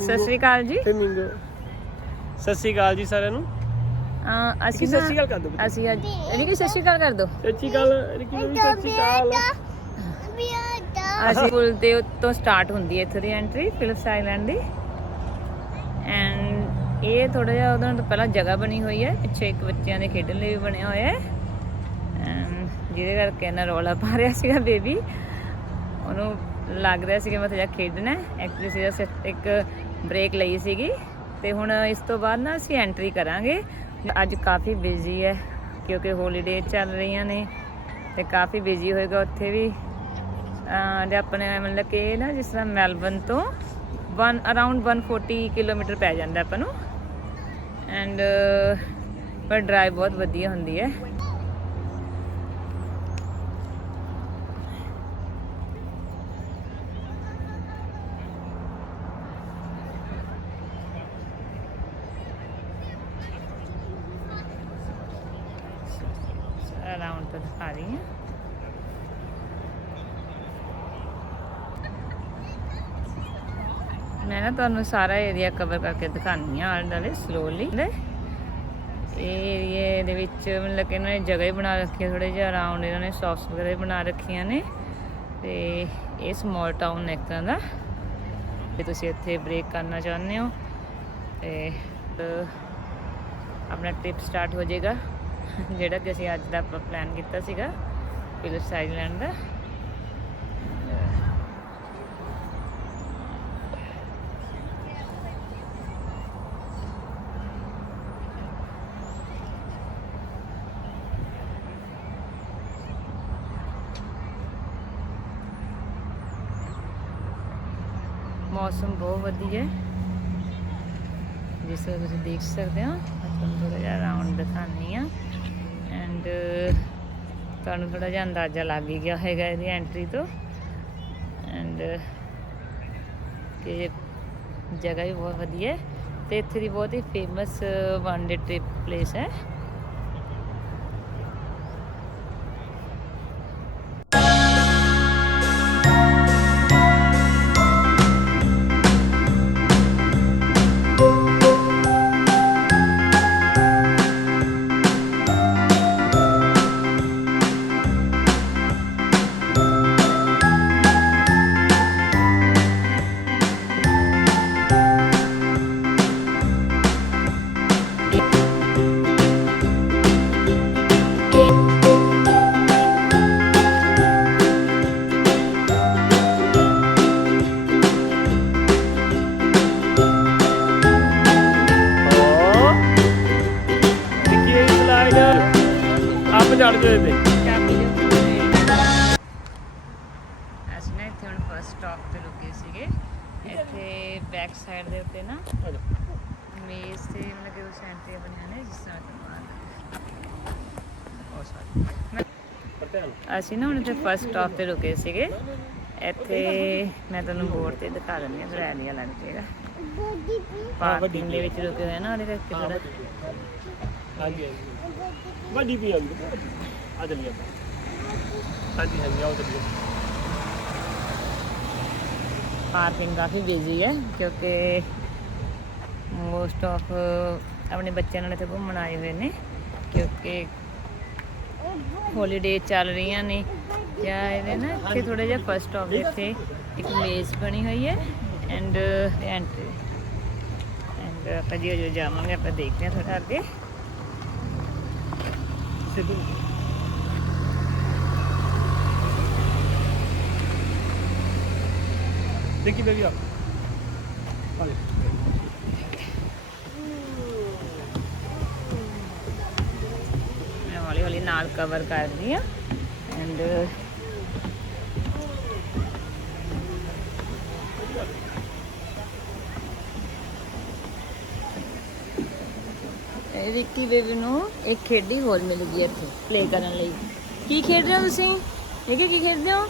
ਸਤਿ ਸ਼੍ਰੀ ਅਕਾਲ ਜੀ। ਸਤਿ ਸ਼੍ਰੀ ਅਕਾਲ ਜੀ ਸਾਰਿਆਂ ਨੂੰ। ਅਸੀਂ ਸਤਿ ਸ਼੍ਰੀ ਅਕਾਲ ਕਰ ਦਿਓ। ਅਸੀਂ ਅੱਜ ਰਿਕੀ ਸਤਿ ਸ਼੍ਰੀ ਅਕਾਲ ਕਰ ਦੋ। ਸਤਿ ਸ਼੍ਰੀ ਅਕਾਲ ਰਿਕੀ ਨੂੰ ਵੀ ਸਤਿ ਸ਼੍ਰੀ ਅਕਾਲ। ਅਸੀਂ ਪੁਲ ਦੇ ਉੱਤੋਂ ਸਟਾਰਟ ਹੁੰਦੀ ਹੈ ਇੱਥੇ ਦੀ entry Philips island the. And ਇਹ ਥੋੜਾ ਜਿਹਾ ਉਹਨਾਂ ਤੋਂ ਪਹਿਲਾਂ ਜਗ੍ਹਾ ਬਣੀ ਹੋਈ ਹੈ, ਪਿੱਛੇ ਇੱਕ ਬੱਚਿਆਂ ਦੇ ਖੇਡਣ ਲਈ ਵੀ ਬਣਿਆ ਹੋਇਆ ਹੈ, ਜਿਹਦੇ ਕਰਕੇ ਇਹਨਾਂ ਰੌਲਾ ਪਾ ਰਿਹਾ ਸੀਗਾ ਬੇਬੀ। ਉਹਨੂੰ ਲੱਗ ਰਿਹਾ ਸੀਗਾ ਮੈਂ ਥੋੜ੍ਹਾ ਜਿਹਾ ਖੇਡਣਾ। ਐਕਚੁਅਲੀ ਸੀ ਇੱਕ ਬ੍ਰੇਕ ਲਈ ਸੀਗੀ ਤੇ ਹੁਣ ਇਸ ਤੋਂ ਬਾਅਦ ਨਾ ਅਸੀਂ ਐਂਟਰੀ ਕਰਾਂਗੇ। ਅੱਜ ਕਾਫੀ ਬਿਜ਼ੀ ਹੈ ਕਿਉਂਕਿ ਹੋਲੀਡੇ ਚੱਲ ਰਹੀਆਂ ਨੇ ਤੇ ਕਾਫੀ ਬਿਜ਼ੀ ਹੋਏਗਾ ਉੱਥੇ ਵੀ। ਤੇ ਆਪਣੇ ਮਤਲਬ ਕਿ ਨਾ ਜਿਸ ਤਰ੍ਹਾਂ ਮੈਲਬਰਨ ਤੋਂ ਅਰਾਊਂਡ 140 ਕਿਲੋਮੀਟਰ ਪੈ ਜਾਂਦਾ ਆਪਾਂ ਨੂੰ। ਐਂਡ ਪਰ ਡਰਾਈਵ ਬਹੁਤ ਵਧੀਆ ਹੁੰਦੀ ਹੈ। ਅਰਾਊਂਡ ਤੋਂ ਦਿਖਾ ਰਹੀ ਹਾਂ। ਮੈਂ ਨਾ ਤੁਹਾਨੂੰ ਸਾਰਾ ਏਰੀਆ ਕਵਰ ਕਰਕੇ ਦਿਖਾਉਂਦੀ ਹਾਂ ਆਲੇ ਦੁਆਲੇ ਸਲੋਲੀ। ਇਹ ਏਰੀਏ ਦੇ ਵਿੱਚ ਮਤਲਬ ਕਿ ਇਹਨਾਂ ਨੇ ਜਗ੍ਹਾ ਹੀ ਬਣਾ ਰੱਖੀ ਹੈ, ਥੋੜ੍ਹੇ ਜਿਹਾ ਅਰਾਊਂਡ ਇਹਨਾਂ ਨੇ ਸ਼ੌਪਸ ਵਗੈਰਾ ਵੀ ਬਣਾ ਰੱਖੀਆਂ ਨੇ। ਤੇ ਇਹ ਸਮਾਲ ਟਾਊਨ ਹੈ ਇੱਕ ਤਰ੍ਹਾਂ ਦਾ। ਜੇ ਤੁਸੀਂ ਇੱਥੇ ਬ੍ਰੇਕ ਕਰਨਾ ਚਾਹੁੰਦੇ ਹੋ ਤੇ ਆਪਣਾ ਟ੍ਰਿਪ ਸਟਾਰਟ ਹੋ ਜਾਏਗਾ, ਜਿਹੜਾ ਕਿ ਅਸੀਂ ਅੱਜ ਦਾ ਆਪਾਂ ਪਲਾਨ ਕੀਤਾ ਸੀਗਾ ਫਿਲਿਪਸ ਆਈਲੈਂਡ ਦਾ। ਮੌਸਮ ਬਹੁਤ ਵਧੀਆ ਹੈ, ਜਿਸ ਤਰ੍ਹਾਂ ਤੁਸੀਂ ਦੇਖ ਸਕਦੇ ਹੋ। ਤੁਹਾਨੂੰ ਥੋੜ੍ਹਾ ਜਿਹਾ ਰਾਊਂਡ ਦਿਖਾਉਂਦੀ ਹਾਂ ਐਂਡ ਤੁਹਾਨੂੰ ਥੋੜ੍ਹਾ ਜਿਹਾ ਅੰਦਾਜ਼ਾ ਲੱਗ ਹੀ ਗਿਆ ਹੋਏਗਾ ਇਹਦੀ ਐਂਟਰੀ ਤੋਂ। ਐਂਡ ਕਿ ਜਗ੍ਹਾ ਵੀ ਬਹੁਤ ਵਧੀਆ ਹੈ ਅਤੇ ਇੱਥੇ ਦੀ ਬਹੁਤ ਹੀ famous one day trip place ਹੈ। ਚੜ ਜਾਓ ਇਹਦੇ। ਅਸੀਂ ਨਾ ਇੱਥੇ ਹੁਣ ਫਸਟ ਸਟਾਪ ਤੇ ਰੁਕੇ ਸੀਗੇ। ਇੱਥੇ ਬੈਕ ਸਾਈਡ ਦੇ ਉੱਤੇ ਨਾ ਮੇਜ਼ ਤੇ ਮਤਲਬ ਕਿ ਕੁਛ ਐਂਟਰੀਆਂ ਬਣੀਆਂ ਨੇ, ਜਿਸ ਤਰ੍ਹਾਂ ਅਸੀਂ ਨਾ ਹੁਣ ਇੱਥੇ ਫਸਟ ਸਟਾਪ ਤੇ ਰੁਕੇ ਸੀਗੇ। ਇੱਥੇ ਮੈਂ ਤੁਹਾਨੂੰ ਬੋਰਡ ਤੇ ਦਿਖਾ ਦਿੰਦੀ ਹਾਂ, ਫਿਰ ਆਈਡੀਆ ਲੱਗ ਜਾਏਗਾ। ਪਾਰਕਿੰਗ ਦੇ ਵਿੱਚ ਰੁਕੇ ਹੋਏ ਨਾ, ਉਹਦੇ ਕਰਕੇ ਥੋੜਾ ਹਾਂਜੀ ਵੱਡੀ ਵੀ ਆਉਂਦੀ ਆ ਚੱਲੀਏ ਆਪਾਂ। ਹਾਂਜੀ ਹਾਂਜੀ ਆਓ ਚੱਲੀਏ। ਪਾਰਕਿੰਗ ਕਾਫੀ ਬਿਜ਼ੀ ਹੈ ਕਿਉਂਕਿ ਮੋਸਟ ਆਫ ਆਪਣੇ ਬੱਚਿਆਂ ਨਾਲ ਇੱਥੇ ਘੁੰਮਣ ਆਏ ਹੋਏ ਨੇ, ਕਿਉਂਕਿ ਹੋਲੀਡੇ ਚੱਲ ਰਹੀਆਂ ਨੇ। ਜਾਂ ਇਹਦੇ ਨਾ ਇੱਥੇ ਥੋੜ੍ਹਾ ਜਿਹਾ ਫਸਟ ਸਟਾਪ ਦੇ ਇੱਥੇ ਇੱਕ ਮੇਜ਼ ਬਣੀ ਹੋਈ ਹੈ ਐਂਡ ਐਂਟਰੀ ਐਂਡ ਆਪਾਂ ਜੀ ਜਾਵਾਂਗੇ, ਆਪਾਂ ਦੇਖਦੇ ਹਾਂ ਥੋੜ੍ਹਾ ਅੱਗੇ। देखिए बेबी आप मैं हौली हौली नाल कवर कर दी हाँ एंड रिक्की बेबी ਨੂੰ ਇੱਕ ਖੇਡੀ ਹੋਰ ਮਿਲ ਗਈ ਇੱਥੇ ਪਲੇ ਕਰਨ ਲਈ। ਕੀ ਖੇਡ ਰਹੇ ਹੋ ਤੁਸੀਂ? ਕੀ ਖੇਡਦੇ ਹੋ?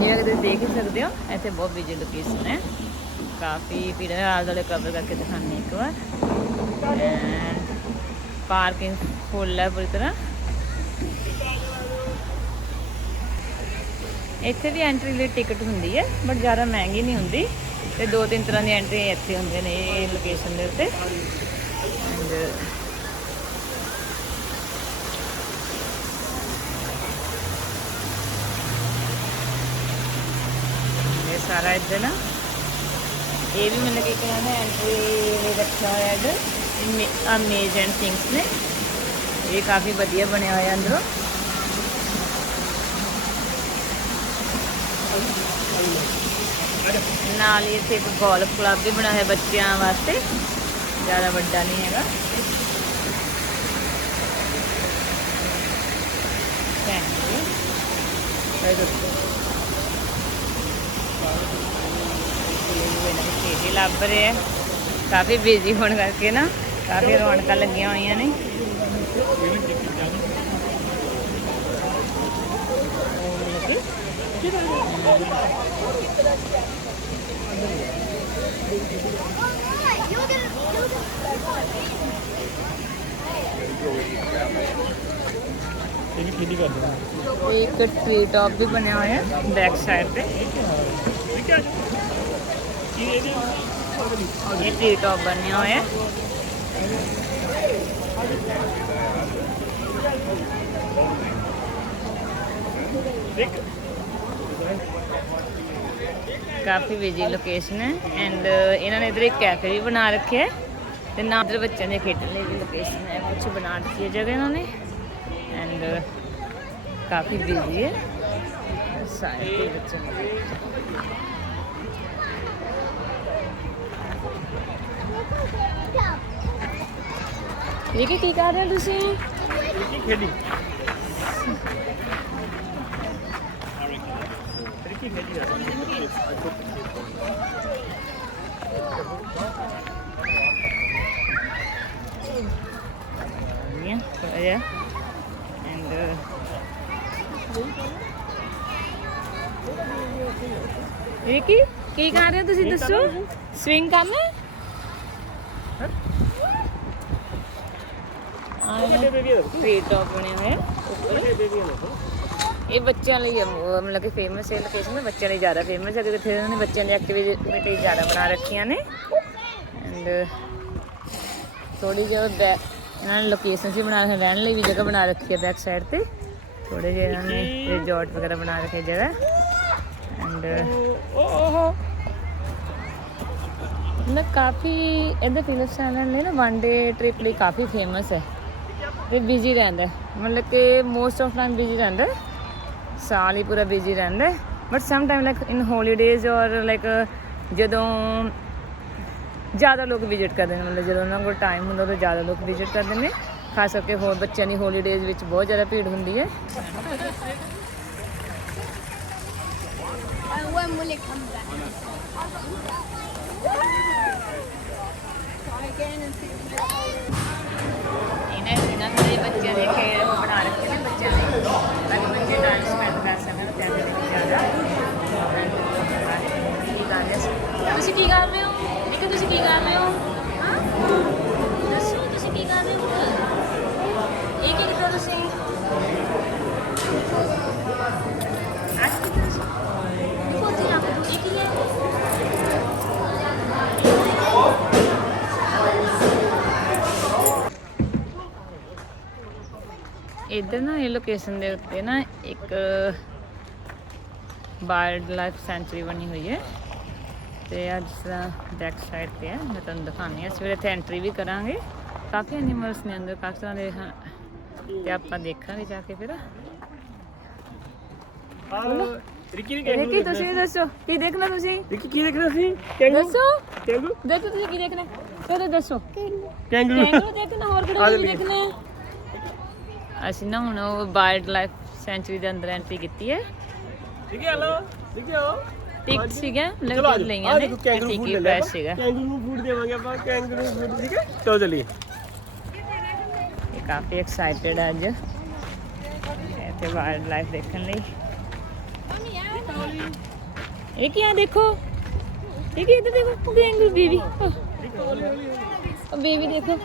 ये अगर देख ही सकते हो, ऐसे बहुत बिजी लोकेशन है, काफ़ी भीड़ है। आले दुआले कवर करके दिखाने एक बार। एंड पार्किंग फुल है पूरी तरह। ਇੱਥੇ ਵੀ ਐਂਟਰੀ ਲਈ ਟਿਕਟ ਹੁੰਦੀ ਹੈ ਬਟ ਜ਼ਿਆਦਾ ਮਹਿੰਗੀ ਨਹੀਂ ਹੁੰਦੀ ਤੇ 2-3 ਤਰ੍ਹਾਂ ਦੀ ਐਂਟਰੀ ਇੱਥੇ ਹੁੰਦੇ ਨੇ ਇਹ ਲੋਕੇਸ਼ਨ ਦੇ ਉੱਤੇ। ਇਹ ਸਾਰਾ ਇੱਧਰ ਨਾ ਇਹ ਵੀ ਮੈਨੂੰ ਕੀ ਕਹਿੰਦੇ ਐਂਟਰੀ ਲਈ ਰੱਖਿਆ ਹੋਇਆ ਇੱਧਰ ਅਮੇਜ਼ ਐਂਡ ਥਿੰਗਸ ਨੇ। ਇਹ ਕਾਫੀ ਵਧੀਆ ਬਣਿਆ ਹੋਇਆ ਅੰਦਰੋਂ। ਨਾਲ ਹੀ ਇੱਥੇ ਇੱਕ ਗੋਲਫ ਕਲੱਬ ਵੀ ਬਣਾਇਆ ਹੋਇਆ ਬੱਚਿਆਂ ਵਾਸਤੇ, ਜ਼ਿਆਦਾ ਵੱਡਾ ਨਹੀਂ ਹੈਗਾ। ਇਹ ਲੱਭ ਰਹੇ ਆ ਕਾਫੀ ਬਿਜ਼ੀ ਹੋਣ ਕਰਕੇ ਨਾ, ਕਾਫੀ ਰੌਣਕਾਂ ਲੱਗੀਆਂ ਹੋਈਆਂ ਨੇ। एक ट्री टॉप भी बने हुए हैं बैक साइड पे। ये ट्री टॉप बने हुए हैं। काफ़ी बिजी लोकेशन है एंड इन्होंने इधर एक कैफे भी बना रखे है ਤੇ ਨਾ ਇਧਰ ਬੱਚਿਆਂ ਦੇ ਖੇਡਣ ਲਈ ਵੀ ਲੋਕੇਸ਼ਨ ਹੈ, ਕੁਛ ਬਣਾ ਦਿੱਤੀ ਹੈ ਜਗ੍ਹਾ ਇਹਨਾਂ ਨੇ ਐਂਡ ਕਾਫੀ ਬਿਜ਼ੀ ਹੈ ਸਾਰੇ ਬੱਚੇ। ਇਹ ਕੀ ਕਰ ਰਹੇ ਹੋ ਤੁਸੀਂ? ਖੇਡੀ ਇਹ ਕੀ ਕਰ ਰਹੇ ਹੋ ਤੁਸੀਂ ਦੱਸੋ? ਸਵਿੰਗ ਕਰਨਾ ਹੈ? ਟ੍ਰੀ ਟੌਪ ਬਣੇ ਹੋਏ ਇਹ ਬੱਚਿਆਂ ਲਈ ਮਤਲਬ ਕਿ ਫੇਮਸ ਹੈ ਲੋਕੇਸ਼ਨ, ਬੱਚਿਆਂ ਲਈ ਜ਼ਿਆਦਾ ਫੇਮਸ ਹੈ ਕਿਉਂਕਿ ਇੱਥੇ ਉਹਨਾਂ ਨੇ ਬੱਚਿਆਂ ਦੀ ਐਕਟੀਵਿਟੀ ਜ਼ਿਆਦਾ ਬਣਾ ਰੱਖੀਆਂ ਨੇ ਐਂਡ ਥੋੜੀ ਜਿਹੀ ਇਹਨਾਂ ਨੇ ਲੋਕੇਸ਼ਨ ਵੀ ਬਣਾ ਰਹਿਣ ਲਈ ਵੀ ਜਗ੍ਹਾ ਬਣਾ ਰੱਖੀ ਹੈ ਬੈਕ ਸਾਈਡ ਤੇ। ਥੋੜੇ ਜਿਹੇ ਇਹਨਾਂ ਨੇ ਰਿਜ਼ੋਰਟ ਵਗੈਰਾ ਬਣਾ ਰੱਖੇ ਜਗ੍ਹਾ ਐਂਡ ਨਾ ਕਾਫੀ ਇੱਧਰ ਫਿਲਿਪਸ ਆਈਲੈਂਡ ਨੇ ਨਾ ਵਨ ਡੇ ਟ੍ਰਿਪ ਲਈ ਕਾਫੀ ਫੇਮਸ ਹੈ ਤੇ ਬਿਜ਼ੀ ਰਹਿੰਦਾ, ਮਤਲਬ ਕਿ ਮੋਸਟ ਆਫ ਟਾਈਮ ਬਿਜ਼ੀ ਰਹਿੰਦਾ, ਸਾਲ ਹੀ ਪੂਰਾ ਬਿਜ਼ੀ ਰਹਿੰਦਾ but some time like in holidays ਔਰ ਲਾਈਕ ਜਦੋਂ ਜ਼ਿਆਦਾ ਲੋਕ ਵਿਜ਼ਿਟ ਕਰਦੇ ਨੇ, ਮਤਲਬ ਜਦੋਂ ਉਹਨਾਂ ਕੋਲ ਟਾਈਮ ਹੁੰਦਾ ਉਦੋਂ ਜ਼ਿਆਦਾ ਲੋਕ ਵਿਜ਼ਿਟ ਕਰਦੇ ਨੇ, ਖਾਸ ਕਰਕੇ ਹੋਰ ਬੱਚਿਆਂ ਦੀ ਹੌਲੀਡੇਜ਼ ਵਿੱਚ ਬਹੁਤ ਜ਼ਿਆਦਾ ਭੀੜ ਹੁੰਦੀ ਹੈ। ਇਹਨਾਂ ਦੇ ਬੱਚਿਆਂ ਦੇ ਖੇਡ ਉਹ ਬਣਾ ਰੱਖੇ ਨੇ ਬੱਚਿਆਂ ਦੇ ਤਾਂ ਕਿ ਬੱਚੇ ਟਾਈਮ ਸਪੈਂਡ ਕਰ ਸਕਣ ਤੇ ਜ਼ਿਆਦਾ। ਤੁਸੀਂ ਕੀ ਕਰ ਰਹੇ ਹੋ? ਦੇਖੋ ਤੁਸੀਂ ਕੀ ਕਰ ਰਹੇ ਹੋ? ਹਾਂ ਦੱਸੋ ਤੁਸੀਂ ਕੀ ਕਰ ਰਹੇ ਹੋ? ਇਹ ਕੀ ਕੀਤਾ ਤੁਸੀਂ? ਅੱਜ ਕੀ ਕੀਤਾ? ਦੇਖੋ ਉੱਥੇ ਰੱਖ ਦਿਓ। ਇਹ ਕੀ ਹੈ? ਇੱਧਰ ਨਾ ਇਹ ਲੋਕੇਸ਼ਨ ਦੇ ਉੱਤੇ ਨਾ ਇੱਕ ਵਾਈਲਡ ਲਾਈਫ ਸੈਂਚੁਰੀ ਬਣੀ ਹੋਈ ਹੈ ਤੇ ਅੱਜ ਬੈਕ ਸਾਈਡ ਤੇ ਹੈ, ਮੈਂ ਤੁਹਾਨੂੰ ਦਿਖਾਉਂਦੀ ਹਾਂ। ਸਵੇਰੇ ਇੱਥੇ ਐਂਟਰੀ ਵੀ ਕਰਾਂਗੇ, ਕਾਫੀ ਐਨੀਮਲਸ ਨੇ ਅੰਦਰ, ਕਾਫੀ ਤਰ੍ਹਾਂ ਦੇ ਤੇ ਆਪਾਂ ਦੇਖਾਂਗੇ ਜਾ ਕੇ ਫਿਰ। ਰਿੱਕੀ ਤੁਸੀਂ ਦੱਸੋ ਕੀ ਦੇਖਣਾ? ਤੁਸੀਂ ਰਿੱਕੀ ਕੀ ਦੇਖਣਾ ਸੀ? ਦੱਸੋ ਕੈਂਗਰੂ ਦੇਖੋ ਤੁਸੀਂ ਕੀ ਦੇਖਣਾ ਚਲੋ ਦੱਸੋ। ਕੈਂਗਰੂ ਦੇਖਣਾ, ਹੋਰ ਕਿਹੜਾ ਵੀ ਦੇਖਣਾ? ਅਸੀਂ ਨਾ ਹੁਣ ਉਹ ਵਾਈਲਡ ਲਾਈਫ ਸੈਂਚੁਰੀ ਦੇ ਅੰਦਰ ਐਂਟਰੀ ਕੀਤੀ ਹੈ। ਠੀਕ ਹੈ, ਹਲੋ ਠੀਕ ਹੈ। ਟਿਕਟ ਸੀਗਾ ਲੱਗ ਲਈਆਂ ਨੇ, ਟਿਕਟ ਪ੍ਰਾਈਸ ਸੀਗਾ। ਕੈਂਗਰੂ ਫੂਡ ਦੇਵਾਂਗੇ ਆਪਾਂ, ਕੈਂਗਰੂ ਫੂਡ। ਠੀਕ ਹੈ ਚਲੋ ਚਲੀਏ। ਇਹ ਕਾਫੀ ਐਕਸਾਈਟਡ ਅੱਜ ਇੱਥੇ ਵਾਈਲਡ ਲਾਈਫ ਦੇਖਣ ਲਈ। ਇਹ ਕੀ ਆ ਦੇਖੋ, ਇਹ ਕੀ ਇੱਧਰ ਦੇਖੋ ਕੈਂਗਰੂ ਬੇਬੀ, ਉਹ ਬੇਬੀ ਦੇਖੋ।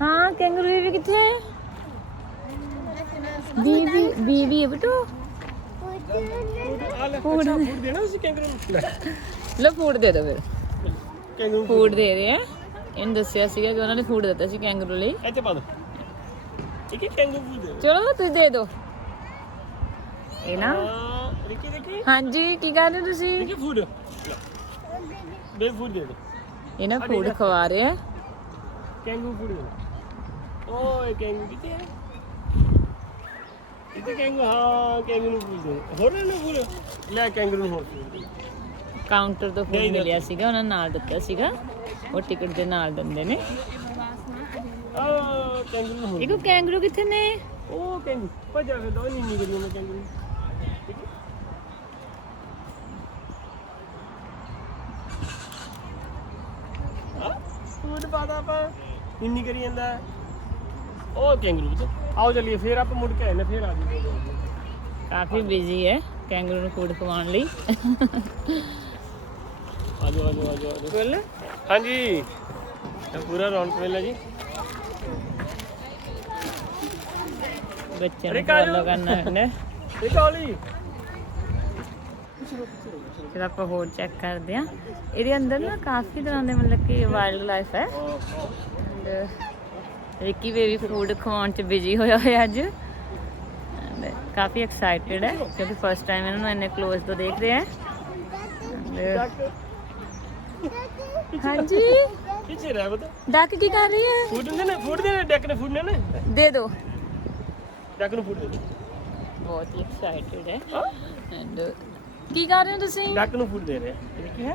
ਹਾਂ ਕੈਂਗਰੂ ਬੇਬੀ ਕਿੱਥੇ ਹੈ? ਬੀਵੀ ਹੈ ਬਟੂ ਆ ਲੈ ਫੂਡ ਦੇਣਾ ਤੁਸੀਂ ਕੈਂਗਰੂ ਨੂੰ ਲੈ ਲੋ ਫੂਡ ਦੇ ਦਿਓ ਫਿਰ ਕੈਂਗਰੂ ਫੂਡ ਦੇ ਰਹੇ ਆ ਇਹਨੂੰ ਦੱਸਿਆ ਸੀਗਾ ਕਿ ਉਹਨਾਂ ਨੇ ਫੂਡ ਦਿੱਤਾ ਸੀ ਕੈਂਗਰੂ ਲਈ ਇੱਥੇ ਪਾ ਦੋ ਠੀਕ ਹੈ ਕੈਂਗਰੂ ਫੂਡ ਦੇ ਚਲੋ ਤੁਸੀਂ ਦੇ ਦਿਓ ਇਹ ਨਾ ਰਿਕੀ ਰਿਕੀ ਹਾਂਜੀ ਕੀ ਕਰ ਰਹੇ ਹੋ ਤੁਸੀਂ ਰਿਕੀ ਫੂਡ ਬੇ ਫੂਡ ਦੇ ਦੋ ਇਹ ਨਾ ਫੂਡ ਖਵਾ ਰਹੇ ਆ ਕੈਂਗਰੂ ਫੂਡ ਦੇ ਦੋ ਓਏ ਕੈਂਗਰੂ ਕਿੱਥੇ ਹੈ ਇੱਥੇ ਕੈਂਗਰੂ ਹਾਂ ਕੈਂਗਰੂ ਨੂੰ ਫੂਡ ਦੇ ਹੋਰ ਨਾ ਫੂਡ ਲੈ ਕੈਂਗਰੂ ਨੂੰ ਹੋਰ ਫੂਡ ਦੇ ਕਾਊਂਟਰ ਤੋਂ ਫੂਡ ਮਿਲਿਆ ਸੀਗਾ ਉਹਨਾਂ ਨਾਲ ਦਿੱਤਾ ਸੀਗਾ ਉਹ ਟਿਕਟ ਦੇ ਨਾਲ ਦਿੰਦੇ ਨੇ ਆ ਕੈਂਗਰੂ ਨੂੰ ਹੋਰ ਇਹ ਕੈਂਗਰੂ ਕਿੱਥੇ ਨੇ ਉਹ ਕੈਂਗਰੂ ਭੱਜਾ ਫਿਰ ਦੋ ਨਹੀਂ ਕਰੀ ਮੈਂ ਕੈਂਗਰੂ ਫੂਡ ਪਾਦਾ ਪਾ ਇੰਨੀ ਕਰੀ ਜਾਂਦਾ ਉਹ ਕੈਂਗਰੂ ਵਿੱਚ ਆਓ ਚੱਲੀਏ ਫਿਰ ਆਪਾਂ ਮੁੜ ਕੇ ਆਏ ਨੇ ਫਿਰ ਆ ਜੀ ਕਾਫੀ ਬਿਜ਼ੀ ਹੈ ਕੈਂਗਰੂ ਨੂੰ ਫੂਡ ਖਵਾਉਣ ਲਈ ਆਜੋ ਬੋਲ ਹਾਂਜੀ ਇਹ ਪੂਰਾ ਰੌਣਕ ਮੇਲਾ ਜੀ ਬੱਚਿਆਂ ਨੂੰ ਫੋਲੋ ਕਰਨਾ ਹੁੰਦਾ ਇਹ ਕਾਲੀ ਫਿਰ ਆਪਾਂ ਹੋਰ ਚੈੱਕ ਕਰਦੇ ਆ ਇਹਦੇ ਅੰਦਰ ਨਾ ਕਾਫੀ ਤਰ੍ਹਾਂ ਦੇ ਮਤਲਬ ਕਿ ਵਾਈਲਡ ਲਾਈਫ ਹੈ ਰਿੱਕੀ ਬੇਬੀ ਫੂਡ ਖਵਾਉਣ ਚ ਬਿਜ਼ੀ ਹੋਇਆ ਅੱਜ ਕਾਫੀ ਐਕਸਾਈਟਿਡ ਹੈ ਕਿਉਂਕਿ ਫਸਟ ਟਾਈਮ ਇਹਨਾਂ ਨੂੰ ਇੰਨੇ ਕਲੋਜ਼ ਤੋਂ ਦੇਖ ਰਹੇ ਆ ਹਾਂਜੀ ਕਿੱਥੇ ਰਹਿ ਬਤਾ ਡੱਕ ਕੀ ਕਰ ਰਹੀ ਹੈ ਫੂਡ ਦੇ ਨੇ ਡੈਕ ਨੇ ਫੂਡ ਨੇ ਦੇ ਦੋ ਡੈਕ ਨੂੰ ਫੂਡ ਦੇ ਦੋ ਬਹੁਤ ਹੀ ਐਕਸਾਈਟਿਡ ਹੈ ਐਂਡ ਕੀ ਕਰ ਰਹੇ ਹੋ ਤੁਸੀਂ ਡੈਕ ਨੂੰ ਫੂਡ ਦੇ ਰਹੇ ਇਹ ਕੀ ਹੈ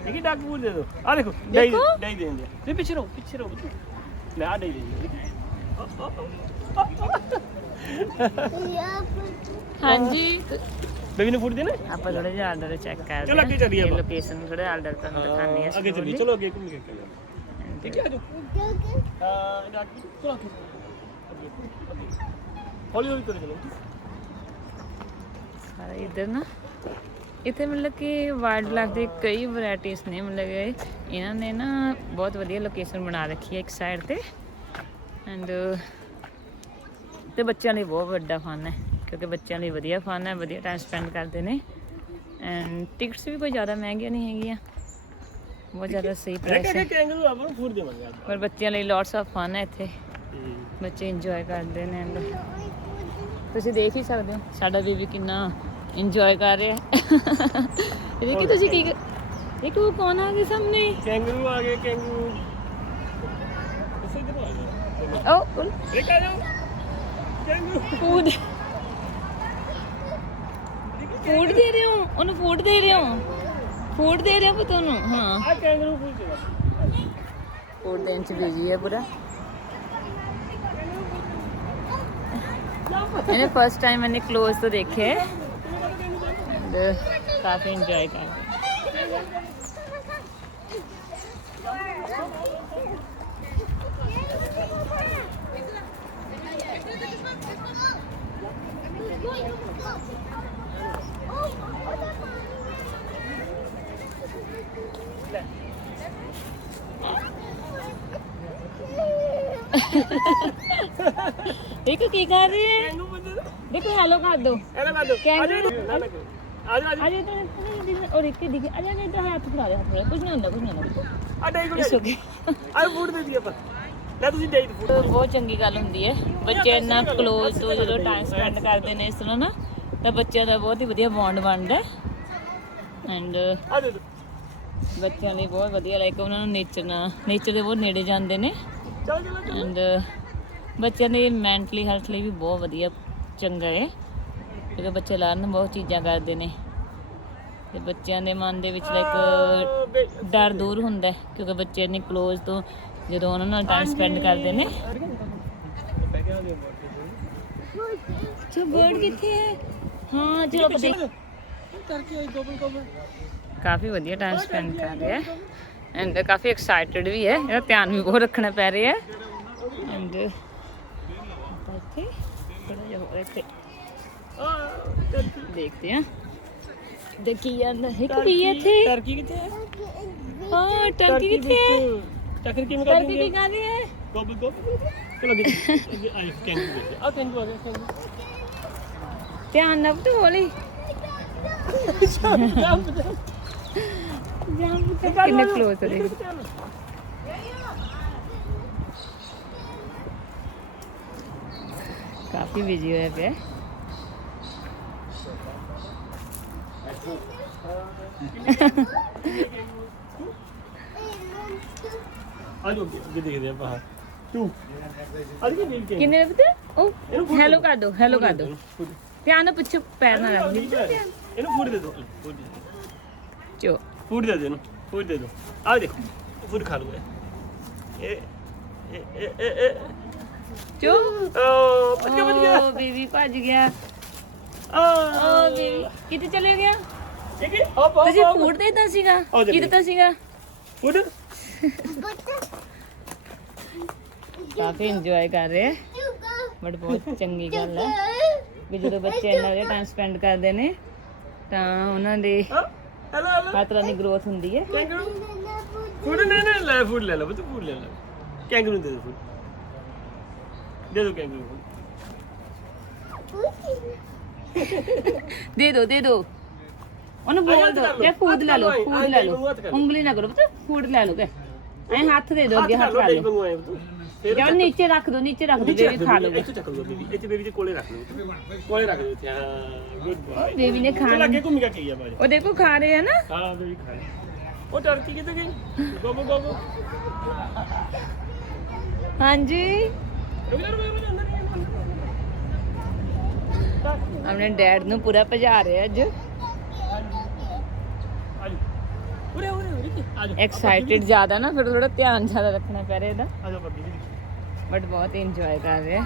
ਇਹ ਕੀ ਡੈਕ ਫੂਡ ਦੇ ਦੋ ਆ ਦੇਖੋ ਡਾਈ ਦੇਂਦੇ ਤੇ ਪਿੱਛੇ ਰਹੋ ਲੈ ਆ ਡਾਈ ਦੇਂਦੇ ਹਾਂਜੀ ਬੇਬੀ ਨੂੰ ਫੂਡ ਦੇਣਾ ਆਪਾਂ ਥੋੜੇ ਜਿਹਾ ਆਰਡਰ ਚੈੱਕ ਕਰਦੇ ਚਲੋ ਅੱਗੇ ਚੱਲੀਏ ਆਪਾਂ ਲੋਕੇਸ਼ਨ ਥੋੜੇ ਆਰਡਰ ਤੁਹਾਨੂੰ ਦਿਖਾਉਂਦੇ ਆ ਅੱਗੇ ਚੱਲੀਏ ਚਲੋ ਅੱਗੇ ਘੁੰਮ ਕੇ ਠੀਕ ਹੈ ਆਜੋ ਚਲੋ ਹੌਲੀ ਕਰੋ ਚਲੋ ਸਾਰਾ ਇੱਧਰ ਨਾ ਇੱਥੇ ਮਤਲਬ ਕਿ ਵਾਈਲਡ ਲਾਈਫ ਦੇ ਕਈ ਵੈਰਾਈਟੀਜ਼ ਨੇ ਮਤਲਬ ਕਿ ਇਹਨਾਂ ਨੇ ਨਾ ਬਹੁਤ ਵਧੀਆ ਲੋਕੇਸ਼ਨ ਬਣਾ ਰੱਖੀ ਹੈ ਇੱਕ ਸਾਈਡ ਤੇ ਐਂਡ ਤੇ ਬੱਚਿਆਂ ਲਈ ਬਹੁਤ ਵੱਡਾ ਫਨ ਹੈ ਕਿਉਂਕਿ ਬੱਚਿਆਂ ਲਈ ਵਧੀਆ ਫਨ ਹੈ ਵਧੀਆ ਟਾਈਮ ਸਪੈਂਡ ਕਰਦੇ ਨੇ ਐਂਡ ਟਿਕਟਸ ਵੀ ਕੋਈ ਜ਼ਿਆਦਾ ਮਹਿੰਗੀਆਂ ਨਹੀਂ ਹੈਗੀਆਂ ਬਹੁਤ ਜ਼ਿਆਦਾ ਸਹੀ ਪ੍ਰਾਈਸ ਹੈ ਕੈਂਗਰੂ ਆਪਾਂ ਨੂੰ ਫੂਡ ਦੇਵਾਂਗੇ ਪਰ ਬੱਚਿਆਂ ਲਈ ਲੋਟਸ ਆਫ ਫਨ ਹੈ ਇੱਥੇ ਬੱਚੇ ਇੰਜੋਏ ਕਰਦੇ ਨੇ ਐਂਡ ਤੁਸੀਂ ਦੇਖ ਹੀ ਸਕਦੇ ਹੋ ਸਾਡਾ ਬੇਬੀ ਕਿੰਨਾ ਇੰਜੋਏ ਕਰ ਰਿਹਾ ਹੈ ਦੇਖੀ ਤੁਸੀਂ ਕੀ ਇਹ ਕੌਣ ਆ ਗਿਆ ਸਾਹਮਣੇ ਕੈਂਗਰੂ ਆ ਗਏ ਕੈਂਗਰੂ ਇਸੇ ਦਿਨ ਆ ਗਏ ਓ ਬੋਲ ਇਹ ਕਾ ਜਾਓ ਕੈਂਗਰੂ ਫੂਡ ਦੇ ਰਹੇ ਹੋ ਉਹਨੂੰ ਫੂਡ ਦੇ ਰਹੇ ਹੋ ਪੁੱਤ ਉਹਨੂੰ ਹਾਂ ਆ ਕੈਂਗਰੂ ਫੂਡ ਦੇ ਫੂਡ ਦੇਣ ਚ ਬਿਜੀ ਹੈ ਪੂਰਾ मैंने फर्स्ट टाइम मैंने क्लोज तो देखे काफी एंजॉय कर देखो की कर रही है देखो हेलो कर दो ਇਹਨੇ ਬਾਦੋ कैंगरू ਆਜ अरे तो और एक दिखे अरे इधर हाथ फड़ा कुछ नहीं होता ਆ ਡਾਈ ਕੋ इट्स ओके ਆ ਫੂਡ ਦੇ ਦੀ ਆਪਾਂ ਲੈ ਤੁਸੀਂ ਡਾਈ ਫੂਡ ਬਹੁਤ ਚੰਗੀ ਗੱਲ ਹੁੰਦੀ ਹੈ ਬੱਚੇ ਇੰਨਾ ਕਲੋਜ਼ ਤੋਂ ਜਦੋਂ ਟਾਈਮ ਸਪੈਂਡ ਕਰਦੇ ਨੇ ਇਸ ਤਰ੍ਹਾਂ ਨਾ ਤਾਂ ਬੱਚਿਆਂ ਦਾ ਬਹੁਤ ਹੀ ਵਧੀਆ ਬੌਂਡ ਬਣਦਾ ਐਂਡ ਆ ਦੇ ਦੋ ਬੱਚਿਆਂ ਲਈ ਬਹੁਤ ਵਧੀਆ ਲਾਈਕ ਉਹਨਾਂ ਨੂੰ ਨੇਚਰ ਦੇ ਬਹੁਤ ਨੇੜੇ ਜਾਂਦੇ ਨੇ ਚਲੋ ਐਂਡ ਬੱਚਿਆਂ ਦੀ ਮੈਂਟਲੀ ਹੈਲਥ ਲਈ ਵੀ ਬਹੁਤ ਵਧੀਆ ਚੰਗਾ ਹੈ ਕਿਉਂਕਿ ਬੱਚੇ ਲਰਨ ਬਹੁਤ ਚੀਜ਼ਾਂ ਕਰਦੇ ਨੇ ਤੇ ਬੱਚਿਆਂ ਦੇ ਮਨ ਦੇ ਵਿੱਚ ਲਾਈਕ ਡਰ ਦੂਰ ਹੁੰਦਾ ਕਿਉਂਕਿ ਬੱਚੇ ਇੰਨੇ ਕਲੋਜ਼ ਤੋਂ ਜਦੋਂ ਉਹਨਾਂ ਨਾਲ ਟਾਈਮ ਸਪੈਂਡ ਕਰਦੇ ਨੇ ਚੋ ਬਰਡ ਕਿੱਥੇ ਹੈ ਹਾਂ ਚਲੋ ਆਪਾਂ ਦੇਖ ਕਾਫੀ ਵਧੀਆ ਟਾਈਮ ਸਪੈਂਡ ਕਰ ਰਿਹਾ ਹੈ ਐਂਡ ਕਾਫੀ ਐਕਸਾਈਟਿਡ ਵੀ ਹੈ ਇਹਦਾ ਧਿਆਨ ਵੀ ਬਹੁਤ ਰੱਖਣਾ ਪੈ ਰਿਹਾ ਹੈ ਐਂਡ ਇੱਥੇ ਥੋੜਾ ਜਿਹਾ ਹੋਰ ਇੱਥੇ ਦੇਖਦੇ ਹਾਂ ਦੇਖੀ ਜਾਂਦਾ ਇੱਕ ਵੀ ਇੱਥੇ ਟਰਕੀ ਕਿੱਥੇ ਹੈ ਹਾਂ ਟਰਕੀ ਕਿੱਥੇ ਹੈ ਟਰਕੀ ਕਿਵੇਂ ਟਰਕੀ ਕੀ ਕਰ ਰਹੀ ਹੈ ਗੋਬਲ ਗੋਬਲ ਚਲੋ ਅੱਗੇ ਆਏ ਕੈਂਗੂ ਦੇਖਦੇ ਆ ਕੈਂਗੂ ਆ ਗਿਆ ਕੈਂਗੂ ਧਿਆਨ ਨਾਲ ਪੁੱਤ ਹੌਲੀ ਕਿੰਨੇ ਕਲੋਜ਼ ਹੈ ਕਾਫੀ ਬਿਜੀ ਹੋਇਆ ਪਿਆ ਆਜੋ ਅੱਗੇ ਦੇਖਦੇ ਆ ਬਾਹਰ ਤੂੰ ਅੱਜ ਕੀ ਮਿਲ ਕੇ ਕਿੰਨੇ ਪੁੱਤ ਉਹ ਹੈਲੋ ਕਰ ਦੋ ਧਿਆਨ ਨਾਲ ਪਿੱਛੇ ਪੈਰ ਨਾ ਰੱਖ ਲਈ ਇਹਨੂੰ ਫੂਡ ਦੇ ਦੋ ਫੂਡ ਚੋ ਫੂਡ ਦੇ ਦੇ ਇਹਨੂੰ ਫੂਡ ਦੇ ਦੋ ਆ ਦੇਖੋ ਫੂਡ ਖਾ ਲੂਗਾ ਇਹ ਚੋ ਭੱਜ ਗਿਆ ਓ ਬੇਬੀ ਭੱਜ ਗਿਆ ਓ ਬੇਬੀ ਕਿੱਥੇ ਚਲੇ ਗਿਆ ਠੀਕ ਹੈ ਹop ਤੁਸੀਂ ਫੂਡ ਦੇਤਾ ਸੀਗਾ ਕੀ ਦਿੱਤਾ ਸੀਗਾ ਫੂਡ ਕਾਫੀ ਇੰਜੋਏ ਕਰ ਰਹੇ ਹੈ ਬਟ ਬਹੁਤ ਚੰਗੀ ਗੱਲ ਹੈ ਵੀ ਜਦੋਂ ਬੱਚੇ ਇੰਨਾ ਵਧੀਆ ਟਾਈਮ ਸਪੈਂਡ ਕਰਦੇ ਨੇ ਤਾਂ ਉਹਨਾਂ ਦੇ ਹੈਲੋ ਹਰ ਤਰ੍ਹਾਂ ਦੀ ਗਰੋਥ ਹੁੰਦੀ ਹੈ ਫੂਡ ਲੈ ਲੈ ਫੂਡ ਲੈ ਲਓ ਬਤ ਫੂਡ ਲੈ ਲਓ ਕੈਂਗਰੂ ਦੇ ਦੋ ਫੂਡ ਦੇ ਦੋ ਕੈਂਗਰੂ ਦੇ ਦੋ ਉਹਨੂੰ ਬੋਲ ਦੋ ਕਿ ਫੂਡ ਲੈ ਲਓ ਉਂਗਲੀ ਨਾ ਕਰੋ ਪੁੱਤ ਫੂਡ ਲੈ ਲਓ ਕਿ ਐ ਹੱਥ ਦੇ ਦੋ ਅੱਗੇ ਹੱਥ ਲਾ ਲਓ ਜਾਂ ਨੀਚੇ ਰੱਖ ਦੋ ਬੇਬੀ ਖਾ ਲਓ ਇੱਥੇ ਚੱਕ ਲਓ ਬੇਬੀ ਇੱਥੇ ਬੇਬੀ ਦੇ ਕੋਲੇ ਰੱਖ ਲਓ ਕੋਲੇ ਰੱਖ ਦਿਓ ਇੱਥੇ ਹਾਂ ਗੁੱਡ ਬਾਏ ਬੇਬੀ ਨੇ ਖਾਣਾ ਅੱਗੇ ਘੁੰਮ ਕੇ ਆ ਬਾਜ ਉਹ ਦੇਖੋ ਖਾ ਰਹੇ ਆ ਨਾ ਹਾਂ ਬੇਬੀ ਖਾ ਰਹੀ ਉਹ ਟਰਕੀ ਕਿੱਥੇ ਗਈ ਗੋਬੋ ਹਾਂਜੀ ਆਪਣੇ ਡੈਡ ਨੂੰ ਪੂਰਾ ਭਜਾ ਰਹੇ ਅੱਜ ਐਕਸਾਈਟਿਡ ਜ਼ਿਆਦਾ ਨਾ ਫਿਰ ਥੋੜਾ ਧਿਆਨ ਜ਼ਿਆਦਾ ਰੱਖਣਾ ਪੈ ਰਿਹਾ ਇਹਦਾ ਬਟ ਬਹੁਤ ਇੰਜੋਏ ਕਰ ਰਹੇ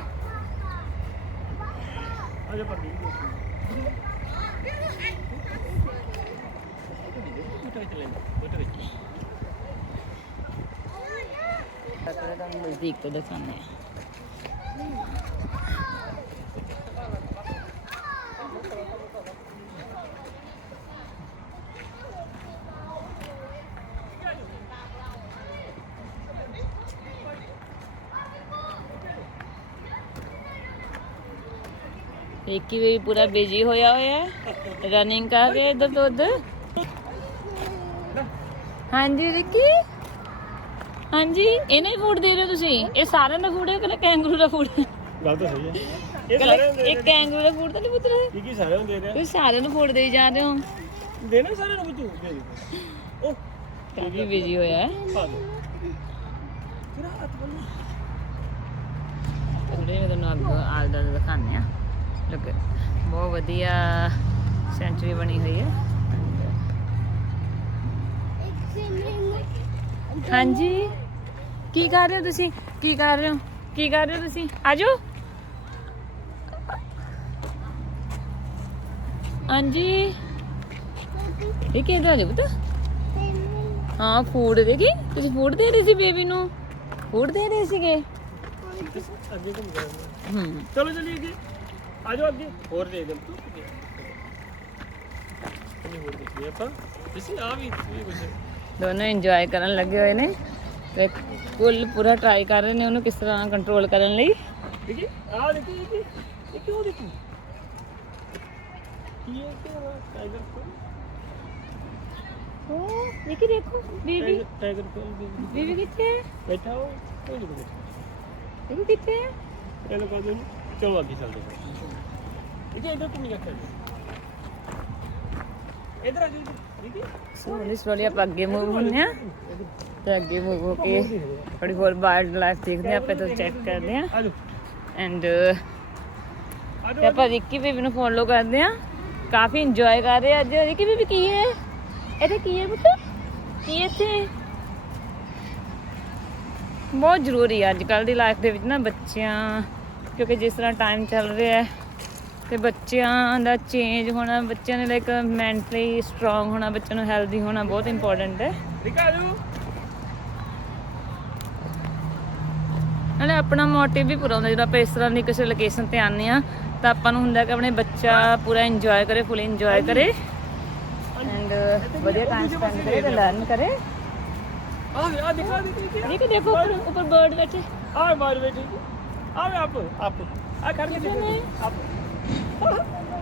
ਤੁਹਾਨੂੰ ਨਜ਼ਦੀਕ ਤੋਂ ਦਿਖਾਉਂਦੇ ਹਾਂ ਇੱਕ ਹੀ ਵੀ ਪੂਰਾ ਬਿਜੀ ਹੋਇਆ ਹੈ ਰਨਿੰਗ ਕਰ ਰਿਹਾ ਇੱਧਰ ਤੋਂ ਉੱਧਰ ਹਾਂਜੀ ਰਿੱਕੀ ਹਾਂਜੀ ਇਹਨੂੰ ਹੀ ਫੂਡ ਦੇ ਰਹੇ ਹੋ ਤੁਸੀਂ ਇਹ ਸਾਰਿਆਂ ਦਾ ਫੂਡ ਹੈ ਕਿ ਕੈਂਗਰੂ ਦਾ ਫੂਡ ਗੱਲ ਤਾਂ ਸਹੀ ਹੈ ਇਹ ਕੈਂਗਰੂ ਦਾ ਫੂਡ ਤਾਂ ਨਹੀਂ ਪੁੱਤ ਰਹੇ ਕੀ ਸਾਰਿਆਂ ਨੂੰ ਦੇ ਰਿਹਾ ਤੁਸੀਂ ਸਾਰਿਆਂ ਨੂੰ ਫੂਡ ਦੇਈ ਜਾ ਰਹੇ ਹੋ ਦੇਣਾ ਸਾਰਿਆਂ ਨੂੰ ਬਚੂ ਦੇ ਉਹ ਕਾਫੀ ਬਿਜੀ ਹੋਇਆ ਹੈ ਥੋੜੇ ਮੈਂ ਤੁਹਾਨੂੰ ਅੱਗੇ ਆਲਦਾ ਦਿਖਾਉਂਦੇ ਆ ਲੋਕ ਬਹੁਤ ਵਧੀਆ ਸੈਂਚੁਰੀ ਬਣੀ ਹੋਈ ਹੈ ਹਾਂਜੀ ਕੀ ਕਰ ਰਹੇ ਹੋ ਤੁਸੀਂ ਆਜੋ ਹਾਂਜੀ ਇਹ ਕਿਹਦਾ ਹੈ ਪੁੱਤ ਹਾਂ ਫੂਡ ਦੇਖੀ ਤੁਸੀਂ ਫੂਡ ਦੇ ਰਹੇ ਸੀ ਬੇਬੀ ਨੂੰ ਫੂਡ ਦੇ ਰਹੇ ਸੀਗੇ ਅੱਗੇ ਘੁੰਮ ਗਿਆ ਚਲੋ ਚਲੀਏ ਅੱਗੇ ਆ ਜਾਓ ਅੱਗੇ ਹੋਰ ਦੇ ਦੇ ਤੂੰ ਨਹੀਂ ਹੋਰ ਦੇਖੀਏ ਆਪਾਂ ਇਸੇ ਆ ਵੀ ਕੁਝ ਦੋਨੋਂ ਇੰਜੋਏ ਕਰਨ ਲੱਗੇ ਹੋਏ ਨੇ ਤੇ ਕੁੱਲ ਪੂਰਾ ਟਰਾਈ ਕਰ ਰਹੇ ਨੇ ਉਹਨੂੰ ਕਿਸ ਤਰ੍ਹਾਂ ਕੰਟਰੋਲ ਕਰਨ ਲਈ ਦੇਖੀ ਆ ਦੇਖੀ ਇਹ ਕਿਉਂ ਦੇਖੀ ਕੀ ਹੈ ਕਿ ਟਾਈਗਰ ਉਹ ਦੇਖੀ ਦੇਖੋ ਬੇਬੀ ਟਾਈਗਰ ਬੇਬੀ ਕਿੱਥੇ ਹੈ ਬੈਠਾ ਹੋ ਕੋਈ ਨਹੀਂ ਬੈਠਾ ਬੇਬੀ ਕਿੱਥੇ ਹੈ ਚਲੋ ਕਰ ਦੋ ਚਲੋ ਅੱਗੇ ਚੱਲਦੇ ਹਾਂ ਇਧਰ ਘੁੰਮ ਜਾ ਕਰ ਇਧਰ ਆ ਜੀ ਦੀਦੀ ਸਲੋਲੀ ਆਪਾਂ ਅੱਗੇ ਮੂਵ ਹੁੰਦੇ ਆ ਤੇ ਅੱਗੇ ਮੂਵ ਹੋ ਕੇ ਥੋੜੀ ਹੋਰ ਵਾਈਲਡ ਲਾਈਫ ਦੇਖਦੇ ਆ ਆਪਾਂ ਤੋਂ ਚੈੱਕ ਕਰਦੇ ਆ ਆ ਜਾਓ ਐਂਡ ਤੇ ਆਪਾਂ ਰਿੱਕੀ ਬੇਬੀ ਨੂੰ ਫੋਲੋ ਕਰਦੇ ਆ ਕਾਫੀ ਇੰਜੋਏ ਕਰ ਰਹੇ ਅੱਜ ਰਿੱਕੀ ਬੇਬੀ ਕੀ ਹੈ ਇੱਥੇ ਕੀ ਹੈ ਪੁੱਤ ਕੀ ਇੱਥੇ ਬਹੁਤ ਜ਼ਰੂਰੀ ਹੈ ਅੱਜ ਕੱਲ੍ਹ ਦੀ ਲਾਈਫ ਦੇ ਵਿੱਚ ਨਾ ਬੱਚਿਆਂ ਕਿਉਂਕਿ ਜਿਸ ਤਰ੍ਹਾਂ ਟਾਈਮ ਚੱਲ ਰਿਹਾ ਹੈ ਤੇ ਬੱਚਿਆਂ ਦਾ ਚੇਂਜ ਹੋਣਾ ਬੱਚਿਆਂ ਦੇ ਲਾਈਕ ਮੈਂਟਲੀ ਸਟਰੋਂਗ ਹੋਣਾ ਬੱਚਿਆਂ ਨੂੰ ਹੈਲਦੀ ਹੋਣਾ ਬਹੁਤ ਇੰਪੋਰਟੈਂਟ ਹੈ ਰਿਕਾ ਆਜੋ ਨਾਲੇ ਆਪਣਾ ਮੋਟਿਵ ਵੀ ਪੂਰਾ ਹੁੰਦਾ ਜਦੋਂ ਆਪਾਂ ਇਸ ਤਰ੍ਹਾਂ ਦੀ ਕਿਸੇ ਲੋਕੇਸ਼ਨ ਤੇ ਆਉਂਦੇ ਆ ਤਾਂ ਆਪਾਂ ਨੂੰ ਹੁੰਦਾ ਕਿ ਆਪਣੇ ਬੱਚਾ ਪੂਰਾ ਇੰਜੋਏ ਕਰੇ ਫੁੱਲ ਇੰਜੋਏ ਕਰੇ ਐਂਡ ਵਧੀਆ ਟਾਈਮ ਸਪੈਂਡ ਕਰੇ ਤੇ ਲਰਨ ਕਰੇ ਆ ਦਿਖਾ ਦੇ ਦੇਖੋ ਉੱਪਰ ਬਰਡ ਬੈਠੇ ਆ ਬਾਹਰ ਬੈਠੇ ਆਵੇ ਆਪ ਆ ਖੜ ਕੇ ਦੇਖੋ ਆਪ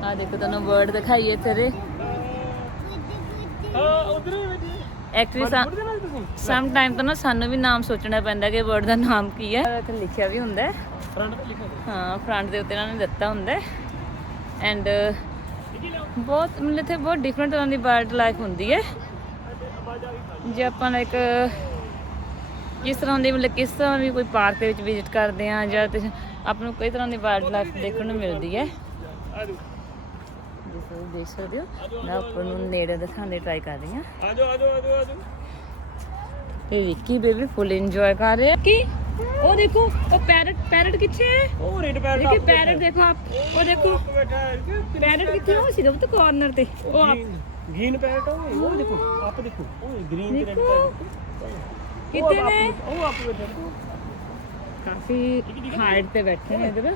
ਆ ਦੇਖੋ ਤੁਹਾਨੂੰ ਬਰਡ ਦਿਖਾਈਏ ਤੇਰੇ ਉਧਰ ਹੀ ਬੈਠੀ ਐਕਚੁਅਲੀ ਸਮ ਟਾਈਮ ਤਾਂ ਨਾ ਸਾਨੂੰ ਵੀ ਨਾਮ ਸੋਚਣਾ ਪੈਂਦਾ ਕਿ ਬਰਡ ਦਾ ਨਾਮ ਕੀ ਹੈ। ਇੱਥੇ ਲਿਖਿਆ ਵੀ ਹੁੰਦਾ ਹੈ, ਫਰੰਟ ਤੇ ਲਿਖੋ ਹਾਂ ਫਰੰਟ ਦੇ ਉੱਤੇ ਇਹਨਾਂ ਨੇ ਦਿੱਤਾ ਹੁੰਦਾ ਐਂਡ ਬਹੁਤ ਮਤਲਬ ਇੱਥੇ ਬਹੁਤ ਡਿਫਰੈਂਟ ਤਰ੍ਹਾਂ ਦੀ ਬਰਡ ਲਾਈਫ ਹੁੰਦੀ ਹੈ। ਜੇ ਆਪਾਂ ਲਾਈਕ ਕਿਸ ਤਰ੍ਹਾਂ ਦੀ ਮਤਲਬ ਕਿਸ ਤਰ੍ਹਾਂ ਵੀ ਕੋਈ ਪਾਰਕ ਦੇ ਵਿੱਚ ਵਿਜ਼ਿਟ ਕਰਦੇ ਹਾਂ ਜਾਂ ਆਪਾਂ ਨੂੰ ਕਈ ਤਰ੍ਹਾਂ ਦੀ ਬਰਡ ਲਾਈਫ ਦੇਖਣ ਨੂੰ ਮਿਲਦੀ ਹੈ। ਜਿਸ ਤਰ੍ਹਾਂ ਦੇਖ ਸਕਦੇ ਹੋ ਮੈਂ ਉੱਪਰ ਨੂੰ ਨੇੜੇ ਦਿਖਾਉਣ ਦੀ ਟਰਾਈ ਕਰ ਰਹੀ ਹਾਂ। ਆ ਜਾਓ ਤੇ ਰਿੱਕੀ ਬੇਬੀ ਫੁੱਲ ਇੰਜੋਏ ਕਰ ਰਹੇ ਕੀ ਉਹ ਦੇਖੋ ਉਹ ਪੈਰਟ ਕਿੱਥੇ ਹੈ ਉਹ ਰੈਡ ਪੈਰ ਦੇਖੀ ਪੈਰਟ ਦੇਖੋ ਆਪ ਉਹ ਦੇਖੋ ਬੈਠਾ ਹੈ ਪੈਰਟ ਕਿੱਥੇ ਉਹ ਸੀ ਤਾਂ ਕਾਰਨਰ ਤੇ ਉਹ ਆਪ ਗ੍ਰੀਨ ਪੈਰਟ ਉਹ ਦੇਖੋ ਆਪ ਦੇਖੋ ਉਹ ਗ੍ਰੀਨ ਤੇ ਰੈਡ ਪੈਰਟ ਕਿੱਥੇ ਨੇ ਉਹ ਆਪ ਬੈਠਾ ਕਾਫੀ ਹਾਈਟ ਤੇ ਬੈਠੇ ਨੇ ਇਧਰ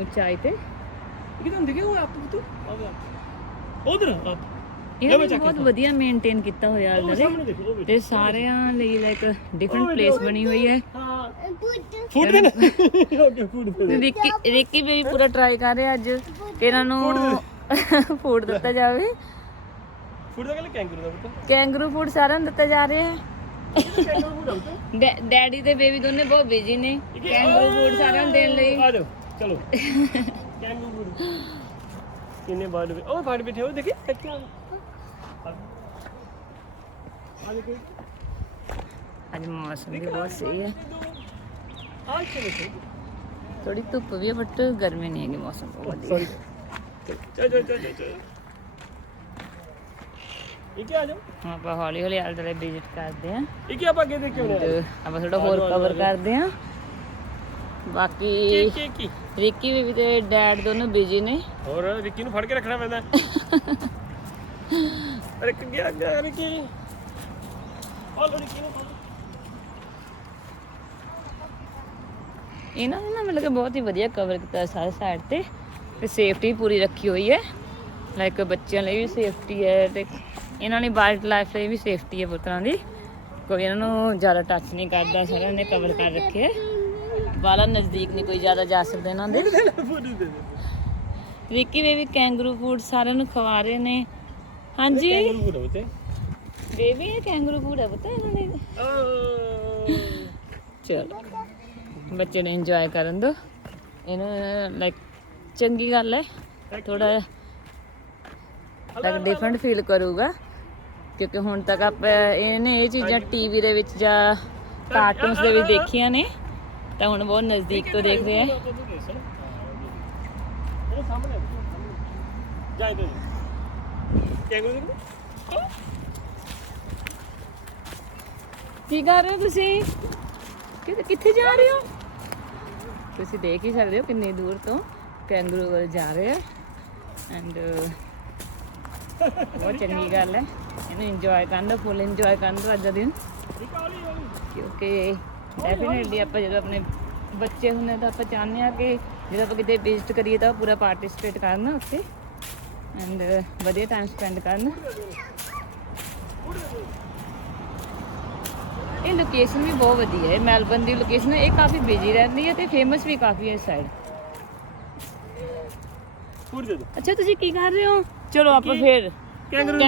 ਉਚਾਈ ਤੇ ਕਿਦਾਂ ਦਿਖੇ ਉਹ ਆਪ ਤੂੰ ਉਧਰ ਆਪ ਇਹ ਬਹੁਤ ਵਧੀਆ ਮੇਨਟੇਨ ਕੀਤਾ ਹੋਇਆ ਇਧਰ ਤੇ ਸਾਰਿਆਂ ਲਈ ਲਾਈਕ ਡਿਫਰੈਂਟ ਪਲੇਸ ਬਣੀ ਹੋਈ ਹੈ। ਫੂਡ ਦੇ ਓਕੇ ਫੂਡ ਦੇ ਰਿੱਕੀ ਵੀ ਪੂਰਾ ਟਰਾਈ ਕਰ ਰਿਹਾ ਅੱਜ ਕਿ ਇਹਨਾਂ ਨੂੰ ਫੂਡ ਦਿੱਤਾ ਜਾਵੇ। ਫੂਡ ਦਾ ਕੈਂਗਰੂ ਦਾ ਪੁੱਤ ਕੈਂਗਰੂ ਫੂਡ ਸਾਰਿਆਂ ਨੂੰ ਦਿੱਤਾ ਜਾ ਰਿਹਾ ਹੈ। ਕੈਂਗਰੂ ਫੂਡ ਆ ਪੁੱਤ ਡੈਡੀ ਤੇ ਬੇਬੀ ਦੋਨੇ ਬਹੁਤ ਬਿਜ਼ੀ ਨੇ ਕੈਂਗਰੂ ਫੂਡ ਸਾਰਿਆਂ ਨੂੰ ਦੇਣ ਲਈ। ਆ ਜਾਓ ਚਲੋ ਕੈਂਗਰੂ ਫੂਡ ਕਿੰਨੇ ਬਾੜ ਉਹ ਬਾੜ ਬੈਠੇ ਉਹ ਦੇਖੀ ਕਿਆ ਆ ਦੇਖੋ ਅੱਜ ਮੌਸਮ ਵੀ ਬਹੁਤ ਸਹੀ ਹੈ। ਆ ਚਲੋ ਥੋੜੀ ਧੁੱਪ ਵੀ ਹੈ ਬਟ ਗਰਮੀ ਨਹੀਂ ਹੈਗੀ ਮੌਸਮ ਬਹੁਤ ਵਧੀਆ। ਸੌਰੀ ਚਲ ਇਹ ਕੀ ਆ ਜਾਓ ਹੁਣ ਆਪਾਂ ਹੌਲੀ ਹੌਲੀ ਆਲੇ ਦੁਆਲੇ ਵਿਜ਼ਿਟ ਕਰਦੇ ਹਾਂ ਇਹ ਕੀ ਆਪਾਂ ਅੱਗੇ ਦੇਖ ਕੇ ਆਉਣੇ ਆਪਾਂ ਥੋੜਾ ਹੋਰ ਕਵਰ ਕਰਦੇ ਹਾਂ। ਬਾਕੀ ਕੀ ਰਿੱਕੀ ਬੇਬੀ ਤੇ ਡੈਡ ਦੋਨੋਂ ਬਿਜ਼ੀ ਨੇ। ਹੋਰ ਰਿੱਕੀ ਨੂੰ ਫੜ ਕੇ ਰੱਖਣਾ ਪੈਂਦਾ ਰਿੱਕ ਗਿਆ ਰਿੱਕੀ ਆਲ ਰਿੱਕੀ ਨੂੰ ਇਹਨਾਂ ਨੇ ਨਾ ਮਤਲਬ ਕਿ ਬਹੁਤ ਹੀ ਵਧੀਆ ਕਵਰ ਕੀਤਾ ਸਾਰੇ ਸਾਈਡ ਤੇ ਸੇਫਟੀ ਪੂਰੀ ਰੱਖੀ ਹੋਈ ਹੈ। ਲਾਈਕ ਬੱਚਿਆਂ ਲਈ ਵੀ ਸੇਫਟੀ ਹੈ ਤੇ ਇਹਨਾਂ ਲਈ ਵਾਈਲਡ ਲਾਈਫ ਲਈ ਵੀ ਸੇਫਟੀ ਹੈ ਬਹੁਤ ਤਰ੍ਹਾਂ ਦੀ। ਕੋਈ ਇਹਨਾਂ ਨੂੰ ਜ਼ਿਆਦਾ ਟੱਚ ਨਹੀਂ ਕਰਦਾ, ਸਾਰਿਆਂ ਨੇ ਕਵਰ ਕਰ ਰੱਖਿਆ। ਬਾਲਾ ਨਜ਼ਦੀਕ ਨਹੀਂ ਕੋਈ ਜ਼ਿਆਦਾ ਜਾ ਸਕਦਾ ਇਹਨਾਂ ਦੇ। ਰਿੱਕੀ ਬੇਬੀ ਕੈਂਗਰੂ ਫੂਡ ਸਾਰਿਆਂ ਨੂੰ ਖਵਾ ਰਹੇ ਨੇ। ਹਾਂਜੀ ਕੈਂਗਰੂ ਫੂਡ ਹੋਤੇ ਬੇਬੀ ਇਹ ਕੈਂਗਰੂ ਫੂਡ ਹੈ ਪਤਾ ਇਹਨਾਂ ਨੇ। ਚਲੋ ਬੱਚੇ ਨੇ ਇੰਜੋਏ ਕਰਨ ਦੋ ਇਹਨੂੰ ਲਾਈਕ ਚੰਗੀ ਗੱਲ ਹੈ। ਥੋੜਾ ਲਾਈਕ ਡਿਫਰੈਂਟ ਫੀਲ ਕਰੂਗਾ ਕਿਉਂਕਿ ਹੁਣ ਤੱਕ ਆਪਾਂ ਇਹਨੇ ਇਹ ਚੀਜ਼ਾਂ ਟੀਵੀ ਦੇ ਵਿੱਚ ਜਾਂ ਕਾਰਟੂਨਸ ਦੇ ਵਿੱਚ ਦੇਖੀਆਂ ਨੇ ਤਾਂ ਹੁਣ ਬਹੁਤ ਨਜ਼ਦੀਕ ਤੋਂ ਦੇਖ ਰਹੇ ਆ। ਉਹ ਸਾਹਮਣੇ ਜਾਈ ਦੇ ਕੈਂਗਰੂ ਕੀ ਕਰ ਰਹੇ ਹੋ ਤੁਸੀਂ? ਕਿੱਥੇ ਜਾ ਰਹੇ ਹੋ? ਤੁਸੀਂ ਦੇਖ ਹੀ ਸਕਦੇ ਹੋ ਕਿੰਨੀ ਦੂਰ ਤੋਂ ਕੈਂਗਰੂ ਵੱਲ ਜਾ ਰਹੇ ਆ ਐਂਡ ਬਹੁਤ ਚੰਗੀ ਗੱਲ ਹੈ। ਇਹਨੂੰ ਇੰਜੋਏ ਕਰਨ ਦਿਓ, ਫੁੱਲ ਇੰਜੋਏ ਕਰਨ ਦਿਓ ਅੱਜ ਦਾ ਦਿਨ ਕਿਉਂਕਿ ਡੈਫੀਨੇਟਲੀ ਆਪਾਂ ਜਦੋਂ ਆਪਣੇ ਬੱਚੇ ਹੁੰਦੇ ਤਾਂ ਆਪਾਂ ਚਾਹੁੰਦੇ ਹਾਂ ਕਿ ਜਦੋਂ ਆਪਾਂ ਕਿਤੇ ਵਿਜ਼ਿਟ ਕਰੀਏ ਤਾਂ ਪੂਰਾ ਪਾਰਟਿਸਿਪੇਟ ਕਰਨ ਉੱਥੇ ਐਂਡ ਵਧੀਆ ਟਾਈਮ ਸਪੈਂਡ ਕਰਨ। ਇਹ ਲੋਕੇਸ਼ਨ ਵੀ ਬਹੁਤ ਵਧੀਆ ਹੈ। ਮੈਲਬਨ ਦੀ ਲੋਕੇਸ਼ਨ ਇਹ ਕਾਫੀ ਬਿਜੀ ਰਹਿੰਦੀ ਹੈ ਤੇ ਫੇਮਸ ਵੀ ਕਾਫੀ ਹੈ ਇਸ ਸਾਈਡ। ਅੱਛਾ ਤੁਸੀਂ ਕੀ ਕਰ ਰਹੇ ਹੋ? ਚਲੋ ਆਪਾਂ ਫਿਰ ਕੈਂਗਰੂ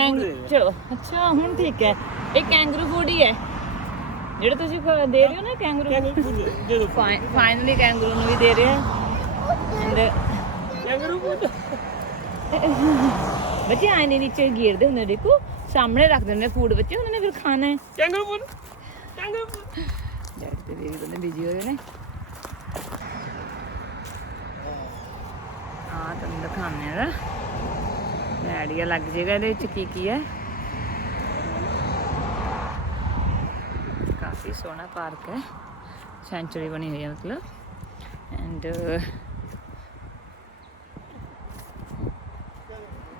ਚਲੋ ਅੱਛਾ ਹੁਣ ਠੀਕ ਹੈ। ਇਹ ਕੈਂਗਰੂ ਫੂਡ ਹੀ ਹੈ ਜਿਹੜਾ ਤੁਸੀਂ ਦੇ ਰਹੇ ਹੋ ਨਾ ਕੈਂਗਰੂ ਦੇ ਦੋ। ਫਾਈਨਲੀ ਕੈਂਗਰੂ ਨੂੰ ਵੀ ਦੇ ਰਹੇ ਆ ਐਂਡ ਕੈਂਗਰੂ ਫੂਡ ਬੱਚੇ ਆਏ ਨੇ ਨੀਚੇ ਗੇਰਦੇ ਹੁੰਦੇ ਦੇਖੋ ਸਾਹਮਣੇ ਰੱਖ ਦਿੰਦੇ ਫੂਡ ਬੱਚੇ ਉਹਨਾਂ ਨੇ ਫਿਰ ਖਾਣਾ ਹੈ। ਕੈਂਗਰੂ ਫੂਡ ਡੈਡ ਤੇ ਬੇਬੀ ਦੋਨੇ ਬਿਜੀ ਹੋਏ ਨੇ। ਆ ਤੁਹਾਨੂੰ ਦਿਖਾਉਂਦੇ ਆ ਆਈਡੀਆ ਲੱਗ ਜਾਏਗਾ ਇਹਦੇ ਵਿੱਚ ਕੀ ਹੈ। ਕਾਫੀ ਸੋਹਣਾ ਪਾਰਕ ਹੈ, ਸੈਂਚੁਰੀ ਬਣੀ ਹੋਈ ਹੈ ਮਤਲਬ ਐਂਡ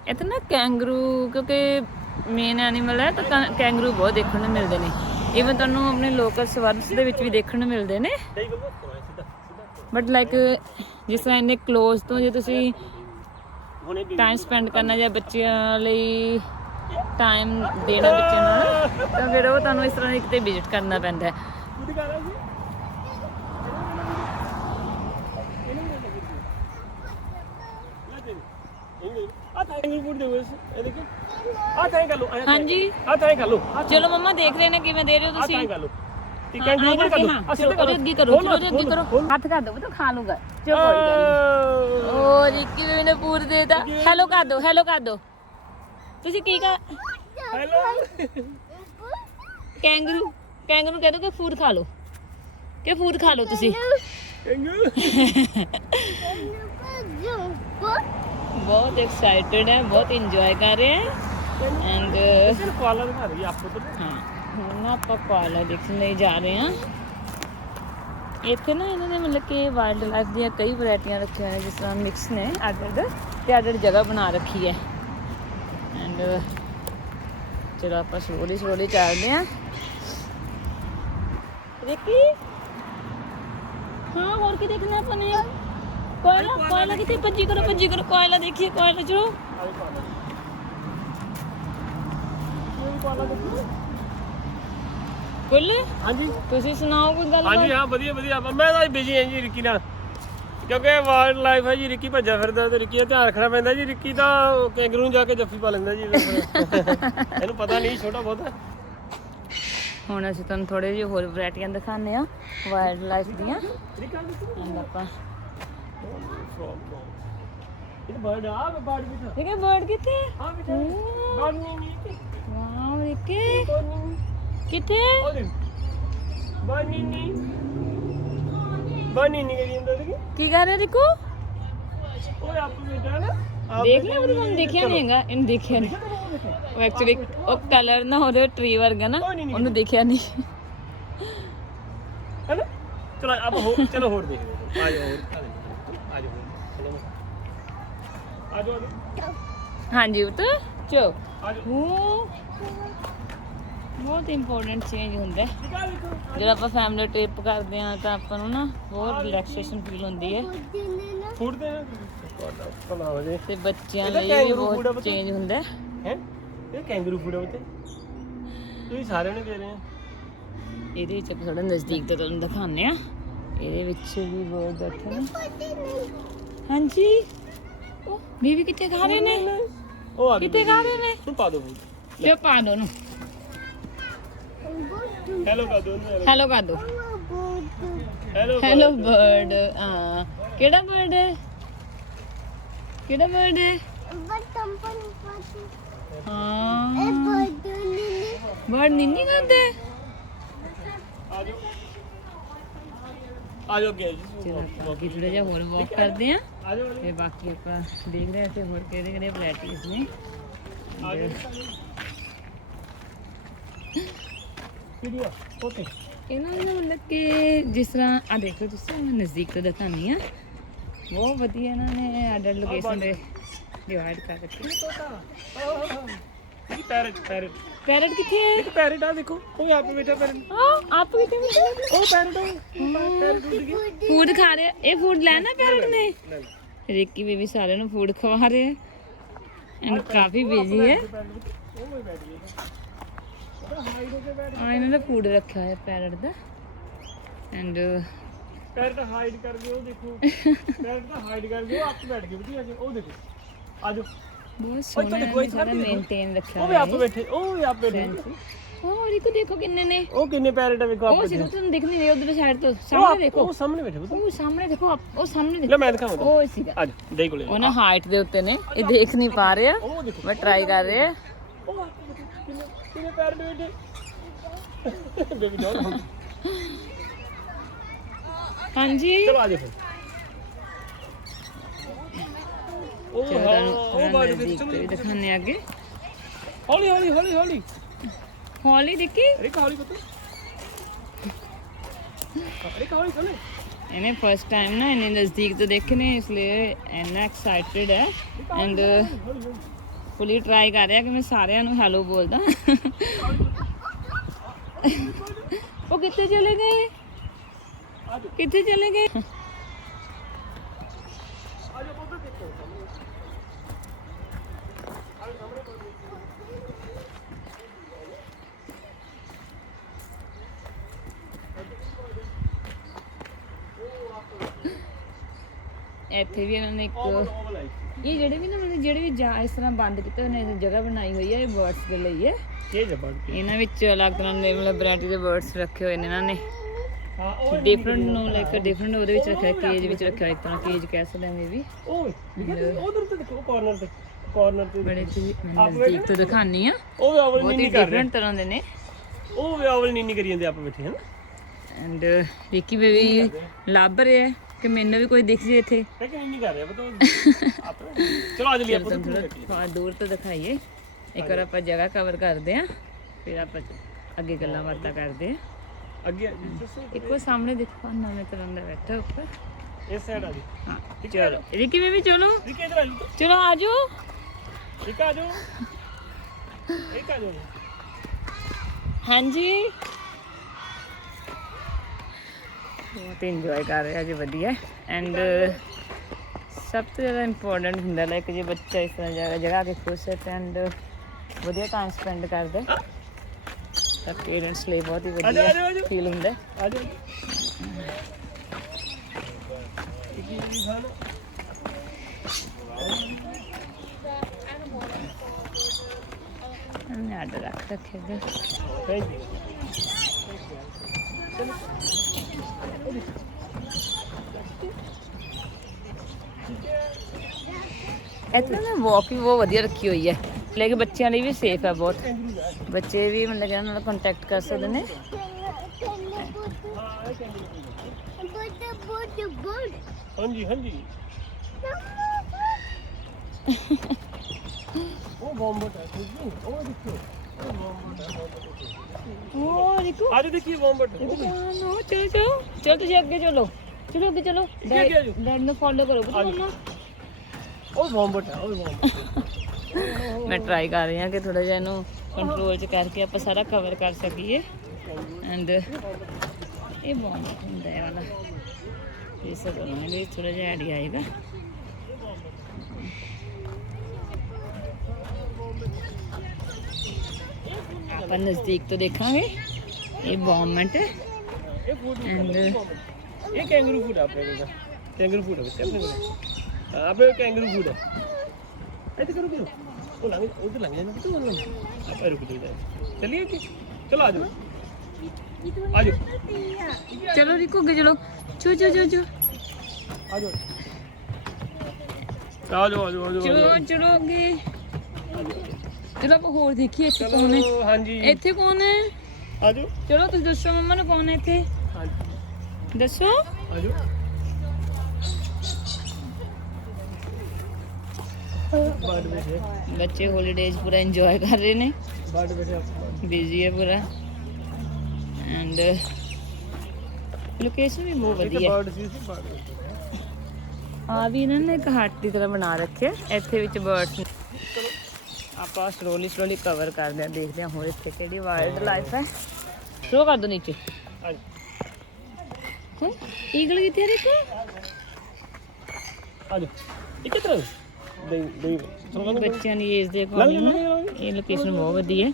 ਇੱਥੇ ਨਾ ਕੈਂਗਰੂ ਕਿਉਂਕਿ ਮੇਨ ਐਨੀਮਲ ਹੈ ਤਾਂ ਕੈਂਗਰੂ ਬਹੁਤ ਦੇਖਣ ਨੂੰ ਮਿਲਦੇ ਨੇ। ਈਵਨ ਤੁਹਾਨੂੰ ਆਪਣੇ ਲੋਕਲ ਸਵਰਗਸ ਦੇ ਵਿੱਚ ਵੀ ਦੇਖਣ ਨੂੰ ਮਿਲਦੇ ਨੇ ਬਟ ਲਾਈਕ ਜਿਸ ਤਰ੍ਹਾਂ ਇੰਨੇ ਕਲੋਜ਼ ਤੋਂ ਜੇ ਤੁਸੀਂ ਟਾਈਮ ਸਪੈਂਡ ਕਰਨਾ ਜਾਂ ਬੱਚਿਆਂ ਲਈ ਟਾਈਮ ਦੇਣਾ ਬੱਚਿਆਂ ਨਾਲ ਤਾਂ ਫਿਰ ਉਹ ਤੁਹਾਨੂੰ ਇਸ ਤਰ੍ਹਾਂ ਕਿਤੇ ਵਿਜ਼ਿਟ ਕਰਨਾ ਪੈਂਦਾ ਹੈ। ਦੇ ਆ ਥੈਂਕ ਫੂਡ ਦੇ ਬਸ ਇਹ ਦੇਖੋ ਆ ਥੈਂਕ ਕਰ ਲੋ ਹਾਂਜੀ ਆ ਥੈਂਕ ਕਰ ਲੋ ਚਲੋ ਮੰਮਾ ਦੇਖ ਰਹੇ ਨੇ ਕਿਵੇਂ ਦੇ ਰਹੇ ਹੋ ਆ ਤੁਸੀਂ ਥੈਂਕ ਕਰ ਲੋ ਠੀਕ ਹੈ ਜੀ ਕਰ ਲੋ ਚਲੋ ਉਹਦੇ ਅੱਗੇ ਕਰੋ ਚਲੋ ਉਹਦੇ ਅੱਗੇ ਕਰੋ ਹੱਥ ਕਰ ਦੋ ਤਾਂ ਖਾ ਲੂਗਾ ਚਲੋ ਕੋਈ ਗੱਲ ਨਹੀਂ ਓ ਰਿੱਕੀ ਬੇਬੀ ਨੇ ਪੂਰ ਦੇਤਾ ਹੈਲੋ ਕਰ ਦੋ ਤੁਸੀਂ ਕੀ ਕਰ ਹੈਲੋ ਕੈਂਗਰੂ ਕਹਿ ਦੋ ਕਿ ਫੂਡ ਖਾ ਲਓ ਕਿ ਫੂਡ ਖਾ ਲਓ ਤੁਸੀਂ ਬਹੁਤ ਐਕਸਾਈਟਡ ਹੈ ਬਹੁਤ ਇੰਜੋਏ ਕਰ ਰਹੇ ਹੈ ਐਂਡ ਸਿਰ ਕੋਲਾ ਦਿਖਾ ਰਹੀ ਆਪਕੋ ਤਾਂ ਹਾਂ ਹੁਣ ਨਾ ਆਪਾਂ ਕੋਆਲਾ ਦੇਖਣ ਲਈ ਜਾ ਰਹੇ ਹਾਂ ਇੱਥੇ ਨਾ ਇਹਨਾਂ ਨੇ ਮਤਲਬ ਕਿ ਵਾਈਲਡ ਲਾਈਫ ਦੀਆਂ ਕਈ ਵੈਰਾਈਟੀਆਂ ਰੱਖੀਆਂ ਨੇ ਜਿਸ ਤਰ੍ਹਾਂ ਮਿਕਸ ਨੇ ਅੱਡ ਤੇ ਅੱਡ ਜਗ੍ਹਾ ਬਣਾ ਰੱਖੀ ਹੈ ਐਂਡ ਚਲੋ ਆਪਾਂ ਸਲੋਲੀ ਚੱਲਦੇ ਹਾਂ ਰਿੱਕੀ ਹਾਂ ਹੋਰ ਕੀ ਦੇਖਣਾ ਆਪਾਂ ਨੇ ਕੋਇਲਾ ਕਿਤੇ ਭੱਜੀ ਕਰੋ ਕੋਇਲਾ ਦੇਖੀਏ ਕੋਇਲਾ ਚਲੋ ਬੋਲੇ ਹਾਂਜੀ ਤੁਸੀਂ ਸੁਣਾਓ ਕੋਈ ਗੱਲ ਹਾਂਜੀ ਹਾਂ ਵਧੀਆ ਮੈਂ ਤਾਂ ਬਿਜੀ ਹਾਂ ਜੀ ਰਿੱਕੀ ਨਾਲ ਕਿਉਂਕਿ ਵਾਈਲਡ ਲਾਈਫ ਹੈ ਜੀ ਰਿੱਕੀ ਭੱਜਾ ਫਿਰਦਾ ਤੇ ਰਿੱਕੀ ਦਾ ਧਿਆਨ ਰੱਖਣਾ ਪੈਂਦਾ ਜੀ ਰਿੱਕੀ ਤਾਂ ਕੈਂਗਰੂ ਨੂੰ ਜਾ ਕੇ ਜੱਫੀ ਪਾ ਲੈਂਦਾ ਜੀ ਇਹਨੂੰ ਪਤਾ ਨਹੀਂ ਛੋਟਾ ਬਹੁਤ ਹੈ ਹੁਣ ਅਸੀਂ ਤੁਹਾਨੂੰ ਥੋੜੇ ਜਿਹੇ ਹੋਰ ਵੈਰਾਈਟੀਆਂ ਦਿਖਾਉਂਦੇ ਆ ਵਾਈਲਡ ਲਾਈਫ ਦੀਆਂ ਐਂਡ ਆਪਾਂ ਇਹ ਬਰਡ ਆ ਬਰਡ ਵੀ ਠੀਕ ਹੈ ਬਰਡ ਕਿੱਥੇ ਹਾਂ ਵੀ ਬਰਡ ਨਹੀਂ ਵਾਓ ਰਿੱਕੀ ਕਿੱਥੇ ਉਹ ਦੇਖ ਬਰਡ ਨਹੀਂ ਕਰੀ ਜਾਂਦਾ ਦੇਖੀ ਕੀ ਕਰ ਰਿਹਾ ਰਿਕੂ ਓਏ ਆਪ ਬੇਟਾ ਨਾ ਦੇਖ ਲਿਆ ਉਹਨੂੰ ਤੁਹਾਨੂੰ ਦੇਖਿਆ ਨਹੀਂ ਹੈਗਾ ਇਹਨੂੰ ਦੇਖਿਆ ਨਹੀਂ ਉਹ ਐਕਚੁਅਲੀ ਉਹ ਕਲਰ ਨਾ ਉਹਦੇ ਟਰੀ ਵਰਗਾ ਨਾ ਉਹਨੂੰ ਦੇਖਿਆ ਨਹੀਂ ਹੈ ਨਾ ਚਲੋ ਆਪ ਹੋ ਚਲੋ ਹੋਰ ਦੇਖ ਆ ਜਾਓ ਆ ਜਾਓ ਹਾਂਜੀ ਉਹ ਤਾਂ ਚੋ ਆ ਜਾਓ ਬਹੁਤ ਇੰਪੋਰਟੈਂਟ ਚੇਂਜ ਹੁੰਦਾ ਹੈ ਜਦੋਂ ਆਪਾਂ ਫੈਮਿਲੀ ਟ੍ਰਿਪ ਕਰਦੇ ਆ ਤਾਂ ਆਪਾਂ ਨੂੰ ਨਾ ਬਹੁਤ ਰਿਲੈਕਸੇਸ਼ਨ ਫੀਲ ਹੁੰਦੀ ਹੈ ਫੂਡ ਦੇ ਬਣਾਓ ਜੀ ਤੇ ਬੱਚਿਆਂ ਲਈ ਵੀ ਬਹੁਤ ਚੇਂਜ ਹੁੰਦਾ ਹੈ ਇਹ ਕੈਂਗਰੂ ਫੂਡ ਹੈ ਉੱਤੇ ਤੁਸੀਂ ਸਾਰਿਆਂ ਨੂੰ ਦੇ ਰਹੇ ਆ ਇਹਦੇ ਵਿੱਚ ਆਪਾਂ ਥੋੜਾ ਨਜ਼ਦੀਕ ਤੋਂ ਤੁਹਾਨੂੰ ਦਿਖਾਉਂਦੇ ਆ ਇਹਦੇ ਵਿੱਚ ਵੀ ਬਹੁਤ ਬੈਠੇ ਨੇ ਹਾਂਜੀ ਉਹ ਬੀਬੀ ਕਿੱਥੇ ਖਾ ਰਹੇ ਨੇ ਉਹ ਆ ਕਿੱਥੇ ਖਾ ਰਹੇ ਨੇ ਤੂੰ ਪਾ ਦੋ ਤੇ ਪਾ ਦੋ ਨੂੰ ਹੈਲੋ ਕਰ ਦੋ ਹੈਲੋ ਕਰ ਦੋ ਹੈਲੋ ਬਰਡ ਹਾਂ ਕਿਹੜਾ ਬਰਡ ਹੈ ਹਾਂ ਬਰਡ ਨਿੰਨੀ ਕਰਦੇ ਆ ਜਾਓ ਗਿਆ ਜੀ ਚਲੋ ਬਾਕੀ ਥੋੜਾ ਜਿਹਾ ਹੋਰ ਵਾਕ ਕਰਦੇ ਆ ਆ ਜਾਓ ਤੇ ਬਾਕੀ ਆਪਾਂ ਦੇਖ ਰਹੇ ਹਾਂ ਹੋਰ ਕਿਹੜੇ ਵੈਰਾਈਟੀਜ਼ ਨੇ ਆ ਜਾਓ ਵੀਡੀਓ ਓਕੇ ਇਹਨਾਂ ਨੂੰ ਮਤਲਬ ਕਿ ਜਿਸ ਤਰ੍ਹਾਂ ਆ ਦੇਖੋ ਤੁਸੀਂ ਮੈਂ ਨਜ਼ਦੀਕ ਤੋਂ ਦਿਖਾਉਂਦੀ ਆ ਬਹੁਤ ਵਧੀਆ ਇਹਨਾਂ ਨੇ ਅਡਰ ਲੋਕੇਸ਼ਨ ਦੇ ਡਿਵਾਈਡ ਕਰ ਰੱਖੀ ਇਹ ਪੈਰਟ ਪੈਰਟ ਕਿੱਥੇ ਹੈ ਇੱਕ ਪੈਰਟ ਆ ਦੇਖੋ ਉਹ ਆਪ ਬੈਠਾ ਪੈਰਟ ਆਪ ਕਿੱਥੇ ਉਹ ਪੈਰਟ ਪੈਰਟ ਉੱਡ ਗਿਆ ਫੂਡ ਖਾ ਰਿਹਾ ਇਹ ਫੂਡ ਲੈਣਾ ਪੈਰਟ ਨੇ ਰਿੱਕੀ ਬੇਬੀ ਸਾਰਿਆਂ ਨੂੰ ਫੂਡ ਖਵਾ ਰਹੇ ਹੈ ਐਂਡ ਕਾਫੀ ਬਿਜ਼ੀ ਹੈ ਉਹ ਮੈਂ ਬੈਠ ਗਿਆ ਹਾਈਡ ਹੋ ਕੇ ਬੈਠ ਆ ਇਹਨਾਂ ਦਾ ਫੂਡ ਰੱਖਿਆ ਹੋਇਆ parrot the and parrot hide ਕਰ ਦਿਓ ਦੇਖੋ ਪੈਰਟ ਤਾਂ ਹਾਈਡ ਕਰ ਦਿਓ ਆਪ ਬੈਠ ਗਏ ਬਤੀ ਉਹ ਦੇਖੋ ਆਜੋ ਬਹੁਤ ਸੋਹਣਾ ਹੈ ਸਾਰਾ ਮੇਨਟੇਨ ਰੱਖਿਆ ਉਹ ਵੀ ਆਪ ਬੈਠੇ ਉਹ ਵੀ ਆਪ ਬੈਠੇ ਉਹ ਰਿਕੋ ਦੇਖੋ ਕਿੰਨੇ ਨੇ ਉਹ ਕਿੰਨੇ ਪੈਰਟ ਆ ਵੇਖੋ ਉਹ ਸਿਰ ਤੁਹਾਨੂੰ ਦਿਖ ਨਹੀਂ ਰਿਹਾ ਉਧਰ ਸਾਈਡ ਤੋਂ ਸਾਹਮਣੇ ਦੇਖੋ ਉਹ ਸਾਹਮਣੇ ਬੈਠੇ ਬਤੀ ਉਹ ਸਾਹਮਣੇ ਦੇਖੋ ਉਹ ਸਾਹਮਣੇ ਲੈ ਦੇਖੋ ਮੈਂ ਦਿਖਾਵਾਂ ਉਹ ਸੀਗਾ ਅੱਜ ਦੇ ਕੋਲੇ ਉਹ ਨਾ ਹਾਈਟ ਦੇ ਉੱਤੇ ਨੇ ਇਹ ਦੇਖ ਨਹੀਂ ਪਾ ਰਹੇ ਆ ਉਹ ਦੇਖੋ ਮੈਂ ਟਰਾਈ ਕਰ ਰਹੇ ਆ ਉਹ ਕਿੰਨੇ ਪੈਰਟ ਬੈਠੇ ਬੇਬੀ ਜਾਓ ਹਾਂਜੀ ਚਲੋ ਆ ਜਾਓ ਫਿਰ ਉਹ ਬਾਅਦ ਵਿੱਚ ਦਿਖਾਣੇ ਅੱਗੇ ਹੌਲੀ ਹੌਲੀ ਹੌਲੀ ਹੌਲੀ ਹੌਲੀ ਦੇਖੀ ਅਰੇ ਹੌਲੀ ਪਤਾ ਅਰੇ ਹੌਲੀ ਚਲੇ ਇਹਨੇ ਫਸਟ ਟਾਈਮ ਨਾ ਇਹਨੇ ਨਜ਼ਦੀਕ ਤੋਂ ਦੇਖੇ ਨੇ ਇਸ ਲਈ ਇੰਨਾ ਐਕਸਾਈਟਡ ਹੈ ਐਂਡ ਫੁੱਲੀ ਟਰਾਈ ਕਰ ਰਿਹਾ ਕਿ ਮੈਂ ਸਾਰਿਆਂ ਨੂੰ ਹੈਲੋ ਬੋਲਦਾ ਉਹ ਕਿੱਥੇ ਚਲੇ ਗਏ ਕਿੱਥੇ ਚਲੇ ਗਏ ਇੱਥੇ ਵੀ ਇਹਨਾਂ ਨੇ ਇੱਕ ਲਾਈਫ ਇਹ ਜਿਹੜੇ ਵੀ ਨਾ ਮਤਲਬ ਜਿਹੜੇ ਵੀ ਜਾ ਇਸ ਤਰ੍ਹਾਂ ਬੰਦ ਕੀਤੇ ਹੋਏ ਨੇ ਜਗ੍ਹਾ ਬਣਾਈ ਹੋਈ ਹੈ ਇਹ ਬਰਡਸ ਦੇ ਲਈ ਹੈ। ਇਹ ਜਬੜ ਕੇ ਇਹਨਾਂ ਵਿੱਚ ਅਲੱਗ ਤਰ੍ਹਾਂ ਦੇ ਮਤਲਬ ਵੈਰਾਈਟੀ ਦੇ ਬਰਡਸ ਰੱਖੇ ਹੋਏ ਨੇ ਇਹਨਾਂ ਨੇ। ਹਾਂ ਉਹ ਡਿਫਰੈਂਟ ਨੂੰ ਲਾਈਕ ਡਿਫਰੈਂਟ ਉਹਦੇ ਵਿੱਚ ਰੱਖਿਆ ਕੇਜ ਵਿੱਚ ਰੱਖਿਆ ਇੱਕ ਤਰ੍ਹਾਂ ਕੇਜ ਕਹਿ ਸਕਦੇ ਹਾਂ ਵੀ। ਉਹ ਉਧਰ ਤੇ ਦੇਖੋ ਕਾਰਨਰ ਤੇ ਬੜੇ ਚੀਜ਼ ਮੈਂ ਨਜ਼ਦੀਕ ਤੋਂ ਦਿਖਾਣੀ ਆ ਉਹ ਵਿਆਵਲ ਬਹੁਤ ਹੀ ਨਹੀਂ ਕਰ ਰਹੇ ਡਿਫਰੈਂਟ ਤਰ੍ਹਾਂ ਦੇ ਨੇ। ਉਹ ਵਿਆਵਲ ਨਹੀਂ ਕਰੀ ਜਾਂਦੇ ਆਪ ਬੈਠੇ ਹਨ। ਐਂਡ ਰਿੱਕੀ ਬੇਬੀ ਲੱਭ ਰਿਹਾ ਕਿ ਮੈਨੂੰ ਵੀ ਕੋਈ ਦਿਖ ਜੇ ਇੱਥੇ। ਲੇਕਿਨ ਨਹੀਂ ਕਰ ਰਿਹਾ ਪਤਾ ਆਪ ਚਲੋ ਆ ਜਲੀ ਆਪਾਂ ਥੋੜਾ ਦੂਰ ਤੋਂ ਦਿਖਾਈਏ ਇੱਕ ਵਾਰ ਆਪਾਂ ਜਗ੍ਹਾ ਕਵਰ ਕਰਦੇ ਆ ਫਿਰ ਆਪਾਂ ਅੱਗੇ ਗੱਲਾਂ ਬਾਤਾਂ ਕਰਦੇ ਆ। ਅੱਗੇ ਇੱਕੋ ਸਾਹਮਣੇ ਦੇਖੋ ਨਵੇਂ ਤਰ੍ਹਾਂ ਦਾ ਬੈਠਾ ਉੱਪਰ ਇਸ ਸਾਈਡ ਆ ਜੀ। ਹਾਂ ਚਲੋ ਰਿੱਕੀ ਬੇਬੀ ਚਲੋ ਠੀਕ ਹੈ ਇਧਰ ਆ ਜਾਓ ਚਲੋ ਆ ਜਾਓ ਠੀਕ ਆ ਜਾਓ ਇੱਕ ਆ ਜਾਓ ਹਾਂਜੀ ਬਹੁਤ ਇੰਜੋਏ ਕਰ ਰਿਹਾ ਜੀ ਵਧੀਆ। ਐਂਡ ਸਭ ਤੋਂ ਜ਼ਿਆਦਾ ਇੰਪੋਰਟੈਂਟ ਹੁੰਦਾ ਲਾਈਕ ਜੇ ਬੱਚਾ ਇਸ ਤਰ੍ਹਾਂ ਜਗ੍ਹਾ ਕੇ ਖੁਸ਼ ਹੈ ਐਂਡ ਵਧੀਆ ਟਾਈਮ ਸਪੈਂਡ ਕਰਦਾ ਤਾਂ ਪੇਰੈਂਟਸ ਲਈ ਬਹੁਤ ਹੀ ਵਧੀਆ ਫੀਲ ਹੁੰਦਾ। ਆ ਜਾਓ हमने आर्डर रख रखे थे। ਥੈਂਕ ਯੂ ਇੱਥੇ ਨਾ ਵਾਕ ਵੀ ਬਹੁਤ ਵਧੀਆ ਰੱਖੀ ਹੋਈ ਹੈ ਲੇਕਿਨ ਬੱਚਿਆਂ ਲਈ ਵੀ ਸੇਫ ਹੈ ਬਹੁਤ। ਬੱਚੇ ਵੀ ਮਤਲਬ ਕਿ ਨਾਲ ਕੰਟੈਕਟ ਕਰ ਸਕਦੇ ਨੇ। ਹਾਂਜੀ ਹਾਂਜੀ ਉਹ ਬੰਬਟ ਹੈ ਉਹ ਦੇਖੋ ਉਹ ਦੇਖੋ आज देखिए बॉम्बट ਚਲੋ ਚਲੋ ਚਲੋ ਤੁਸੀਂ ਅੱਗੇ ਚਲੋ ਚਲੋ ਅੱਗੇ ਚਲੋ ਡੈਡ ਨੂੰ ਫੋਲੋ ਕਰੋ ਬੁੱਧੂ ਉਹ बॉम्बट है ਉਹ बॉम्बट ਮੈਂ ਟਰਾਈ ਕਰ ਰਹੀ ਹਾਂ ਕਿ ਥੋੜਾ ਜਿਹਾ ਇਹਨੂੰ ਕੰਟਰੋਲ 'ਚ ਕਰਕੇ ਆਪਾਂ ਸਾਰਾ ਕਵਰ ਕਰ ਸਕੀਏ। ਐਂਡ ਇਹ ਬਹੁਤ ਹੁੰਦਾ ਹੈ ਵਾਲਾ ਇਸ ਤਰ੍ਹਾਂ ਇਹਦੇ ਥੋੜਾ ਜਿਹਾ ਆਈਡੀਆ ਆਏਗਾ। ਆਪਾਂ ਨਜ਼ਦੀਕ ਤੋਂ ਦੇਖਾਂਗੇ ਇਹ ਬॉम्बट ਹੈ ਇਹ ਫੂਡ ਐਂਡ ਇਹ ਕੈਂਗਰੂ ਫੂਡ ਆ ਆਪਣੇ ਕੋਲ ਕੈਂਗਰੂ ਫੂਡ ਹੈ ਆਪਣੇ ਕੋਲ ਆਪਣੇ ਕੈਂਗਰੂ ਫੂਡ ਹੈ ਇੱਥੇ ਕਰੋ ਉਹ ਲੰਘ ਉਧਰ ਲੰਘ ਜਾਣਾ ਤੂੰ ਆਪਾਂ ਰੁਕ ਜਾਈਦਾ ਚਲਿਏ ਕਿ ਚਲੋ ਆ ਜਾਓ ਆ ਜਾਓ ਚਲੋ ਰਿਕੋ ਅੱਗੇ ਚਲੋ ਚੋ ਚੋ ਚੋ ਚੋ ਆ ਜਾਓ ਆ ਜਾਓ ਆ ਜਾਓ ਆ ਜਾਓ ਚਲੋ ਚਲੋ ਅੱਗੇ ਚਲੋ ਆਪਾਂ ਹੋਰ ਦੇਖੀਏ ਇੱਥੇ ਕੌਣ ਹੈ। ਚਲੋ ਹਾਂਜੀ ਇੱਥੇ ਕੌਣ ਹੈ? ਆ ਜਾਓ ਚਲੋ ਤੁਸੀਂ ਦੱਸੋ ਮੰਮਾ ਨੂੰ ਕੌਣ ਹੈ ਇੱਥੇ ਹਾਂਜੀ ਦੱਸੋ। ਆ ਜਾਓ ਬਾਹਰ ਬੈਠੇ ਬੱਚੇ ਹੌਲੀਡੇਜ਼ ਪੂਰਾ ਇੰਜੋਏ ਕਰ ਰਹੇ ਨੇ ਬਾਹਰ ਬੈਠੇ ਆਪਾਂ ਬਿਜ਼ੀ ਹੈ ਪੂਰਾ ਐਂਡ ਲੋਕੇਸ਼ਨ ਵੀ ਬਹੁਤ ਵਧੀਆ ਬਰਡ ਸੀ ਬਾਹਰ ਆ ਵੀ ਇਹਨਾਂ ਨੇ ਇੱਕ ਹੱਟ ਦੀ ਤਰ੍ਹਾਂ ਬਣਾ ਰੱਖਿਆ ਇੱਥੇ ਵਿੱਚ ਬਰਡਸ ਨੇ। ਆਪਾਂ ਸਲੋਲੀ ਕਵਰ ਕਰਦੇ ਹਾਂ ਦੇਖਦੇ ਹਾਂ ਹੋਰ ਇੱਥੇ ਕਿਹੜੀ ਵਾਈਲਡ ਲਾਈਫ ਹੈ। ਸ਼ੋ ਕਰ ਦੋ ਨੀਚੇ ਈਗਲ ਕਿੱਥੇ ਹੈ ਦੇਖੋ ਆ ਜਾਓ ਇਹ ਕਿੱਧਰ ਦੇ ਬੱਚਿਆਂ ਦੀ ਏਜ ਦੇ ਅਕੋਰਡਿੰਗ ਇਹ ਲੋਕੇਸ਼ਨ ਬਹੁਤ ਵਧੀਆ ਹੈ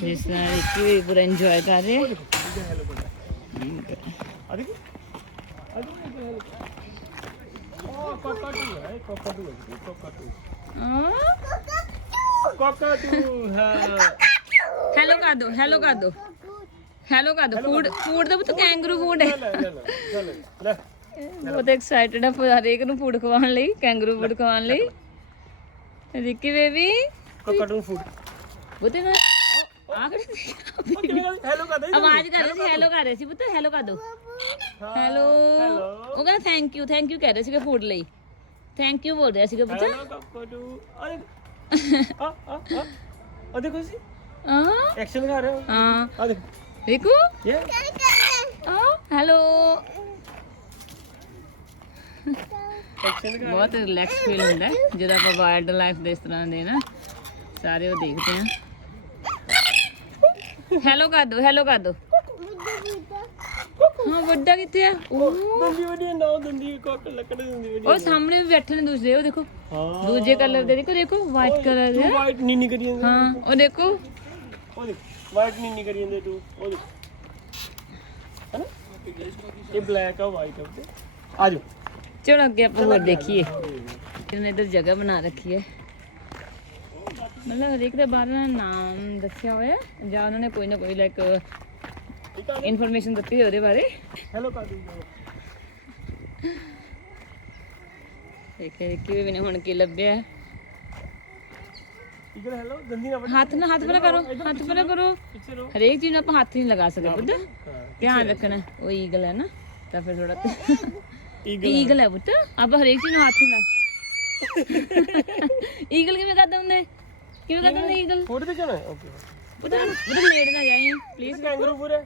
ਜਿਸ ਨਾਲ ਇੱਕ ਵੀ ਪੂਰਾ ਇੰਜੋਏ ਕਰ ਰਹੇ ਆ ਦੇਖੋ ਆ ਦੇਖੋ ਉਹ ਕੋਕਾਟੂ ਹੈ ਕੋਕਾਟੂ ਹਾਂ ਕੋਕਾਟੂ ਹੈ ਹੈਲੋ ਕਰ ਦੋ ਹੈਲੋ ਕਰ ਦੋ ਹੈਲੋ ਕਰ ਦੋ ਫੂਡ ਦਾ ਪੁੱਤ ਕੈਂਗਰੂ ਫੂਡ ਹੈ ਲੈ ਬਹੁਤ ਐਕਸਾਈਟਡ ਆ ਹਰੇਕ ਨੂੰ ਫੂਡ ਖਵਾਉਣ ਲਈ ਕੈਂਗਰੂ ਫੂਡ ਖਵਾਉਣ ਲਈ। ਰਿੱਕੀ ਬੇਬੀ ਕੋਕਾਟੂ ਫੂਡ ਬੁੱਤੇ ਨਾ ਹੈਲੋ ਕਰ ਦੇ ਆਵਾਜ਼ ਕਰ ਰਹੇ ਸੀ ਹੈਲੋ ਕਰ ਰਹੇ ਸੀ ਪੁੱਤ ਹੈਲੋ ਕਰ ਦੋ ਹੈਲੋ ਉਹ ਕਹਿੰਦਾ ਥੈਂਕ ਯੂ ਕਹਿ ਰਹੇ ਸੀਗੇ ਫੂਡ ਲਈ ਥੈਂਕ ਯੂ ਬੋਲ ਰਿਹਾ ਸੀਗਾ ਪੁੱਤ। ਕੋਕਾਟੂ ਆ ਦੇਖੋ ਸੀ ਹਾਂ ਐਕਸ਼ਨ ਕਰ ਰਹੇ ਹੋ ਹਾਂ ਆ ਦੇਖੋ ਰਿਕੂ ਇਹ ਹੈਲੋ ਐਕਸ਼ਨ ਕਰ ਬਹੁਤ ਰਿਲੈਕਸ ਫੀਲ ਹੁੰਦਾ ਹੈ ਜਦੋਂ ਆਪਾਂ ਵਾਈਲਡ ਲਾਈਫ ਦੇ ਇਸ ਤਰ੍ਹਾਂ ਦੇ ਨਾ ਸਾਰੇ ਉਹ ਦੇਖਦੇ ਹਾਂ। ਹੈਲੋ ਕਰ ਦੋ ਹਾਂ ਵੱਡਾ ਕਿੱਥੇ ਆ ਦੰਦੀ ਵੱਡੀ ਨਾ ਦੰਦੀ ਕੋਕ ਲੱਕੜ ਦੰਦੀ ਵੱਡੀ ਉਹ ਸਾਹਮਣੇ ਵੀ ਬੈਠੇ ਨੇ ਦੂਸਰੇ ਉਹ ਦੇਖੋ ਹਾਂ ਦੂਜੇ ਕਲਰ ਦੇ ਦੇਖੋ ਵਾਈਟ ਕਲਰ ਦੇ ਵਾਈਟ ਨੀਨੀ ਕਰੀ ਜਾਂਦੇ ਹਾਂ ਉਹ ਦੇਖੋ ਉਹ ਦੇਖ ਵਾਈਟ ਨੀਨੀ ਕਰੀ ਜਾਂਦੇ ਤੂੰ ਉਹ ਦੇਖ ਹੈਨਾ ਇਹ ਬਲੈਕ ਆ ਵਾਈਟ ਆ ਉੱਤੇ ਆ ਜਾਓ ਚਲੋ ਅੱਗੇ ਆਪਾਂ ਹੋਰ ਦੇਖੀਏ ਇਹਨੇ ਇੱਧਰ ਜਗ੍ਹਾ ਬਣਾ ਰੱਖੀ ਹੈ, ਮਤਲਬ ਹਰੇਕ ਦੇ ਬਾਰੇ ਨਾਲ ਨਾਮ ਦੱਸਿਆ ਹੋਇਆ ਜਾਂ ਉਹਨਾਂ ਨੇ ਕੋਈ ਨਾ ਕੋਈ ਲਾਈਕ ਇਨਫੋਰਮੇਸ਼ਨ ਦਿੱਤੀ ਹੋਈ ਉਹਦੇ ਬਾਰੇ। ਹੈਲੋ ਕਰ ਦਿਓ। ਦੇਖੇ ਕਿਵੇਂ ਨੇ ਹੁਣ ਕੀ ਲੱਭਿਆ। ਇਧਰ ਹੈਲੋ ਦੰਦੀ ਨਾ ਹੱਥ ਪਰੇ ਕਰੋ, ਹੱਥ ਪਰੇ ਕਰੋ। ਪਿੱਛੇ ਰੋ। ਹਰੇਕ ਚੀਜ਼ ਨੂੰ ਆਪਾਂ ਹੱਥ ਨਹੀਂ ਲਗਾ ਸਕਦੇ ਬੁੱਧ, ਧਿਆਨ ਰੱਖਣਾ। ਉਹ ਈਗਲ ਹੈ ਨਾ, ਤਾਂ ਫਿਰ ਥੋੜਾ ਈਗਲ ਹੈ ਪੁੱਤ, ਆਪਾਂ ਹਰੇਕ ਚੀਜ਼ ਨੂੰ ਹੱਥ ਨਹੀਂ ਈਗਲ ਕਿਵੇਂ ਕਰਦਾ ਹੁੰਦੇ, ਕਿਵੇਂ ਕਰਦਾ ਹੁੰਦਾ ਈਗਲ? ਫੋਟੋ ਤੇ ਜਾਣਾ ਓਕੇ ਪੁੱਤ ਨੇੜੇ ਨਾ ਜਾਈਂ ਪਲੀਜ਼। ਕੈਂਗਰੂ ਪੂਰੇ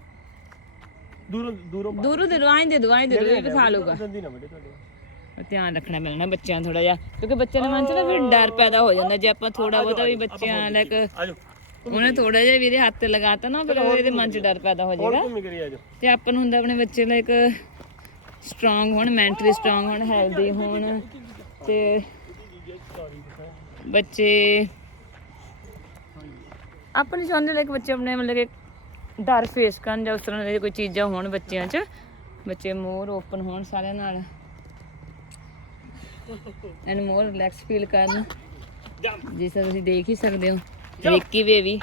ਦੂਰੋਂ ਦੇ ਦੋ, ਆਏਂ ਦੇ ਦੋ ਇਹ ਵੀ ਖਾ ਲਊਗਾ। ਦੰਦੀ ਨਾ ਵੱਡੇ ਤੁਹਾਡੇ। ਧਿਆਨ ਰੱਖਣਾ ਪੈਣਾ ਬੱਚਿਆਂ ਨੂੰ ਥੋੜਾ ਜਿਹਾ, ਕਿਉਂਕਿ ਬੱਚਿਆਂ ਦੇ ਮਨ 'ਚ ਨਾ ਫਿਰ ਡਰ ਪੈਦਾ ਹੋ ਜਾਂਦਾ ਜੇ ਆਪਾਂ ਥੋੜਾ ਬਹੁਤਾ ਵੀ ਬੱਚਿਆਂ ਲਾਈਕ ਆਜੋ ਉਹਨੇ ਥੋੜਾ ਜਿਹਾ ਵੀ ਇਹਦੇ ਹੱਥ ਤੇ ਲਗਾਤਾ ਨਾ, ਫਿਰ ਇਹਦੇ ਮਨ 'ਚ ਡਰ ਪੈਦਾ ਹੋ ਜਾਏਗਾ। ਘੁੰਮੀ ਕਰੀ ਆਜੋ। ਤੇ ਆਪਾਂ ਨੂੰ ਹੁੰਦਾ ਆਪਣੇ ਬੱਚੇ ਲਾਈਕ ਸਟਰੋਂਗ ਹੋਣ, ਮੈਂਟਲੀ ਸਟਰੋਂਗ ਹੋਣ, ਹੈਲਦੀ ਹੋਣ, ਤੇ ਬੱਚੇ ਆਪਾਂ ਨਹੀਂ ਚਾਹੁੰਦੇ ਲਾਈਕ ਬੱਚੇ ਆਪਣੇ ਮਤਲਬ ਕਿ ਡਰ ਫੇਸ ਕਰਨ ਜਾਂ ਉਸ ਤਰ੍ਹਾਂ ਦੀ ਕੋਈ ਚੀਜ਼ਾਂ ਹੋਣ ਬੱਚਿਆਂ 'ਚ, ਬੱਚੇ ਮੋਰ ਓਪਨ ਹੋਣ ਸਾਰਿਆਂ ਨਾਲ ਐਂਡ ਮੋਰ ਰਿਲੈਕਸ ਫੀਲ ਕਰਨ, ਜਿਸ ਤਰ੍ਹਾਂ ਤੁਸੀਂ ਦੇਖ ਹੀ ਸਕਦੇ ਹੋ ਰਿੱਕੀ ਬੇਬੀ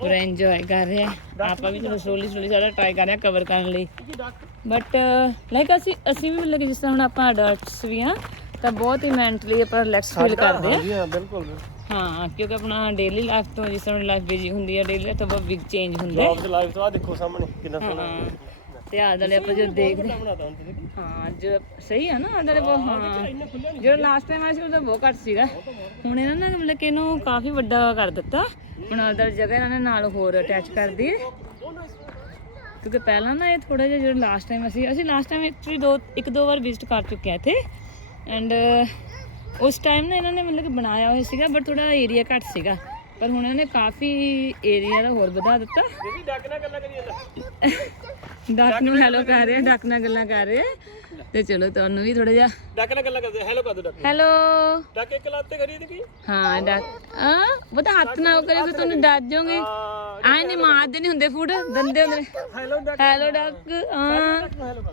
ਪੂਰਾ ਇੰਜੋਏ ਕਰ ਰਿਹਾ। ਆਪਾਂ ਵੀ ਚਲੋ ਸਲੋਲੀ ਸਾਰਾ ਟਰਾਈ ਕਰ ਰਹੇ ਹਾਂ ਕਵਰ ਕਰਨ ਲਈ, ਬਟ ਲਾਈਕ ਅਸੀਂ ਵੀ ਮਤਲਬ ਕਿ ਜਿਸ ਤਰ੍ਹਾਂ ਹੁਣ ਆਪਾਂ ਅਡਲਟਸ ਵੀ ਹਾਂ ਤਾਂ ਬਹੁਤ ਹੀ ਮੈਂਟਲੀ ਆਪਾਂ ਰਿਲੈਕਸ ਫੀਲ ਕਰਦੇ ਹਾਂ। ਹਾਂ ਬਿਲਕੁਲ ਹਾਂ, ਕਿਉਂਕਿ ਆਪਣਾ ਡੇਲੀ ਲਾਈਫ ਤੋਂ ਜਿਸ ਤਰ੍ਹਾਂ ਲਾਈਫ ਬਿਜੀ ਹੁੰਦੀ ਹੈ, ਡੇਲੀ ਲਾਈਫ ਤੋਂ ਬਹੁਤ ਬਿਗ ਚੇਂਜ ਹੁੰਦਾ ਹੈ। ਜੌਬ ਦੀ ਲਾਈਫ ਤੋਂ ਆ ਦੇਖੋ ਸਾਹਮਣੇ ਕਿੰਨਾ ਸੋਹਣਾ ਤੇ ਆਦਲੇ ਆਪਾਂ ਜਦੋਂ ਦੇਖਦੇ ਬਣਾਤਾ ਹੁਣ ਤੁਸੀਂ। ਹਾਂ ਜੋ ਸਹੀ ਆ ਨਾ ਆਦਲੇ ਬਹੁਤ, ਹਾਂ ਜਦੋਂ ਲਾਸਟ ਟਾਈਮ ਆਇਆ ਸੀ ਉਦੋਂ ਬਹੁਤ ਘੱਟ ਸੀਗਾ, ਹੁਣ ਇਹਨਾਂ ਨੇ ਮਤਲਬ ਕਿ ਇਹਨੂੰ ਕਾਫੀ ਵੱਡਾ ਕਰ ਦਿੱਤਾ। ਹੁਣ ਆਦਲ ਜਗ੍ਹਾ ਇਹਨਾਂ ਨੇ ਨਾਲ ਹੋਰ ਅਟੈਚ ਕਰਦੀ ਹੈ, ਕਿਉਂਕਿ ਪਹਿਲਾਂ ਨਾ ਇਹ ਥੋੜਾ ਜਿਹਾ ਜਦੋਂ ਲਾਸਟ ਟਾਈਮ ਅਸੀਂ ਲਾਸਟ ਟਾਈਮ ਐਕਚੁਅਲੀ ਇੱਕ ਦੋ ਵਾਰ ਵਿਜ਼ਿਟ ਕਰ ਚੁੱਕੇ ਆ ਇੱਥੇ, ਐਂਡ ਉਸ ਟਾਈਮ ਨਾ ਇਹਨਾਂ ਨੇ ਮਤਲਬ ਕਿ ਬਣਾਇਆ ਹੋਇਆ ਸੀਗਾ ਬਟ ਥੋੜਾ ਏਰੀਆ ਘੱਟ ਸੀਗਾ, ਪਰ ਹੁਣ ਇਹਨਾਂ ਨੇ ਕਾਫੀ ਏਰੀਆ ਦਾ ਹੋਰ ਵਧਾ ਦਿੱਤਾ। ਡੱਕ ਨਾਲ ਗੱਲਾਂ ਕਰੀ ਜਾਂਦਾ। ਡੱਕ ਨੂੰ ਹੈਲੋ ਕਰ ਰਹੇ, ਡੱਕ ਨਾਲ ਗੱਲਾਂ ਕਰ ਰਹੇ, ਤੇ ਚਲੋ ਤੁਹਾਨੂੰ ਵੀ ਥੋੜਾ ਜਿਹਾ ਡੱਕ ਨਾਲ ਗੱਲਾਂ ਕਰਦੇ। ਹੈਲੋ ਕਰ ਦੋ ਡੱਕ। ਹੈਲੋ ਡੱਕ ਇੱਕ ਲੱਤ ਤੇ ਖੜੀ ਦੀ ਹਾਂ ਡੱਕ ਉਹ ਤਾਂ ਹੱਥ ਨਾ ਕਰੇ ਫਿਰ ਤੁਹਾਨੂੰ ਡਰ ਜਾਓਗੇ। ਆਏ ਨਹੀਂ ਮਾਰਦੇ ਨਹੀਂ ਹੁੰਦੇ ਫੂਡ, ਦੰਦੇ ਹੁੰਦੇ। Hello duck. Hello duck. ਹਾਂ ਹੈਲੋ ਕਰ ਦੋ।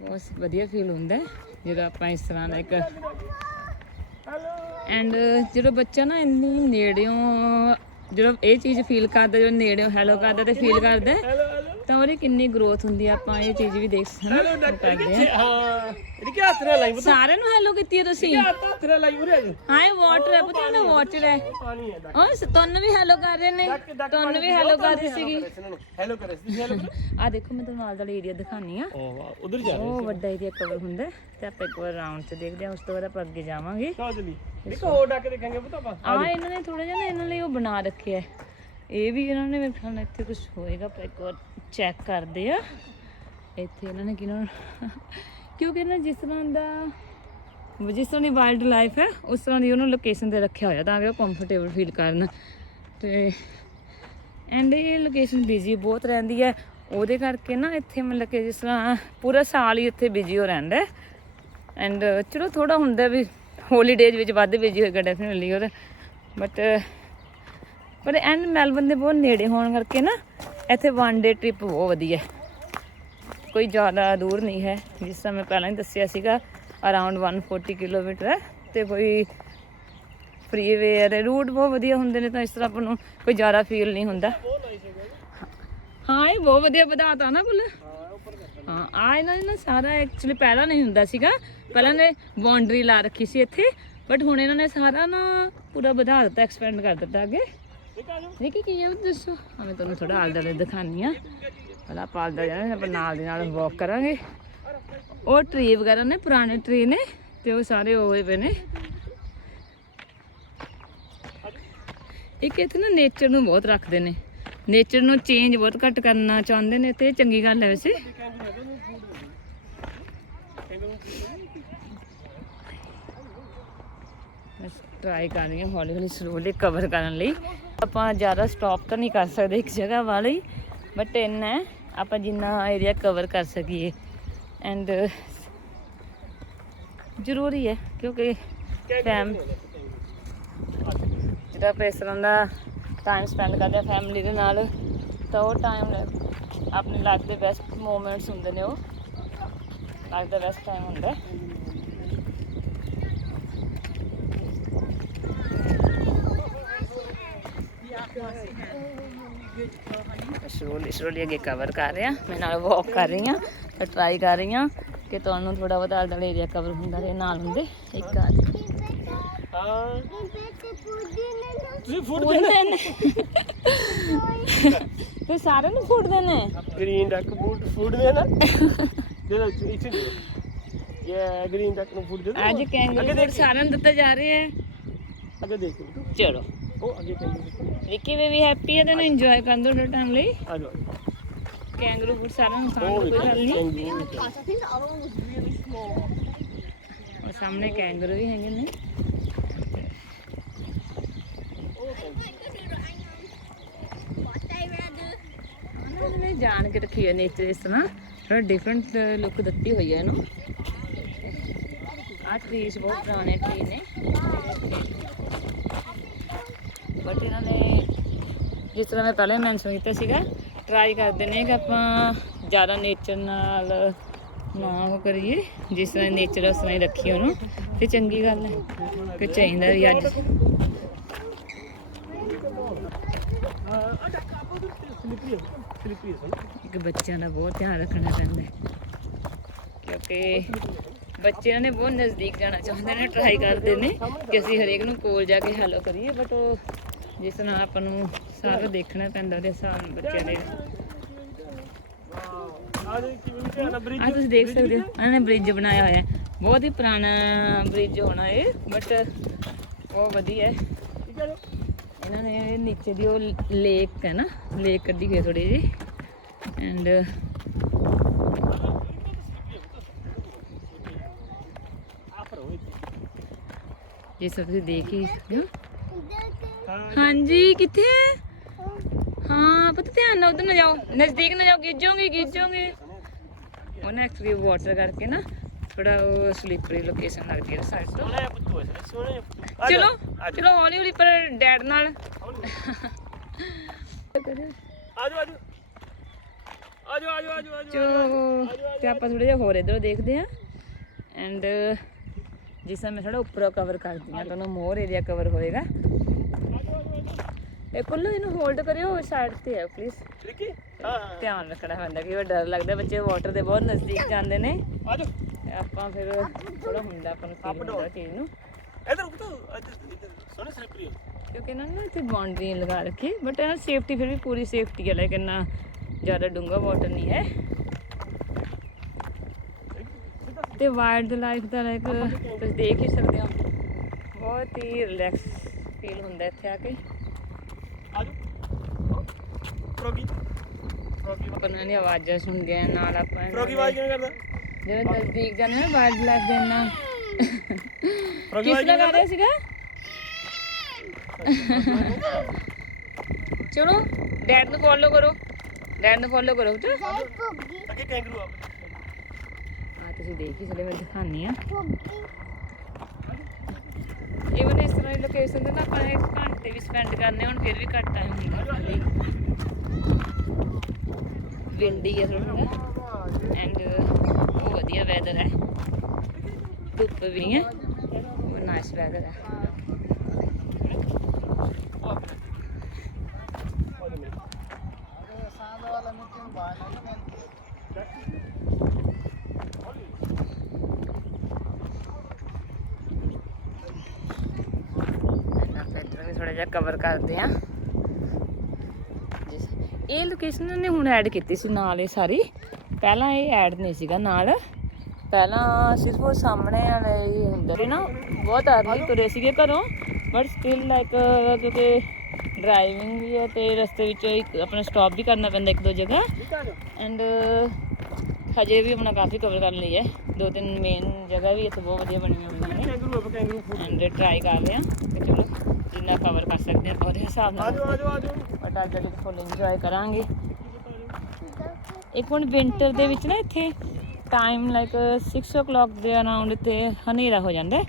ਬਹੁਤ ਵਧੀਆ ਫੀਲ ਹੁੰਦਾ ਜਦੋਂ ਆਪਾਂ ਇਸ ਤਰ੍ਹਾਂ ਦਾ ਇੱਕ ਐਂਡ ਜਦੋਂ ਬੱਚਾ ਨਾ ਇੰਨੀ ਨੇੜਿਓਂ ਜਦੋਂ ਇਹ ਚੀਜ਼ ਫੀਲ ਕਰਦਾ, ਜਦੋਂ ਨੇੜਿਓਂ ਹੈਲੋ ਕਰਦਾ ਤੇ ਫੀਲ ਕਰਦਾ ਤਾਂ ਉਹਦੀ ਕਿੰਨੀ ਗਰੋਥ ਹੁੰਦੀ ਆ। ਆਪਾਂ ਇਹ ਚੀਜ਼ ਵੀ ਦੇਖ ਸਕਦੇ ਹਾਂ। ਹਾਂ ਇਹ ਕੀ ਹੱਥ ਨਾਲ ਲਾਈ ਪੁੱਤ, ਸਾਰਿਆਂ ਨੂੰ ਹੈਲੋ ਕੀਤੀ ਹੈ ਤੁਸੀਂ? ਹੱਥ ਨਾਲ ਲਾਈ ਉਰੇ ਆਜੋ। ਹਾਂ ਇਹ ਵਾਟਰ ਹੈ ਪਤਾ ਨਾ, ਵਾਟਰ ਹੈ। ਪਾਣੀ ਹੈ ਡੱਕ। ਉਹ ਤੁਹਾਨੂੰ ਵੀ ਹੈਲੋ ਕਰ ਰਹੇ ਨੇ, ਤੁਹਾਨੂੰ ਵੀ ਹੈਲੋ ਕਰ ਰਹੀ ਸੀਗੀ। ਹੈਲੋ ਕਰੇ ਸੀ ਹੈਲੋ ਕਰੋ। ਆ ਦੇਖੋ ਮੈਂ ਤੁਹਾਨੂੰ ਨਾਲ ਦਾ ਏਰੀਆ ਦਿਖਾਨੀ ਆ, ਓ ਵਾਹ ਉਧਰ ਜਾ ਉਹ ਵੱਡਾ ਏਰੀਆ ਕਵਰ ਹੁੰਦਾ ਤੇ ਆਪਾਂ ਇੱਕ ਵਾਰ ਰਾਉਂਡ 'ਚ ਦੇਖਦੇ ਹਾਂ, ਉਸ ਤੋਂ ਬਾਅਦ ਆਪਾਂ ਅੱਗੇ ਜਾਵਾਂਗੇ। ਚਲੋ ਚਲੀ ਦੇਖੋ ਹੋਰ ਡੱਕ ਦੇਖਾਂਗੇ ਪੁੱਤ ਆਪਾਂ। ਆ ਇਹਨਾਂ ਨੇ ਥੋੜਾ ਜਿਹਾ ਨਾ ਇਹਨਾਂ ਲਈ ਉਹ ਬਣਾ ਰੱਖਿਆ, ਇਹ ਵੀ ਇਹਨਾਂ ਨੇ ਮੇਰੇ ਖਿਆਲ ਨਾਲ ਇੱਥੇ ਕੁਝ ਹੋਏਗਾ, ਪਰ ਇੱਕ ਵਾਰ ਚੈੱਕ ਕਰਦੇ ਆ ਇੱਥੇ ਇਹਨਾਂ ਨੇ ਕਿਉਂਕਿ ਇਹਨਾਂ ਜਿਸ ਤਰ੍ਹਾਂ ਦੀ ਵਾਈਲਡ ਲਾਈਫ ਹੈ ਉਸ ਤਰ੍ਹਾਂ ਦੀ ਉਹਨਾਂ ਲੋਕੇਸ਼ਨ ਤੇ ਰੱਖਿਆ ਹੋਇਆ ਤਾਂ ਕਿ ਉਹ ਕੰਫਰਟੇਬਲ ਫੀਲ ਕਰਨ। ਤੇ ਐਂਡ ਇਹ ਲੋਕੇਸ਼ਨ ਬਿਜੀ ਬਹੁਤ ਰਹਿੰਦੀ ਹੈ, ਉਹਦੇ ਕਰਕੇ ਨਾ ਇੱਥੇ ਮਤਲਬ ਕਿ ਜਿਸ ਤਰ੍ਹਾਂ ਪੂਰਾ ਸਾਲ ਹੀ ਇੱਥੇ ਬਿਜੀ ਹੋ ਰਹਿੰਦਾ। ਐਂਡ ਚਲੋ ਥੋੜਾ ਹੁੰਦਾ ਵੀ ਹੋਲੀਡੇਜ਼ ਵਿੱਚ ਵੱਧ ਬਿਜੀ ਹੋਏਗਾ ਡੈਫੀਨਿਟਲੀ ਉਹਦਾ, ਬਟ ਪਰ ਐਂਡ ਮੈਲਬਨ ਦੇ ਬਹੁਤ ਨੇੜੇ ਹੋਣ ਕਰਕੇ ਨਾ ਇੱਥੇ ਵਨ ਡੇ ਟ੍ਰਿਪ ਬਹੁਤ ਵਧੀਆ, ਕੋਈ ਜ਼ਿਆਦਾ ਦੂਰ ਨਹੀਂ ਹੈ। ਜਿਸ ਤਰ੍ਹਾਂ ਮੈਂ ਪਹਿਲਾਂ ਹੀ ਦੱਸਿਆ ਸੀਗਾ ਅਰਾਊਂਡ 140 ਕਿਲੋਮੀਟਰ ਹੈ, ਤੇ ਕੋਈ ਫ੍ਰੀ ਵੇਅਰ ਰੂਟ ਬਹੁਤ ਵਧੀਆ ਹੁੰਦੇ ਨੇ, ਤਾਂ ਇਸ ਤਰ੍ਹਾਂ ਆਪਾਂ ਨੂੰ ਕੋਈ ਜ਼ਿਆਦਾ ਫੀਲ ਨਹੀਂ ਹੁੰਦਾ। ਹਾਂ ਇਹ ਬਹੁਤ ਵਧੀਆ ਵਧਾਤਾ ਨਾ ਕੁੱਲ। ਹਾਂ ਆ ਇਹਨਾਂ ਨੇ ਨਾ ਸਾਰਾ ਐਕਚੁਅਲੀ ਪਹਿਲਾਂ ਨਹੀਂ ਹੁੰਦਾ ਸੀਗਾ, ਪਹਿਲਾਂ ਨੇ ਬਾਉਂਡਰੀ ਲਾ ਰੱਖੀ ਸੀ ਇੱਥੇ, ਬਟ ਹੁਣ ਇਹਨਾਂ ਨੇ ਸਾਰਾ ਨਾ ਪੂਰਾ ਵਧਾ ਦਿੱਤਾ, ਐਕਸਪੈਂਡ ਕਰ ਦਿੱਤਾ ਅੱਗੇ। ਦੇਖੀ ਕੀ ਹੈ ਦੱਸੋ, ਮੈਂ ਤੁਹਾਨੂੰ ਥੋੜਾ ਆਲੇ ਦੁਆਲੇ ਦਿਖਾਨੀ ਆ। ਪਹਿਲਾਂ ਆਪਾਂ ਆਲੇ ਜਾਣਾ, ਆਪਾਂ ਨਾਲ ਦੀ ਨਾਲ ਵਾਕ ਕਰਾਂਗੇ। ਉਹ ਟਰੀ ਵਗੈਰਾ ਨੇ, ਪੁਰਾਣੇ ਟਰੀ ਨੇ, ਤੇ ਉਹ ਸਾਰੇ ਹੋਏ ਪਏ ਨੇ। ਇੱਕ ਇੱਥੇ ਨਾ ਨੇਚਰ ਨੂੰ ਬਹੁਤ ਰੱਖਦੇ ਨੇ, ਨੇਚਰ ਨੂੰ ਚੇਂਜ ਬਹੁਤ ਘੱਟ ਕਰਨਾ ਚਾਹੁੰਦੇ ਨੇ, ਤੇ ਚੰਗੀ ਗੱਲ ਹੈ ਵੈਸੇ। ਟਰਾਈ ਕਰ ਰਹੀ ਹਾਂ ਹੌਲੀ ਹੌਲੀ ਸਲੋਲੀ ਕਵਰ ਕਰਨ ਲਈ। ਆਪਾਂ ਜ਼ਿਆਦਾ ਸਟਾਪ ਤਾਂ ਨਹੀਂ ਕਰ ਸਕਦੇ ਇੱਕ ਜਗ੍ਹਾ ਵਾਲੀ, ਬਟ ਇੰਨਾ ਆਪਾਂ ਜਿੰਨਾ ਏਰੀਆ ਕਵਰ ਕਰ ਸਕੀਏ। ਐਂਡ ਜ਼ਰੂਰੀ ਹੈ ਕਿਉਂਕਿ ਜਿਹੜਾ ਆਪਾਂ ਇਸ ਤਰ੍ਹਾਂ ਦਾ ਟਾਈਮ ਸਪੈਂਡ ਕਰਦੇ ਹਾਂ ਫੈਮਿਲੀ ਦੇ ਨਾਲ, ਤਾਂ ਉਹ ਟਾਈਮ ਆਪਣੀ ਲਾਈਫ ਦੇ ਬੈਸਟ ਮੂਮੈਂਟਸ ਹੁੰਦੇ ਨੇ, ਉਹ ਲਾਈਫ ਦਾ ਬੈਸਟ ਟਾਈਮ ਹੁੰਦਾ। ਸਲੋਲੀ ਅੱਗੇ ਕਵਰ ਕਰ ਰਿਹਾ, ਮੈਂ ਨਾਲ ਵਾਕ ਕਰ ਰਹੀ ਹਾਂ ਤਾਂ ਟਰਾਈ ਕਰ ਰਹੀ ਹਾਂ ਕਿ ਤੁਹਾਨੂੰ ਥੋੜਾ ਬਹੁਤ ਆਲੇ ਦੁਆਲੇ ਏਰੀਆ ਕਵਰ ਹੁੰਦਾ ਰਹੇ ਨਾਲ ਹੁੰਦੇ ਇੱਕ ਆ ਹਾਂ ਤੁਸੀਂ ਫੂਡ ਦੇਣੇ ਤੇ ਸਾਰਿਆਂ ਨੂੰ ਫੂਡ ਦੇਣੇ ਗ੍ਰੀਨ ਡੱਕ ਫੂਡ ਦੇ ਨਾ ਦੇ ਦੋ ਇੱਥੇ ਦੇ ਇਹ ਗ੍ਰੀਨ ਡੱਕ ਨੂੰ ਫੂਡ ਦੇ ਦੋ ਅੱਜ ਕੈਂਗਰੂ ਫੂਡ ਸਾਰਿਆਂ ਨੂੰ ਦਿੱਤਾ ਜਾ ਰਿਹਾ ਹੈ। ਅੱਗੇ ਦੇਖ ਚਲੋ ਉਹ ਅੱਗੇ ਕੈਂਗਰੂ ਰਿੱਕੀ ਬੇਬੀ ਹੈਪੀ ਹੈ ਤੇ ਇੰਜੋਏ ਕਰਨ ਦੋ ਥੋੜਾ ਟਾਈਮ ਲਈ। ਆ ਜਾਓ ਕੈਂਗਰੂ ਫੂਡ ਸਾਰਿਆਂ ਨੂੰ ਖਾਣ ਦੀ ਕੋਈ ਗੱਲ ਨਹੀਂ। ਉਹ ਸਾਹਮਣੇ ਕੈਂਗਰੂ ਵੀ ਹੈਗੇ ਨੇ। ਉਹਨੇ ਜਾਣ ਕੇ ਰੱਖੀ ਹੈ ਨੇਚਰ ਇਸ ਤਰ੍ਹਾਂ ਥੋੜਾ ਡਿਫਰੈਂਟ ਲੁੱਕ ਦਿੱਤੀ ਹੋਈ ਹੈ ਇਹਨੂੰ। ਆਹ ਟਰੀਜ਼ ਬਹੁਤ ਪੁਰਾਣੇ ਟਰੀ ਨੇ ਬਟ ਇਹਨਾਂ ਨੇ ਜਿਸ ਤਰ੍ਹਾਂ ਮੈਂ ਪਹਿਲੇ ਮੈਂਸ਼ਨ ਕੀਤਾ ਸੀਗਾ ਟਰਾਈ ਕਰਦੇ ਨੇ ਕਿ ਆਪਾਂ ਜ਼ਿਆਦਾ ਨੇਚਰ ਨਾਲ ਨਾ ਉਹ ਕਰੀਏ, ਜਿਸ ਤਰ੍ਹਾਂ ਨੇਚਰ ਉਸ ਤਰ੍ਹਾਂ ਹੀ ਰੱਖੀਏ ਉਹਨੂੰ ਤੇ ਚੰਗੀ ਗੱਲ ਹੈ ਕਿ ਚਾਹੀਦਾ ਵੀ ਅੱਜ ਇੱਕ ਬੱਚਿਆਂ ਦਾ ਬਹੁਤ ਧਿਆਨ ਰੱਖਣਾ ਪੈਂਦਾ ਕਿਉਂਕਿ ਬੱਚਿਆਂ ਨੇ ਬਹੁਤ ਨਜ਼ਦੀਕ ਜਾਣਾ ਚਾਹੁੰਦੇ ਨੇ, ਟਰਾਈ ਕਰਦੇ ਨੇ ਕਿ ਅਸੀਂ ਹਰੇਕ ਨੂੰ ਕੋਲ ਜਾ ਕੇ ਹੈਲੋ ਕਰੀਏ ਬਟ ਉਹ ਜਿਸ ਤਰ੍ਹਾਂ ਆਪਾਂ ਨੂੰ ਸਾਰਾ ਦੇਖਣਾ ਪੈਂਦਾ ਉਹਦੇ ਹਿਸਾਬ ਨਾਲ ਬੱਚਿਆਂ ਦੇ। ਆਹ ਤੁਸੀਂ ਦੇਖ ਸਕਦੇ ਹੋ ਇਹਨਾਂ ਨੇ ਬ੍ਰਿਜ ਬਣਾਇਆ ਹੋਇਆ, ਬਹੁਤ ਹੀ ਪੁਰਾਣਾ ਬ੍ਰਿਜ ਹੋਣਾ ਇਹ ਬਟ ਬਹੁਤ ਵਧੀਆ ਇਹਨਾਂ ਨੇ ਨੀਚੇ ਦੀ ਉਹ ਲੇਕ ਹੈ ਨਾ, ਲੇਕ ਕੱਢੀ ਹੋਈ ਥੋੜੀ ਜਿਹੀ ਐਂਡ ਜਿਸ ਤਰ੍ਹਾਂ ਤੁਸੀਂ ਦੇਖ ਹੀ ਸਕਦੇ ਹੋ। ਹਾਂਜੀ ਕਿੱਥੇ ਹਾਂ ਪਤਾ ਧਿਆਨ ਨਾਲ ਉਧਰ ਨਾ ਜਾਓ, ਨਜ਼ਦੀਕ ਨਾ ਜਾਓ, ਗਿੱਜੋਗੇ। ਉਹਨੇ ਐਕਚੁਅਲੀ ਵਾਟਰ ਕਰਕੇ ਨਾ ਥੋੜਾ ਉਹ ਸਲਿਪਰੀ ਲੋਕੇਸ਼ਨ ਲੱਗਦੀ ਹੈ ਸਾਈਡ ਤੋਂ। ਚਲੋ ਹੌਲੀ ਪਰ ਡੈਡ ਨਾਲ ਤੇ ਆਪਾਂ ਥੋੜਾ ਜਿਹਾ ਹੋਰ ਇਧਰੋਂ ਦੇਖਦੇ ਹਾਂ ਐਂਡ ਜਿਸ ਤਰ੍ਹਾਂ ਮੈਂ ਥੋੜਾ ਉੱਪਰੋਂ ਕਵਰ ਕਰਦੀ ਹਾਂ ਤੁਹਾਨੂੰ ਮੋਰ ਏਰੀਆ ਕਵਰ ਹੋਏਗਾ। ਇਹ ਕੁੱਲੂ ਇਹਨੂੰ ਹੋਲਡ ਕਰਿਓ, ਸਾਈਡ ਤੇ ਹੈ ਪਲੀਜ਼। ਧਿਆਨ ਰੱਖਣਾ ਪੈਂਦਾ ਕਿ ਡਰ ਲੱਗਦਾ ਬੱਚੇ ਵਾਟਰ ਦੇ ਬਹੁਤ ਨਜ਼ਦੀਕ ਜਾਂਦੇ ਨੇ ਆਪਾਂ ਫਿਰ ਥੋੜਾ ਹੁੰਦਾ ਆਪਾਂ ਨੂੰ ਫੀਲ ਹੁੰਦਾ ਚੀਜ਼ ਨੂੰ ਕਿਉਂਕਿ ਇਹਨਾਂ ਨੇ ਇੱਥੇ ਬਾਉਂਡਰੀ ਲਗਾ ਰੱਖੀ ਬਟ ਇਹਨਾਂ ਸੇਫਟੀ ਫਿਰ ਵੀ ਪੂਰੀ ਸੇਫਟੀ ਹੈ ਲਾਈਕ ਇੰਨਾ ਜ਼ਿਆਦਾ ਡੂੰਘਾ ਵਾਟਰ ਨਹੀਂ ਹੈ ਤੇ ਵਾਈਲਡ ਲਾਈਫ ਦਾ ਲਾਈਕ ਤੁਸੀਂ ਦੇਖ ਹੀ ਸਕਦੇ ਹੋ ਬਹੁਤ ਹੀ ਰਿਲੈਕਸ ਫੀਲ ਹੁੰਦਾ ਇੱਥੇ ਆ ਕੇ। ਆਪਾਂ ਨੂੰ ਇਹਦੀਆਂ ਆਵਾਜ਼ਾਂ ਸੁਣਦੇ ਆ ਨਾਲ ਆਪਾਂ ਜਦੋਂ ਨਜ਼ਦੀਕ ਜਾਂਦੇ ਨਾ ਵਾਈਲਡ ਲਾਈਫ ਦੇ ਇੰਨਾ ਕਿਸ ਲਗਾ ਰਿਹਾ ਸੀਗਾ। ਚਲੋ ਡੈਡ ਨੂੰ ਫੋਲੋ ਕਰੋ ਅੱਗੇ ਕੈਂਗਰੂ ਆ ਤੁਸੀਂ ਦੇਖ ਹੀ ਸਕਦੇ ਮੈਂ ਦਿਖਾਉਂਦੀ ਹਾਂ ਇਵਨ ਇਸ ਤਰ੍ਹਾਂ ਦੀ ਲੋਕੇਸ਼ਨ ਤੇ ਨਾ ਆਪਾਂ ਨੇ ਘੰਟੇ ਵੀ ਸਪੈਂਡ ਕਰਨੇ ਹੁਣ ਫਿਰ ਵੀ ਘੱਟ ਟਾਈਮ ਹੁੰਦਾ ਵਿੰਡੀ ਹੈ ਥੋੜਾ ਐਂਡ ਉਹ ਵਧੀਆ ਵੈਦਰ ਹੈ, ਧੁੱਪ ਵੀ ਨਹੀਂ ਹੈ, ਉਹ ਨਾਈਸ ਵੈਦਰ ਹੈ। ਥੋੜਾ ਜਿਹਾ ਕਵਰ ਕਰਦੇ ਆ। ਇਹ ਲੋਕੇਸ਼ਨ ਨੇ ਹੁਣ ਐਡ ਕੀਤੀ ਸੀ ਨਾਲ ਇਹ ਸਾਰੀ, ਪਹਿਲਾਂ ਇਹ ਐਡ ਨਹੀਂ ਸੀਗਾ ਨਾਲ, ਪਹਿਲਾਂ ਸਿਰਫ ਉਹ ਸਾਹਮਣੇ ਵਾਲੇ ਹੀ ਹੁੰਦੇ ਸੀ ਨਾ, ਬਹੁਤ ਅਰਲੀ ਤੁਰੇ ਸੀਗੇ ਘਰੋਂ ਬਟ ਸਟਿਲ ਲਾਈਕ ਕਿਉਂਕਿ ਡਰਾਈਵਿੰਗ ਵੀ ਹੈ ਤੇ ਰਸਤੇ ਵਿੱਚ ਇੱਕ ਆਪਣਾ ਸਟਾਪ ਵੀ ਕਰਨਾ ਪੈਂਦਾ ਇੱਕ ਦੋ ਜਗ੍ਹਾ ਐਂਡ ਹਜੇ ਵੀ ਆਪਣਾ ਕਾਫੀ ਕਵਰ ਕਰਨ ਲਈ ਹੈ, 2-3 ਮੇਨ ਜਗ੍ਹਾ ਵੀ ਇੱਥੇ ਬਹੁਤ ਵਧੀਆ ਬਣੀਆਂ ਹੋਈਆਂ ਨੇ ਐਂਡ ਟਰਾਈ ਕਰ ਰਹੇ ਹਾਂ ਕਿ ਚਲੋ ਜਿੰਨਾ ਕਵਰ ਕਰ ਸਕਦੇ ਆਪਾਂ ਉਹਦੇ ਹਿਸਾਬ ਨਾਲ ਬਟ ਅੱਜ ਅਸੀਂ ਫੁੱਲ ਇੰਜੋਏ ਕਰਾਂਗੇ। ਇੱਕ ਹੁਣ ਵਿੰਟਰ ਦੇ ਵਿੱਚ ਨਾ ਇੱਥੇ ਟਾਈਮ ਲਾਈਕ 6 o'clock ਦੇ ਅਰਾਊਂਡ ਇੱਥੇ ਹਨੇਰਾ ਹੋ ਜਾਂਦਾ,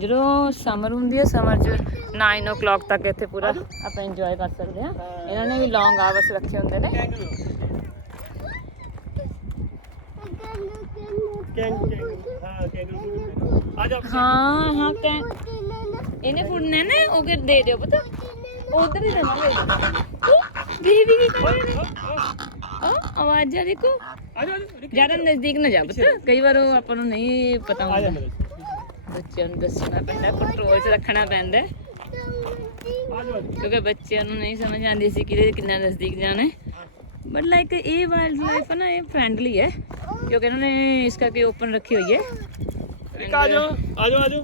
ਜਦੋਂ ਸਮਰ ਹੁੰਦੀ ਹੈ ਸਮਰ 'ਚ 9 o'clock ਤੱਕ ਇੱਥੇ ਪੂਰਾ ਆਪਾਂ ਇੰਜੋਏ ਕਰ ਸਕਦੇ ਹਾਂ। ਇਹਨਾਂ ਨੇ ਵੀ ਲੌਂਗ ਆਵਰਸ ਰੱਖੇ ਹੁੰਦੇ ਨੇ। ਹਾਂ ਇਹਨੇ ਫੁੱਟਨੇ ਨੇ ਉਹ ਕਿ ਦੇ ਦਿਓ ਪਤਾ ਉਧਰ ਹੀ ਰਹਿੰਦੇ ਬੀਬੀ ਕੀ ਕਰ ਰਹੇ ਨੇ ਆਵਾਜ਼ਾਂ ਦੇਖੋ ਆ ਜਾ ਜ਼ਿਆਦਾ ਨਜ਼ਦੀਕ ਨਾ ਜਾ ਪੁੱਤ ਕਈ ਵਾਰ ਉਹ ਆਪਾਂ ਨੂੰ ਨਹੀਂ ਪਤਾ ਆ ਜਾ ਹੁੰਦਾ ਮੇਰੇ ਬੱਚਿਆਂ ਨੂੰ ਦੱਸਣਾ ਪੈਂਦਾ ਕੰਟਰੋਲ 'ਚ ਰੱਖਣਾ ਪੈਂਦਾ ਆ ਜਾ ਕਿਉਂਕਿ ਬੱਚਿਆਂ ਨੂੰ ਨਹੀਂ ਸਮਝ ਆਉਂਦੀ ਸੀ ਕਿਹਦੇ ਕਿੰਨਾ ਨਜ਼ਦੀਕ ਜਾਣਾ ਬਟ ਲਾਈਕ ਇਹ ਵਾਈਲਡ ਲਾਈਫ ਹੈ ਨਾ ਇਹ ਫਰੈਂਡਲੀ ਹੈ ਕਿਉਂਕਿ ਇਹਨਾਂ ਨੇ ਇਸ ਕਰਕੇ ਓਪਨ ਰੱਖੀ ਹੋਈ ਹੈ ਰਿਕ ਆ ਜਾ ਆ ਜਾ ਆ ਜਾ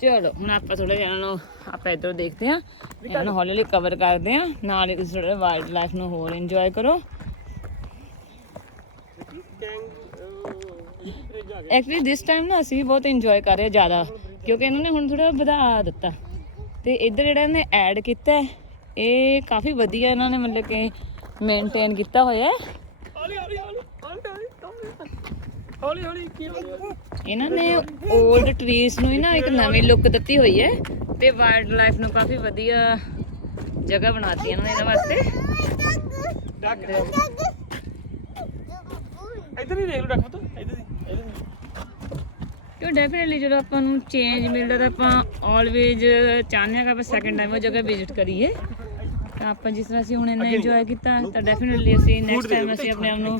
ਚਲੋ ਹੁਣ ਆਪਾਂ ਥੋੜਾ ਜਿਹਾ ਇਹਨਾਂ ਨੂੰ ਆਪਾਂ ਇੱਧਰੋਂ ਦੇਖਦੇ ਹਾਂ ਇਹਨਾਂ ਨੂੰ ਹੌਲੀ ਹੌਲੀ ਕਵਰ ਕਰਦੇ ਹਾਂ ਨਾਲ ਹੀ ਤੁਸੀਂ ਥੋੜਾ ਵਾਈਲਡ ਲਾਈਫ ਨੂੰ ਹੋਰ ਇੰਜੋਏ ਕਰੋ ਐਕਚੁਅਲੀ ਦਿਸ ਟਾਈਮ ਨਾ ਅਸੀਂ ਵੀ ਬਹੁਤ ਇੰਜੋਏ ਕਰ ਰਹੇ ਹਾਂ ਜ਼ਿਆਦਾ ਕਿਉਂਕਿ ਇਹਨਾਂ ਨੇ ਹੁਣ ਥੋੜਾ ਵਧਾ ਦਿੱਤਾ ਤੇ ਇੱਧਰ ਜਿਹੜਾ ਇਹਨੇ ਐਡ ਕੀਤਾ ਹੈ, ਇਹ ਕਾਫੀ ਵਧੀਆ ਇਹਨਾਂ ਨੇ ਮਤਲਬ ਕਿ ਮੇਨਟੇਨ ਕੀਤਾ ਹੋਇਆ ਹੈ ਹੌਲੀ ਹੌਲੀ ਹੌਲੀ ਹੌਲੀ ਕੀ ਹੋ ਗਿਆ ਇਹਨਾਂ ਨੇ 올ਡ ਟਰੀਜ਼ ਨੂੰ ਹੀ ਨਾ ਇੱਕ ਨਵੀਂ ਲੁੱਕ ਦਿੱਤੀ ਹੋਈ ਹੈ ਤੇ ਵਾਈਲਡ ਲਾਈਫ ਨੂੰ ਕਾਫੀ ਵਧੀਆ ਜਗ੍ਹਾ ਬਣਾਤੀ ਇਹਨਾਂ ਨੇ ਇਹਦੇ ਵਾਸਤੇ ਇੱਧਰ ਹੀ ਦੇਖ ਲਓ ਡੱਕ ਪੁੱਤ ਇੱਧਰ ਹੀ ਕਿਉਂ ਡੈਫੀਨਿਟਲੀ ਜਦੋਂ ਆਪਾਂ ਨੂੰ ਚੇਂਜ ਮਿਲਦਾ ਤਾਂ ਆਪਾਂ ਆਲਵੇਜ਼ ਚਾਹੁੰਦੇ ਹਾਂ ਕਿ ਆਪਾਂ ਸੈਕੰਡ ਟਾਈਮ ਉਹ ਜਗ੍ਹਾ ਵਿਜ਼ਿਟ ਕਰੀਏ ਤਾਂ ਆਪਾਂ ਜਿਸ ਤਰ੍ਹਾਂ ਅਸੀਂ ਹੁਣ ਇੰਨਾ ਇੰਜੋਏ ਕੀਤਾ ਤਾਂ ਡੈਫੀਨਿਟਲੀ ਅਸੀਂ ਨੈਕਸਟ ਟਾਈਮ ਅਸੀਂ ਆਪਣੇ ਆਪ ਨੂੰ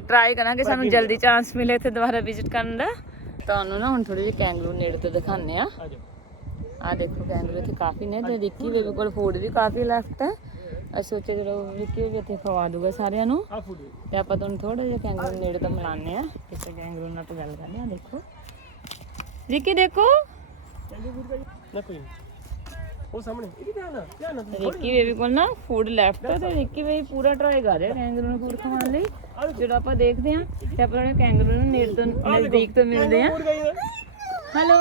ਟਰਾਈ ਕਰਾਂਗੇ ਸਾਨੂੰ ਜਲਦੀ ਚਾਂਸ ਮਿਲੇ ਇੱਥੇ ਦੁਬਾਰਾ ਵਿਜ਼ਿਟ ਕਰਨ ਦਾ ਤੁਹਾਨੂੰ ਨਾ ਹੁਣ ਥੋੜੀ ਜਿਹੀ ਕੈਂਗਰੂ ਨੇੜੇ ਤੋਂ ਦਿਖਾਉਂਦੇ ਆ ਆ ਜਾ ਆਹ ਦੇਖੋ ਕੈਂਗਰੂ ਇੱਥੇ ਕਾਫੀ ਨੇ ਤੇ ਰਿੱਕੀ ਬੇਬੀ ਕੋਲ ਫੂਡ ਵੀ ਕਾਫੀ ਲੈਫਟ ਹੈ ਅਸੀਂ ਸੋਚਿਆ ਜਦੋਂ ਰਿੱਕੀ ਵੀ ਇੱਥੇ ਖਵਾ ਦੂਗਾ ਸਾਰਿਆਂ ਨੂੰ ਆ ਫੁੱਟ ਤੇ ਆਪਾਂ ਤੁਹਾਨੂੰ ਥੋੜਾ ਜਿਹਾ ਕੈਂਗਰੂ ਨੇੜੇ ਤੋਂ ਮਿਲਾਉਂਦੇ ਆ ਕਿਸੇ ਕੈਂਗਰੂ ਨਾਲ ਤਾਂ ਗੱਲ ਕਰਦੇ ਆ ਦੇਖੋ ਰਿੱਕੀ ਦੇਖੋ ਨਾ ਕੋਈ ਉਹ ਸਾਹਮਣੇ ਇਹ ਧਿਆਨ ਨਾਲ ਰਿੱਕੀ ਬੇਬੀ ਕੋਲ ਨਾ ਫੂਡ ਲੈਫਟ ਹੈ ਤੇ ਰਿੱਕੀ ਬੇਬੀ ਪੂਰਾ ਟਰਾਈ ਕਰ ਰਿਹਾ ਕੈਂਗਰੂ ਨੂੰ ਫੂਡ ਖਵਾਉਣ ਲਈ ਜਦੋਂ ਆਪਾਂ ਦੇਖਦੇ ਹਾਂ ਤੇ ਆਪਾਂ ਉਹਨਾਂ ਕੈਂਗਰੂ ਨੂੰ ਨੇੜੇ ਤੋਂ ਨਜ਼ਦੀਕ ਤੋਂ ਮਿਲਦੇ ਆ ਹੈਲੋ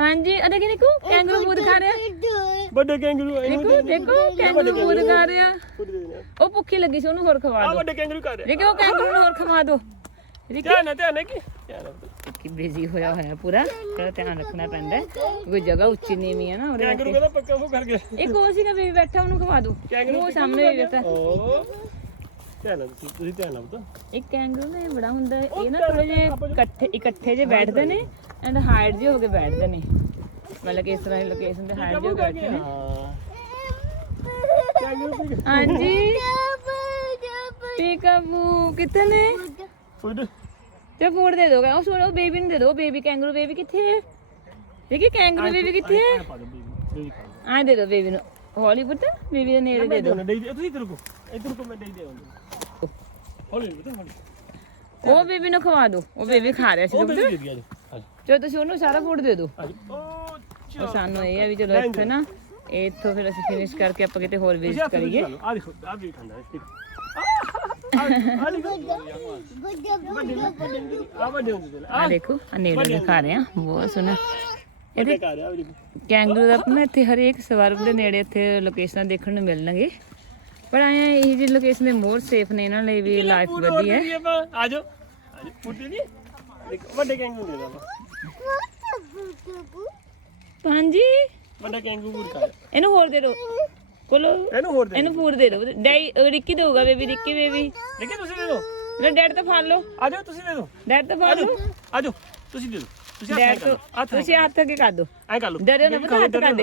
ਹਾਂਜੀ ਅਰੇ ਕਿ ਦੇਖੋ ਕੈਂਗਰੂ ਫੂਡ ਖਾ ਰਿਹਾ ਵੱਡੇ ਕੈਂਗਰੂ ਦੇਖੋ ਦੇਖੋ ਕੈਂਗਰੂ ਫੂਡ ਖਾ ਰਿਹਾ ਫੁੱਟ ਦੇ ਦੇ ਉਹ ਭੁੱਖੀ ਲੱਗੀ ਸੀ ਉਹਨੂੰ ਹੋਰ ਖਵਾ ਆ ਦਿਓ ਵੱਡੇ ਕੈਂਗਰੂ ਕਰ ਰਿਹਾ ਰਿੱਕੀ ਉਹ ਕੈਂਗਰੂ ਨੂੰ ਹੋਰ ਖਵਾ ਦਿਓ ਰਿੱਕੀ ਧਿਆਨ ਨਾਲ ਕੀ ਕਿ ਬਿਜ਼ੀ ਹੋਇਆ ਹੋਇਆ ਪੂਰਾ ਥੋੜਾ ਧਿਆਨ ਰੱਖਣਾ ਪੈਂਦਾ ਹੈ ਕੋਈ ਜਗ੍ਹਾ ਉੱਚੀ ਨੀਵੀਂ ਹੈ ਨਾ ਉਹਦੇ ਕੈਂਗਰੂ ਕਹਿੰਦਾ ਪੱਕਾ ਉਹ ਕਰ ਗਿਆ ਇੱਕ ਉਹ ਸੀਗਾ ਬੇਬੀ ਬੈਠਾ ਉਹਨੂੰ ਖਵਾ ਦੋ ਉਹ ਸਾਹਮਣੇ ਵੀ ਬੈਠਾ ਓ ਧਿਆਨ ਨਾਲ ਤੁਸੀਂ ਧਿਆਨ ਨਾਲ ਬਤਾ ਇੱਕ ਕੈਂਗਰੂ ਨੇ ਬੜਾ ਹੁੰਦਾ ਹੈ, ਇਹ ਨਾ ਥੋੜੇ ਜਿਹੇ ਇਕੱਠੇ ਜੇ ਬੈਠਦੇ ਨੇ ਐਂਡ ਹਾਈਡ ਜੇ ਹੋ ਕੇ ਬੈਠਦੇ ਨੇ ਮਤਲਬ ਕਿ ਇਸ ਤਰ੍ਹਾਂ ਦੀ ਲੋਕੇਸ਼ਨ ਤੇ ਹਾਈਡ ਜੇ ਹੋ ਕੇ ਬੈਠਦੇ ਨੇ ਹਾਂਜੀ ਪੀਕਾਬੂ ਕਿੱਥੇ ਨੇ ਫੁੱਟ ਤੇ ਫੂਡ ਦੇ ਦੋਗਾ ਉਹ ਸੋਣਾ ਬੇਬੀ ਨੂੰ ਦੇ ਦੋ ਬੇਬੀ ਕੈਂਗਰੂ ਬੇਬੀ ਕਿੱਥੇ ਹੈ ਦੇਖੀ ਕੈਂਗਰੂ ਬੇਬੀ ਕਿੱਥੇ ਹੈ ਆਹ ਦੇ ਦੋ ਬੇਬੀ ਨੂੰ ਹੌਲੀ ਪੁੱਤ ਬੇਬੀ ਦੇ ਨੇੜੇ ਦੇ ਦੋ ਤੁਸੀਂ ਇੱਧਰ ਕੋ ਮੈਂ ਦੇ ਦੇਵਾਂਗਾ ਹੌਲੀ ਬਤਾ ਹੌਲੀ ਉਹ ਬੇਬੀ ਨੂੰ ਖਵਾ ਦੋ ਉਹ ਬੇਬੀ ਖਾ ਰਿਹਾ ਸੀ ਉਹ ਦੁੱਧ ਦੇ ਦਿਆ ਜੀ ਚਲੋ ਤੁਸੀਂ ਉਹਨੂੰ ਸਾਰਾ ਫੂਡ ਦੇ ਦਿਓ ਉਹ ਉਹ ਸਾਨੂੰ ਇਹ ਹੈ ਵੀ ਚਲੋ ਇੱਥੇ ਨਾ ਇੱਥੋਂ ਫਿਰ ਅਸੀਂ ਫਿਨਿਸ਼ ਕਰਕੇ ਆਪਾਂ ਕਿਤੇ ਹੋਰ ਵਿਜ਼ਿਟ ਕਰੀਏ ਆ ਦੇਖੋ ਆ ਵੀ ਖਾਂਦਾ ਹੈ ਆ ਦੇਖੋ ਆ ਨੇੜੇ ਦਿਖਾ ਰਹੇ ਆ ਬਹੁਤ ਸੋਹਣਾ ਇਹਦੇ ਕਰ ਰਿਹਾ ਕੈਂਗਰੂ ਦਾ ਆਪਣਾ ਇੱਥੇ ਹਰੇਕ ਸਵਰਗ ਦੇ ਨੇੜੇ ਇੱਥੇ ਲੋਕੇਸ਼ਨਾਂ ਦੇਖਣ ਨੂੰ ਮਿਲਣਗੇ ਪਰ ਆਇਆ ਇਹ ਜਿਹੀ ਲੋਕੇਸ਼ਨ ਦੇ ਮੋਰ ਸੇਫ ਨੇ ਇਹਨਾਂ ਲਈ ਵੀ ਲਾਈਫ ਵਧੀਆ ਹੈ ਆ ਜਾਓ ਫੁੱਟੀ ਨਹੀਂ ਦੇਖੋ ਵੱਡੇ ਕੈਂਗਰੂ ਦੇ ਦਾ ਹਾਂਜੀ ਵੱਡਾ ਕੈਂਗਰੂ ਫੂਡ ਖਾ ਇਹਨੂੰ ਹੋਰ ਦੇ ਦਿਓ ਕੋਲੋ ਇਹਨੂੰ ਹੋਰ ਦੇ ਇਹਨੂੰ ਫੂਡ ਦੇ ਦਿਓ ਡੈਡੀ ਰਿੱਕੀ ਦੇਊਗਾ ਬੇਬੀ ਰਿੱਕੀ ਬੇਬੀ ਦੇਖੀ ਤੁਸੀਂ ਦੇ ਦਿਓ ਨਾ ਡੈਡ ਤਾਂ ਫੜ ਲਓ ਆ ਜਾਓ ਤੁਸੀਂ ਦੇ ਦਿਓ ਡੈਡ ਤਾਂ ਫੜ ਲਓ ਆ ਜਾਓ ਤੁਸੀਂ ਦੇ ਦਿਓ ਤੁਸੀਂ ਡੈਡ ਤੋਂ ਤੁਸੀਂ ਹੱਥ ਅੱਗੇ ਕਰ ਦਿਓ ਆਏ ਖਾ ਲਓ ਦੇ ਦਿਓ ਨਾ ਪਤਾ ਹੱਥ ਕਰ ਦੇ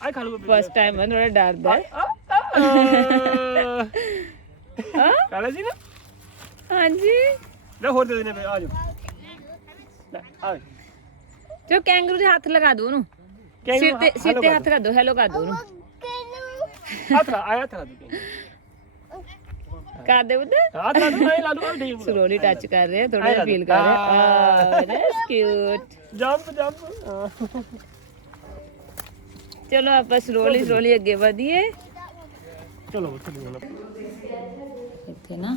ਆਏ ਖਾ ਲਓ ਫਸਟ ਟਾਈਮ ਹੈ ਥੋੜਾ ਡਰਦਾ ਹੈ ਹਾਂ ਕਾਲਾ ਜੀ ਨਾ ਹਾਂਜੀ ਲੈ ਹੋਰ ਦੇ ਦੇਣੇ ਆ ਜਾਓ ਲੈ ਆ ਚਲੋ ਕੈਂਗਰੂ ਦੇ ਹੱਥ ਲਗਾ ਦਿਓ ਉਹਨੂੰ ਸਿਰ ਤੇ ਹੱਥ ਕਰ ਦਿਓ ਹੈਲੋ ਕਰ ਦਿਓ ਉਹਨੂੰ ਹੱਥ ਲਾ ਆਇਆ ਥਾ ਦੇ ਕਰ ਦੇ ਬੁੱਧ ਹੱਥ ਲਾ ਦੋ ਲਾ ਦੋ ਠੀਕ ਸਲੋਲੀ ਟੱਚ ਕਰ ਰਿਹਾ ਥੋੜਾ ਜਿਹਾ ਫੀਲ ਕਰ ਰਿਹਾ ਵੈਰੀ ਕਿਊਟ ਜੰਪ ਚਲੋ ਆਪਾਂ ਸਲੋਲੀ ਅੱਗੇ ਵਧੀਏ ਚਲੋ ਚਲੋ ਇੱਥੇ ਨਾ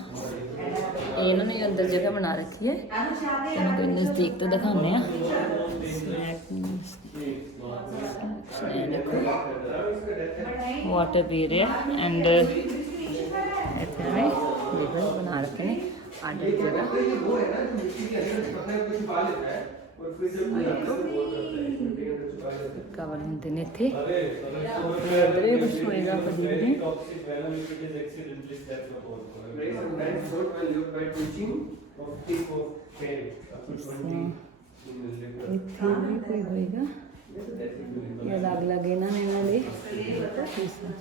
ਇਹਨਾਂ ਨੇ ਅੰਦਰ ਜਗ੍ਹਾ ਬਣਾ ਰੱਖੀ ਹੈ ਇਹਨੂੰ ਕੋਈ ਨਜ਼ਦੀਕ ਤੋਂ ਦਿਖਾਉਂਦੇ ਆ ਵਾਟਰ ਪੀ ਰਿਹਾ ਐਂਡ ਇੱਥੇ ਨੇ ਜਗ੍ਹਾ ਬਣਾ ਰੱਖੇ ਨੇ ਅੱਡ ਜਗ੍ਹਾ ਕਵਰ ਹੁੰਦੇ ਨੇ ਇੱਥੇ ਇੱਧਰ ਵੀ ਕੁਛ ਹੋਏਗਾ ਆਪਾਂ ਦੇਖਦੇ ਇੱਥੇ ਵੀ ਕੋਈ ਹੋਏਗਾ ਇਹ ਅਲੱਗ ਇਹਨਾਂ ਨੇ ਇਹਨਾਂ ਦੇ ਪੀਸਾਂ।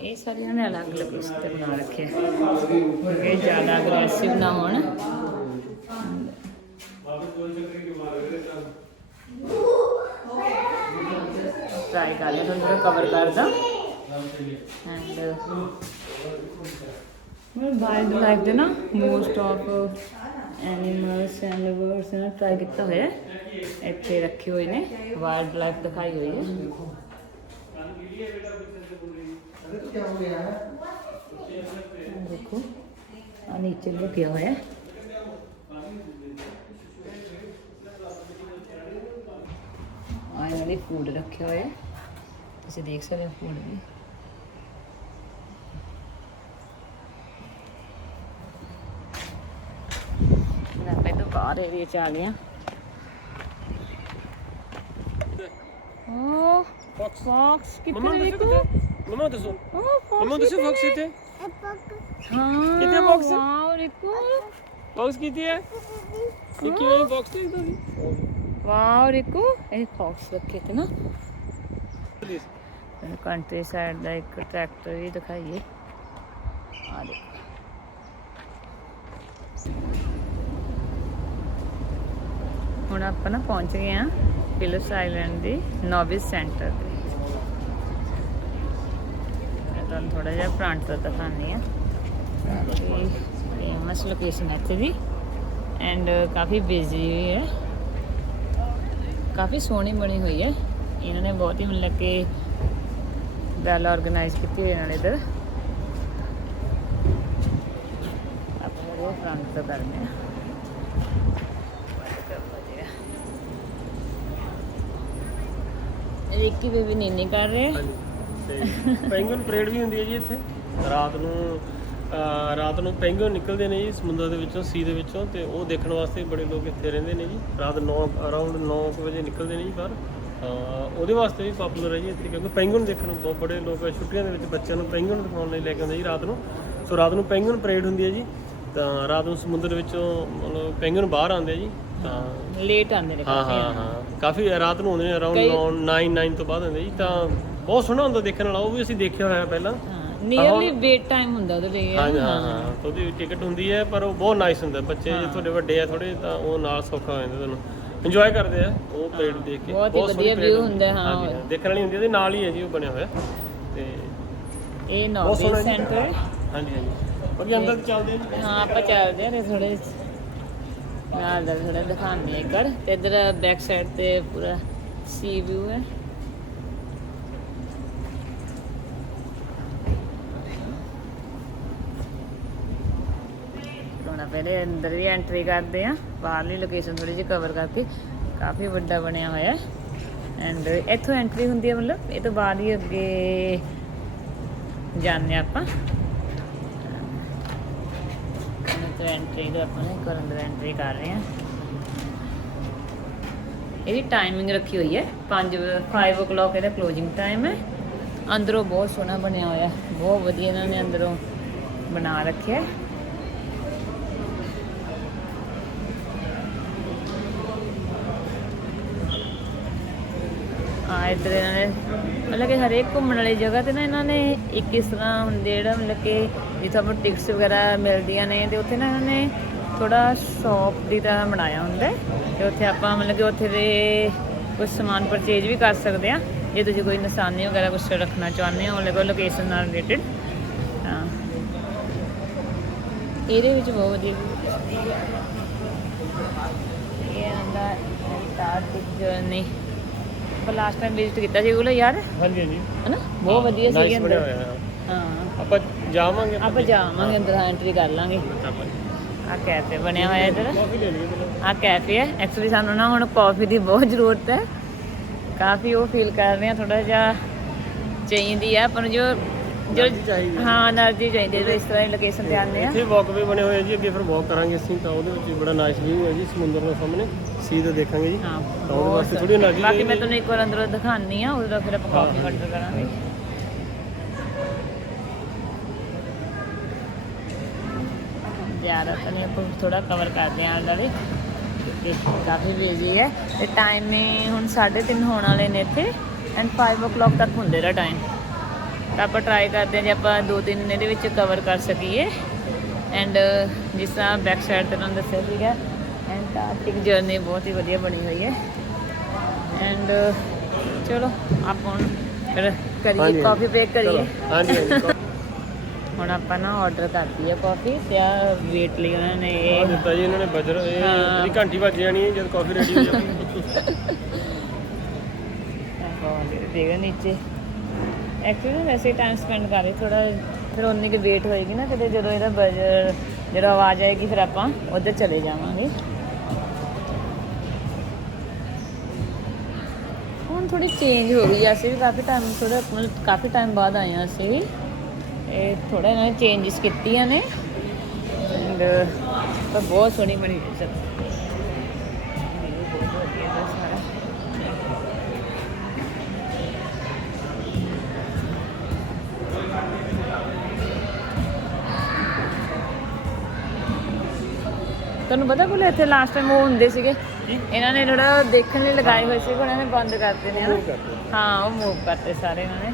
ਇਹ ਸਾਰੀਆਂ ਨੇ ਅਲੱਗ ਅਲੱਗ ਉਸ ਤੇ ਬਣਾ ਰੱਖਿਆ ਕਿ ਜ਼ਿਆਦਾ ਅਗਰੈਸਿਵ ਨਾ ਹੋਣ। ਟਰਾਈ ਕਰ ਲਿਆ ਤੁਹਾਨੂੰ ਕਵਰ ਕਰਦਾ ਐਂਡ ਵਾਈਲਡ ਲਾਈਫ ਦੇ ਨਾ most of animals and birds ਨੇ ਟਰਾਈ ਕੀਤਾ ਹੋਇਆ ਇੱਥੇ ਰੱਖੇ ਹੋਏ ਨੇ। ਵਾਈਲਡ ਲਾਈਫ ਦਿਖਾਈ ਹੋਈ ਹੈ। ਦੇਖੋ ਆ ਨੀਚੇ ਲੁਕਿਆ ਹੋਇਆ ਆ ਇਹਨਾਂ ਦੇ ਫੂਡ ਰੱਖਿਆ ਹੋਇਆ ਤੁਸੀਂ ਦੇਖ ਸਕਦੇ ਹੋ ਫੂਡ ਵੀ। ਆਪਾਂ ਤਾਂ ਬਾਹਰ ਏਰੀਆ ਚ ਆ ਗਏ ਆ। ਓ ਫੌਕਸ ਕਿੱਥੇ ਦੇਖੋ ਮਮਾ ਦੱਸੋ ਓ ਮਮਾ ਦੱਸੋ ਫੌਕਸ ਕਿੱਥੇ? ਹਾਂ ਕਿੱਥੇ box? ਵਾਓ ਦੇਖੋ ਫੌਕਸ ਕਿੱਥੇ ਹੈ? ਨਿੱਕੀ ਵਾਲੀ ਬਾਕਸ ਤੇ ਇਦਾਂ ਦੀ। ਵਾਓ ਦੇਖੋ ਇਹ ਫੌਕਸ ਰੱਖੇ ਤੇ ਨਾ ਕੰਟਰੀ ਸਾਈਡ ਦਾ ਇੱਕ ਟਰੈਕਟਰ ਵੀ ਦਿਖਾਈਏ। ਆ ਦੇਖੋ ਹੁਣ ਆਪਾਂ ਨਾ ਪਹੁੰਚ ਗਏ ਆ ਪਿਲਸ ਆਈਲੈਂਡ ਦੀ ਨੋਵਿਸ ਸੈਂਟਰ ਤੇ। ਮੈਂ ਤੁਹਾਨੂੰ ਥੋੜਾ ਜਿਹਾ ਪ੍ਰਾਂਟ ਦਾ ਦਿਖਾਉਂਦੀ ਆ। ਕਾਫੀ ਫੇਮਸ ਲੋਕੇਸ਼ਨ ਹੈ ਇੱਥੇ ਦੀ ਐਂਡ ਕਾਫੀ ਬਿਜ਼ੀ ਵੀ ਹੈ। ਕਾਫੀ ਸੋਹਣੀ ਬਣੀ ਹੋਈ ਹੈ। ਇਹਨਾਂ ਨੇ ਬਹੁਤ ਹੀ ਮਤਲਬ ਕਿ ਵੈਲ ਆਰਗੇਨਾਈਜ਼ ਕੀਤੀ ਹੋਈ ਇਹਨਾਂ ਨੇ ਇੱਧਰ। ਆਪਾਂ ਉਹ ਫਰੰਟ ਤੋਂ ਕਰਦੇ ਹਾਂ। ਰਿੱਕੀ ਬੇਬੀ ਨੀਨੀ ਕਰ ਰਹੇ ਤੇ ਪੈਂਗੁਇਨ ਪਰੇਡ ਵੀ ਹੁੰਦੀ ਹੈ ਜੀ ਇੱਥੇ। ਰਾਤ ਨੂੰ ਪੈਂਗੁਇਨ ਨਿਕਲਦੇ ਨੇ ਜੀ ਸਮੁੰਦਰ ਦੇ ਵਿੱਚੋਂ, ਸੀ ਦੇ ਵਿੱਚੋਂ, ਤੇ ਉਹ ਦੇਖਣ ਵਾਸਤੇ ਬੜੇ ਲੋਕ ਇੱਥੇ ਰਹਿੰਦੇ ਨੇ ਜੀ। ਰਾਤ ਅਰਾਊਂਡ 9 ਵਜੇ ਨਿਕਲਦੇ ਨੇ ਜੀ ਬਾਹਰ। ਉਹਦੇ ਵਾਸਤੇ ਵੀ ਪਪੂਲਰ ਹੈ ਜੀ ਇੱਥੇ, ਕਿਉਂਕਿ ਪੈਂਗੁਇਨ ਦੇਖਣ ਨੂੰ ਬਹੁਤ ਬੜੇ ਲੋਕ ਛੁੱਟੀਆਂ ਦੇ ਵਿੱਚ ਬੱਚਿਆਂ ਨੂੰ ਪੈਂਗੁਇਨ ਦਿਖਾਉਣ ਲਈ ਲੈ ਕੇ ਆਉਂਦੇ ਜੀ ਰਾਤ ਨੂੰ। ਸੋ ਰਾਤ ਨੂੰ ਪੈਂਗੁਇਨ ਪਰੇਡ ਹੁੰਦੀ ਹੈ ਜੀ। ਤਾਂ ਰਾਤ ਨੂੰ ਸਮੁੰਦਰ ਵਿੱਚੋਂ ਮਤਲਬ ਪੈਂਗੁਇਨ ਬਾਹਰ ਆਉਂਦੇ ਆ ਜੀ। ਤਾਂ ਲੇਟ ਆਉਂਦੇ ਨੇ ਹਾਂ ਕਾਫੀ ਰਾਤ ਨੂੰ ਆਉਂਦੇ ਨੇ ਅਰਾਊਂਡ 9 ਤੋਂ ਬਾਅਦ ਆਉਂਦੇ ਜੀ। ਤਾਂ ਬਹੁਤ ਸੋਹਣਾ ਹੁੰਦਾ ਦੇਖਣ ਵਾਲਾ। ਉਹ ਵੀ ਅਸੀਂ ਦੇਖਿਆ ਹੋਇਆ ਪਹਿਲਾਂ। ਨੀਅਰਲੀ ਵੇਟ ਟਾਈਮ ਹੁੰਦਾ ਉਹਦੇ ਲਈ। ਹਾਂ ਤਾਂ ਉਹਦੀ ਟਿਕਟ ਹੁੰਦੀ ਹੈ, ਪਰ ਉਹ ਬਹੁਤ ਨਾਈਸ ਹੁੰਦਾ। ਬੱਚੇ ਜੇ ਤੁਹਾਡੇ ਵੱਡੇ ਆ ਥੋੜੇ ਤਾਂ ਉਹ ਨਾਲ ਸੌਖਾ ਹੋ ਜਾਂਦਾ, ਤੁਹਾਨੂੰ ਇੰਜੋਏ ਕਰਦੇ ਆ ਉਹ ਪਰੇਡ ਦੇਖ ਕੇ। ਬਹੁਤ ਹੀ ਵਧੀਆ ਵਿਊ ਹੁੰਦਾ। ਹਾਂ ਦੇਖਣ ਵਾਲੀ ਹੁੰਦੀ ਹੈ। ਇਹਦੇ ਨਾਲ ਹੀ ਹੈ ਜੀ ਉਹ ਬਣਿਆ ਹੋਇਆ। ਤੇ ਇਹ ਨੋਵਿਸ ਸੈਂਟਰ ਹੈ। ਹਾਂਜੀ ਬਾਕੀ ਅੰਦਰ ਚੱਲਦੇ ਆ ਜੀ। ਹਾਂ ਆਪਾਂ ਚੱਲਦੇ ਆ ਥੋੜੇ ਨਾਲ ਦਾ ਥੋੜਾ ਦਿਖਾਉਂਦੇ ਆ ਇੱਧਰ। ਤੇ ਇੱਧਰ ਬੈਕ ਸਾਈਡ ਤੇ ਪੂਰਾ ਸੀ ਵਿਊ ਹੈ। ਹੁਣ ਪਹਿਲੇ ਅੰਦਰ ਵੀ ਐਂਟਰੀ ਕਰਦੇ ਆ। ਬਾਹਰਲੀ ਲੋਕੇਸ਼ਨ ਥੋੜੀ ਜਿਹੀ ਕਵਰ ਕਰਕੇ ਕਾਫੀ ਵੱਡਾ ਬਣਿਆ ਹੋਇਆ ਐਂਡ ਇੱਥੋਂ ਐਂਟਰੀ ਹੁੰਦੀ ਹੈ। ਮਤਲਬ ਇਹ ਤੋਂ ਬਾਅਦ ਹੀ ਅੱਗੇ ਜਾਂਦੇ ਆਪਾਂ। तो एंट्री तो अपने घर अंदर एंट्री कर रहे हैं। ਇਹਦੀ ਟਾਈਮਿੰਗ ਰੱਖੀ ਹੋਈ ਹੈ 5 o'clock ਇਹਦਾ ਕਲੋਜ਼ਿੰਗ ਟਾਈਮ ਹੈ। ਅੰਦਰੋਂ ਬਹੁਤ ਸੋਹਣਾ ਬਣਿਆ ਹੋਇਆ, ਬਹੁਤ ਵਧੀਆ ਇਹਨਾਂ ਨੇ ਅੰਦਰੋਂ ਬਣਾ ਰੱਖਿਆ। ਇੱਧਰ ਇਹਨਾਂ ਨੇ ਮਤਲਬ ਕਿ ਹਰੇਕ ਘੁੰਮਣ ਵਾਲੀ ਜਗ੍ਹਾ ਤੇ ਨਾ ਇਹਨਾਂ ਨੇ ਇੱਕ ਇਸ ਤਰ੍ਹਾਂ ਹੁੰਦੇ ਜਿਹੜਾ ਮਤਲਬ ਕਿ ਜਿੱਥੇ ਆਪਾਂ ਟਿਕਟਸ ਵਗੈਰਾ ਮਿਲਦੀਆਂ ਨੇ ਤੇ ਉੱਥੇ ਨਾ ਇਹਨਾਂ ਨੇ ਥੋੜਾ ਸ਼ੌਪ ਦੀ ਤਰ੍ਹਾਂ ਬਣਾਇਆ ਹੁੰਦਾ ਤੇ ਉੱਥੇ ਆਪਾਂ ਮਤਲਬ ਕਿ ਉੱਥੇ ਦੇ ਕੁਝ ਸਮਾਨ ਪਰਚੇਜ ਵੀ ਕਰ ਸਕਦੇ ਆ ਜੇ ਤੁਸੀਂ ਕੋਈ ਨਿਸ਼ਾਨੀ ਵਗੈਰਾ ਕੁਝ ਰੱਖਣਾ ਚਾਹੁੰਦੇ ਹੋ ਉਹ ਲੋਕੇਸ਼ਨ ਨਾਲ ਰਿਲੇਟਡ। ਹਾਂ ਇਹਦੇ ਵਿੱਚ ਬਹੁਤ ਵਧੀਆ ਇਹ ਆਂਦਾ ਐਂਟਾਰਕਟਿਕ ਜਰਨੀ। ਲਾਸਟ ਟਾਈਮ ਵਿਜ਼ਿਟ ਕੀਤਾ ਸੀ ਉਹਲਾ ਯਾਰ। ਹਾਂਜੀ ਹਨਾ ਬਹੁਤ ਵਧੀਆ ਸੀ ਅੰਦਰ। ਹਾਂ ਆਪਾਂ ਜਾਵਾਂਗੇ ਅੰਦਰ ਐਂਟਰੀ ਕਰ ਲਾਂਗੇ। ਆ ਕੈਫੇ ਬਣਿਆ ਹੋਇਆ ਇੱਧਰ। ਆ ਕੈਫੇ ਹੈ। ਐਕਚੁਅਲੀ ਸਾਨੂੰ ਨਾ ਹੁਣ ਕੌਫੀ ਦੀ ਬਹੁਤ ਜ਼ਰੂਰਤ ਹੈ। ਕਾਫੀ ਉਹ ਫੀਲ ਕਰ ਰਹੇ ਹਾਂ ਥੋੜਾ ਜਿਹਾ ਚਾਹੀਦੀ ਹੈ ਆਪਾਂ ਨੂੰ। ਜੋ energy ਚਾਹੀਦੀ ਹਾਂ એનર્ਜੀ ਚਾਹੀਦੀ ਹੈ, ਇਸ ਤਰ੍ਹਾਂ ਦੀ ਲੋਕੇਸ਼ਨ ਤੇ ਆਉਂਦੇ ਆ। ਇੱਥੇ ਵਾਕਵੇ ਬਣੇ ਹੋਏ ਆ ਜੀ, ਅੱਗੇ ਫਿਰ ਵਾਕ ਕਰਾਂਗੇ ਅਸੀਂ ਤਾਂ ਉਹਦੇ ਵਿੱਚ ਬੜਾ ਨਾਈਸ ਵਿਊ ਹੈ ਜੀ ਸਮੁੰਦਰ ਦੇ ਸਾਹਮਣੇ, ਸੀ ਦਾ ਦੇਖਾਂਗੇ ਜੀ। ਹਾਂ ਤਾਂ ਉਹਦੇ ਵਾਸਤੇ ਥੋੜੀ એનર્ਜੀ ਬਾਕੀ ਮੈਂ ਤੁਹਾਨੂੰ ਇੱਕ ਵਾਰ ਅੰਦਰੋਂ ਦਿਖਾਉਂਦੀ ਆ, ਉਹਦਾ ਫਿਰ ਆਪਾਂ ਕਾਫੀ ਆਰਡਰ ਕਰਾਂਗੇ। ਜ਼ਿਆਦਾ ਤਾਂ ਨਹੀਂ, ਆਪਾਂ ਥੋੜਾ ਕਵਰ ਕਰਦੇ ਹਾਂ ਨਾਲੇ, ਕਾਫੀ ਬਿਜ਼ੀ ਹੈ ਤੇ ਟਾਈਮ ਹੁਣ 3:30 ਹੋਣ ਵਾਲੇ ਨੇ ਇੱਥੇ, ਐਂਡ 5 o'clock ਤੱਕ ਹੁੰਦੇ ਦਾ ਟਾਈਮ। ਤਾਂ ਆਪਾਂ ਟਰਾਈ ਕਰਦੇ ਹਾਂ ਜੇ ਆਪਾਂ 2-3 ਇਹਦੇ ਵਿੱਚ ਕਵਰ ਕਰ ਸਕੀਏ। ਐਂਡ ਜਿਸ ਤਰ੍ਹਾਂ ਬੈਕ ਸਾਈਡ ਤੇ ਤੁਹਾਨੂੰ ਦੱਸਿਆ ਸੀਗਾ, ਐਂਟਾਰਕਟਿਕ ਜਰਨੀ ਬਹੁਤ ਹੀ ਵਧੀਆ ਬਣੀ ਹੋਈ ਹੈ। ਐਂਡ ਚਲੋ ਆਪਾਂ ਹੁਣ ਫਿਰ ਕਰੀਏ ਕਾਫੀ ਬ੍ਰੇਕ ਕਰੀਏ। ਹਾਂਜੀ ਹਾਂਜੀ ਹੁਣ ਆਪਾਂ ਨਾ ਆਰਡਰ ਕਰਤੀ ਹੈ ਕਾਫੀ ਤੇ ਆ ਵੇਟ ਲਈ ਉਹਨਾਂ ਨੇ ਆ ਦਿੱਤਾ ਜੀ ਇਹਨਾਂ ਨੇ ਬਜਰ, ਇਹਦੀ ਘੰਟੀ ਵੱਜ ਜਾਣੀ ਹੈ ਜਦ ਕਾਫੀ ਰੈਡੀ ਹੋ ਜਾਊਗੀ। ਦੇਖੋ ਨੀਚੇ ਐਕਚੁਅਲੀ ਵੈਸੇ ਟਾਈਮ ਸਪੈਂਡ ਕਰ ਰਹੇ ਥੋੜਾ, ਫਿਰ ਉਨੀ ਕੁ ਵੇਟ ਹੋਏਗੀ ਨਾ, ਕਿਤੇ ਜਦੋਂ ਇਹਦਾ ਬਜਰ ਜਦੋਂ ਆਵਾਜ਼ ਆਏਗੀ ਫਿਰ ਆਪਾਂ ਉੱਧਰ ਚਲੇ ਜਾਵਾਂਗੇ। ਹੁਣ ਥੋੜੀ ਚੇਂਜ ਹੋ ਗਈ, ਅਸੀਂ ਵੀ ਕਾਫੀ ਟਾਈਮ ਥੋੜਾ ਮਤਲਬ ਕਾਫੀ ਟਾਈਮ ਬਾਅਦ ਆਏ ਹਾਂ ਅਸੀਂ ਵੀ, ਇਹ ਥੋੜਾ ਇਹਨਾਂ ਨੇ ਚੇਂਜਸ ਕੀਤੀਆਂ ਨੇ। ਐਂਡ ਪਰ ਬਹੁਤ ਸੋਹਣੀ ਬਣੀ ਹੋਈ ਸਭ, ਬਹੁਤ ਵਧੀਆ ਹੈ ਸਾਰਾ। ਤੁਹਾਨੂੰ ਪਤਾ ਕੋਲ ਇੱਥੇ ਲਾਸਟ ਟਾਈਮ ਉਹ ਹੁੰਦੇ ਸੀਗੇ, ਇਹਨਾਂ ਨੇ ਥੋੜਾ ਦੇਖਣ ਲਈ ਲਗਾਏ ਹੋਏ ਸੀ, ਉਹਨਾਂ ਨੇ ਬੰਦ ਕਰਤੇ ਨੇ ਨਾ। ਹਾਂ ਉਹ ਮੂਵ ਕਰਤੇ ਸਾਰੇ ਇਹਨਾਂ ਨੇ,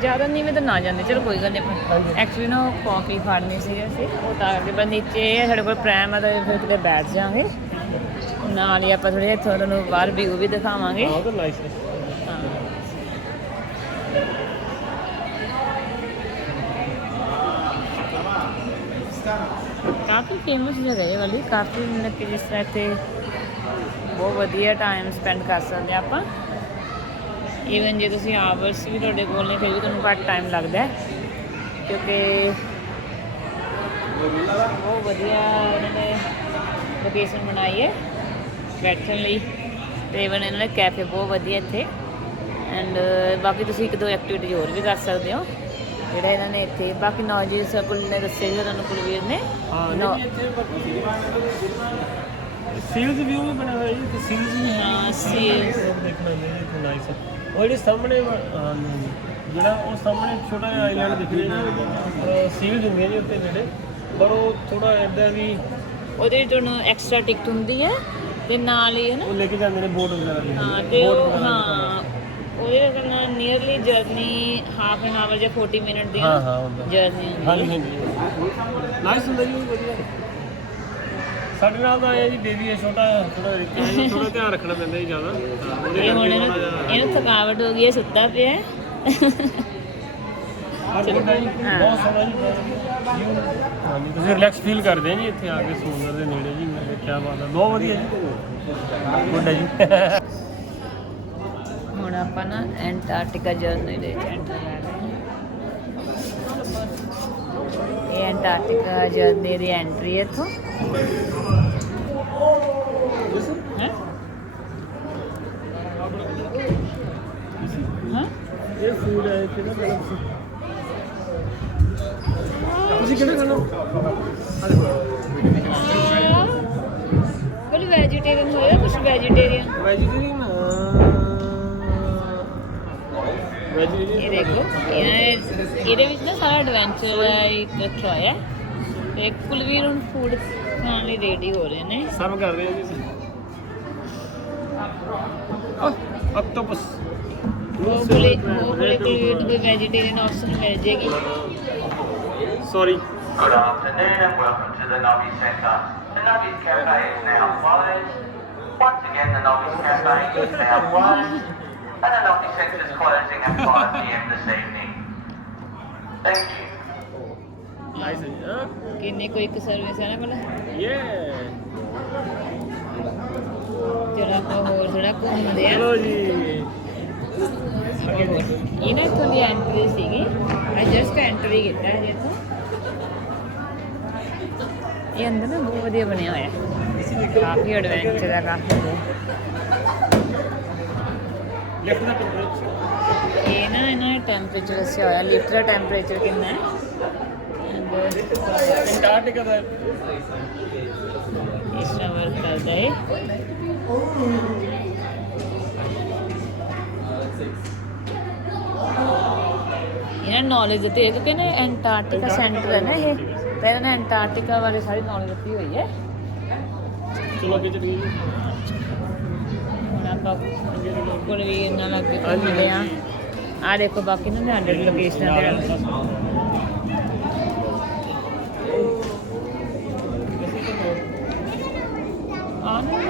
ਜ਼ਿਆਦਾ ਨੀਵੇਂ ਤਾਂ ਨਾ ਜਾਂਦੇ, ਚਲੋ ਕੋਈ ਗੱਲ ਨਹੀਂ। ਆਪਾਂ ਐਕਚੁਅਲੀ ਨਾ ਕਾਫੀ ਫੜਨੀ ਸੀ ਅਸੀਂ, ਉਹ ਤਾਂ ਕਰਕੇ ਬਸ ਨੀਚੇ ਸਾਡੇ ਕੋਲ ਪ੍ਰੈਮ ਆ, ਤਾਂ ਫਿਰ ਕਿਤੇ ਬੈਠ ਜਾਵਾਂਗੇ ਨਾਲ ਹੀ। ਆਪਾਂ ਥੋੜ੍ਹੇ ਇੱਥੋਂ ਤੁਹਾਨੂੰ ਬਾਹਰ ਵਿਊ ਵੀ ਦਿਖਾਵਾਂਗੇ। ਹਾਂ ਤਾਂ ਨਾਈਸ ਹੈ। ਹਾਂ ਕਾਫੀ ਫੇਮਸ ਜਗ੍ਹਾ ਇਹ ਵਾਲੀ, ਕਾਫੀ ਮਤਲਬ ਕਿ ਜਿਸ ਤਰ੍ਹਾਂ ਇੱਥੇ ਬਹੁਤ ਵਧੀਆ ਟਾਈਮ ਸਪੈਂਡ ਕਰ ਸਕਦੇ ਹਾਂ ਆਪਾਂ। ਈਵਨ ਜੇ ਤੁਸੀਂ ਆਵਰਸ ਵੀ ਤੁਹਾਡੇ ਕੋਲ ਨੇ, ਫਿਰ ਵੀ ਤੁਹਾਨੂੰ ਘੱਟ ਟਾਈਮ ਲੱਗਦਾ ਹੈ, ਕਿਉਂਕਿ ਬਹੁਤ ਵਧੀਆ ਇਹਨਾਂ ਨੇ ਲੋਕੇਸ਼ਨ ਬਣਾਈ ਹੈ ਬੈਠਣ ਲਈ, ਅਤੇ ਈਵਨ ਇਹਨਾਂ ਨੇ ਕੈਫੇ ਬਹੁਤ ਵਧੀਆ ਇੱਥੇ। ਐਂਡ ਬਾਕੀ ਤੁਸੀਂ 1-2 ਐਕਟੀਵਿਟੀ ਹੋਰ ਵੀ ਕਰ ਸਕਦੇ ਹੋ ਜਿਹੜਾ ਇਹਨਾਂ ਨੇ ਇੱਥੇ। ਬਾਕੀ ਨੌਲੇਜ ਕੁਲ ਨੇ ਦੱਸਿਆ ਜੀ ਤੁਹਾਨੂੰ, ਕੁਲਵੀਰ ਨੇ। ਸੀਲਸ ਵਿਊ ਵੀ ਬਣਿਆ ਹੋਇਆ ਜੀ, ਤੇ ਸੀਲਸ ਵੀ ਹਾਂ ਸੀਲਸ ਦੇਖਣਾ ਜੀ ਨਾਈਸ ਹੈ। ਉਹ ਜਿਹੜੇ ਸਾਹਮਣੇ ਜਿਹੜਾ ਉਹ ਸਾਹਮਣੇ ਛੋਟਾ ਜਿਹਾ ਆਈਲੈਂਡ ਦਿਖ ਰਿਹਾ ਜੀ, ਸੀਲਸ ਹੁੰਦੀਆਂ ਜੀ ਉੱਤੇ ਜਿਹੜੇ, ਪਰ ਉਹ ਥੋੜਾ ਇੱਦਾਂ ਵੀ ਉਹਦੇ ਵਿੱਚ ਤੁਹਾਨੂੰ ਐਕਸਟਰਾ ਟਿਕਟ ਹੁੰਦੀ ਹੈ ਤੇ ਨਾਲ ਹੀ ਹੈ ਨਾ ਉਹ ਲੈ ਕੇ ਜਾਂਦੇ ਨੇ ਬੋਟ ਵਗੈਰਾ। ਹਾਂ ਤੇ ਉਹ ਹਾਂ ਉਹਦੇ ਨਾਲ nearly journey half an hour ਜਾਂ 40 ਮਿੰਟ ਦੀ ਜਰਨੀ ਹੁੰਦੀ ਹੈ। ਹਾਂਜੀ ਹਾਂਜੀ ਨਾਈਸ ਹੁੰਦਾ ਜੀ, ਵਧੀਆ। ਸਾਡੇ ਨਾਲ ਤਾਂ ਆਇਆ ਜੀ ਬੇਬੀ ਹੈ ਛੋਟਾ, ਥੋੜਾ ਧਿਆਨ ਰੱਖਣਾ ਪੈਂਦਾ ਜੀ ਜ਼ਿਆਦਾ। ਹੁਣ ਇਹਨੂੰ ਥਕਾਵਟ ਹੋ ਗਈ ਹੈ, ਸੁੱਤਾ ਪਿਆ ਹੈ। ਬਹੁਤ ਸੋਹਣਾ ਜੀ, ਹਾਂਜੀ ਤੁਸੀਂ ਰਿਲੈਕਸ ਫੀਲ ਕਰਦੇ ਜੀ ਇੱਥੇ ਆ ਕੇ ਸਮੁੰਦਰ ਦੇ ਨੇੜੇ ਜੀ। ਮੈਂ ਕਿਹਾ ਬਾਤ ਹੈ, ਬਹੁਤ ਵਧੀਆ ਜੀ, ਗੁੱਡ ਹੈ ਜੀ। ਹੁਣ ਆਪਾਂ ਨਾ ਐਂਟਾਰਕਟਿਕਾ ਜਰਨੀ ਦੇ ਵਿੱਚ ਐਂਟਰ ਕਰ ਰਹੇ ਹਾਂ। ਇਹ ਐਂਟਾਰਕਟਿਕਾ ਜਰਨੀ ਦੀ ਐਂਟਰੀ ਹੈ ਇੱਥੋਂ। ਇਹ ਫੂਡ ਹੈ ਇੱਥੇ ਨਾ, ਤੁਸੀਂ ਕਿਹੜਾ ਖਾਣਾ? ਕੋਈ ਵੈਜੀਟੇਰੀਅਨ ਹੋਇਆ, ਕੁਝ ਵੈਜੀਟੇਰੀਅਨ ਇਹ ਦੇਖੋ, ਇਹਦੇ ਵਿੱਚ ਨਾ ਸਾਰਾ ਐਡਵੈਂਚਰ ਇੱਕ ਰੱਖਿਆ ਹੋਇਆ ਤੇ ਕੁਲਵੀਰ ਹੁਣ ਫੂਡ ਖਾਣ ਲਈ ਰੈਡੀ ਹੋ ਰਹੇ ਨੇ। ਸਰਵ ਕਰ ਰਹੇ ਜੀ ਆਕਟੋਪਸ। ਉਹ ਕੋਲੇ ਕੁਲਵੀਰ ਨੂੰ ਕੋਈ ਵੈਜੀਟੇਰੀਅਨ ਆਪਸ਼ਨ ਮਿਲ ਜੇਗੀ। Sorry. Good afternoon and welcome to the Novice Centre. The Novice Cafe is now closed. Once again, the Novice Cafe is now closed. And the Novice Centre is closing at 5 p.m. this evening. Thank you. Nice. ਕਿੰਨੀ ਕੋਈ ਇੱਕ service ਹੈ ਨਾ ਭਲਾ। Yeah. ਚਲੋ ਆਪਾਂ ਹੋਰ ਥੋੜਾ ਘੁੰਮਦੇ ਆ। ਚਲੋ ਜੀ। ਇਹ ਨਾ ਇੱਥੋਂ ਦੀ ਐਂਟਰੀ ਸੀਗੀ, ਜਸਟ ਐਂਟਰੀ ਕੀਤਾ ਹੈ ਇੱਥੋਂ। ਇਹ ਅੰਦਰ ਨਾ ਬਹੁਤ ਵਧੀਆ ਬਣਿਆ ਹੋਇਆ, ਕਾਫੀ ਐਡਵੈਂਚਰ ਹੈ, ਕਾਫੀ ਲਿਫਟ ਦਾ ਟੈਂਪਰੇਚਰ ਇਹ ਨਾ ਇਹਨਾਂ ਨੇ ਟੈਂਪਰੇਚਰ ਦੱਸਿਆ ਹੋਇਆ, ਲਿਫਟ ਦਾ ਟੈਂਪਰੇਚਰ ਕਿੰਨਾ ਹੈ। ਅੰਟਾਰਕਟਿਕਾ ਦਾ ਇਸ ਤਰ੍ਹਾਂ ਵਰਕ ਕਰਦਾ ਹੈ। ਇਹਨਾਂ ਨੌਲੇਜ ਦਿੱਤੀ ਹੈ ਕਿਉਂਕਿ ਨਾ ਐਂਟਾਰਕਟਿਕਾ ਸੈਂਟਰ ਹੈ ਨਾ ਇਹ, ਤਾਂ ਇਹਨਾਂ ਨੇ ਐਂਟਾਰਕਟਿਕਾ ਬਾਰੇ ਸਾਰੀ ਨੌਲੇਜ ਦਿੱਤੀ ਹੋਈ ਹੈ। ਚਲੋ ਅੱਗੇ ਚੱਲੀਏ ਜੀ। ਹੁਣ ਆਪਾਂ ਕੋਲ ਵੀ ਇਹਨਾਂ ਨਾਲ ਅੱਗੇ ਘੁੰਮਦੇ ਹਾਂ। ਆਹ ਦੇਖੋ ਬਾਕੀ ਇਹਨਾਂ ਨੇ 100 ਲੋਕੇਸ਼ਨਾਂ ਤੇ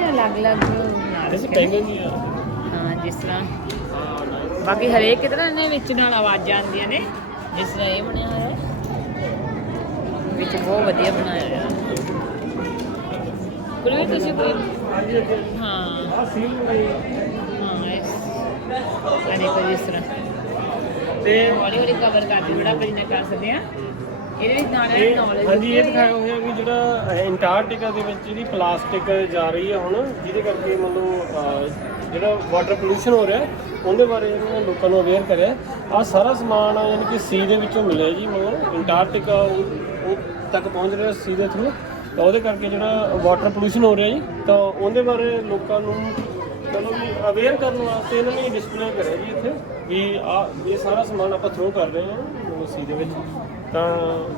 ਅਲੱਗ-ਅਲੱਗ ਬਣਾ ਵੈਸੇ ਰੱਖੇ ਨੇ। ਪੈਂਗਨ ਜੀ ਆ। ਹਾਂ ਜਿਸ ਤਰ੍ਹਾਂ ਬਾਕੀ ਹਰੇਕ ਕਿਤੇ ਨਾ ਇਹਨੇ ਵਿੱਚ ਨਾਲ ਆਵਾਜ਼ਾਂ ਆਉਂਦੀਆਂ ਨੇ, ਜਿਸ ਤਰ੍ਹਾਂ ਇਹ ਬਣਿਆ ਹੋਇਆ ਹੈ ਵਿੱਚ ਬਹੁਤ ਵਧੀਆ ਬਣਾਇਆ ਹੋਇਆ। ਕੋਈ ਵੀ ਤੁਸੀਂ ਕੋਈ ਹਾਂ ਆ ਸੀਲ ਹੋਈ ਹਾਂ ਇਸ ਆ ਦੇਖੋ ਜਿਸ ਤਰ੍ਹਾਂ ਤੇ ਹੌਲੀ ਹੌਲੀ ਕਵਰ ਕਰਦੇ ਜਿਹੜਾ ਆਪਾਂ ਜਿੰਨਾ ਕਰ ਸਕਦੇ ਆ। ਇਹਦੇ ਵਿੱਚ ਨਾਲ ਇਹ ਨੌਲੇਜ ਹਾਂਜੀ ਇਹ ਦਿਖਾਇਆ ਹੋਇਆ ਵੀ ਜਿਹੜਾ ਐਂਟਾਰਕਟਿਕਾ ਦੇ ਵਿੱਚ ਜਿਹੜੀ ਪਲਾਸਟਿਕ ਜਾ ਰਹੀ ਹੈ ਹੁਣ, ਜਿਹਦੇ ਕਰਕੇ ਮਤਲਬ ਜਿਹੜਾ ਵਾਟਰ ਪੋਲੂਸ਼ਨ ਹੋ ਰਿਹਾ ਉਹਦੇ ਬਾਰੇ ਇਹਨਾਂ ਨੇ ਲੋਕਾਂ ਨੂੰ ਅਵੇਅਰ ਕਰਿਆ। ਆਹ ਸਾਰਾ ਸਮਾਨ ਯਾਨੀ ਕਿ ਸੀ ਦੇ ਵਿੱਚੋਂ ਮਿਲਿਆ ਜੀ, ਮਤਲਬ ਐਂਟਾਰਕਟਿਕਾ ਉਹ ਤੱਕ ਪਹੁੰਚ ਰਿਹਾ ਸੀ ਦੇ ਥਰੂ, ਤਾਂ ਉਹਦੇ ਕਰਕੇ ਜਿਹੜਾ ਵਾਟਰ ਪੋਲੂਸ਼ਨ ਹੋ ਰਿਹਾ ਜੀ, ਤਾਂ ਉਹਦੇ ਬਾਰੇ ਲੋਕਾਂ ਨੂੰ ਚਲੋ ਵੀ ਅਵੇਅਰ ਕਰਨ ਵਾਸਤੇ ਇਹਨਾਂ ਨੇ ਡਿਸਪਲੇ ਕਰਿਆ ਜੀ ਇੱਥੇ ਵੀ ਇਹ ਸਾਰਾ ਸਮਾਨ ਆਪਾਂ ਥਰੋ ਕਰ ਰਹੇ ਹਾਂ ਸੀ ਦੇ ਵਿੱਚ, ਤਾਂ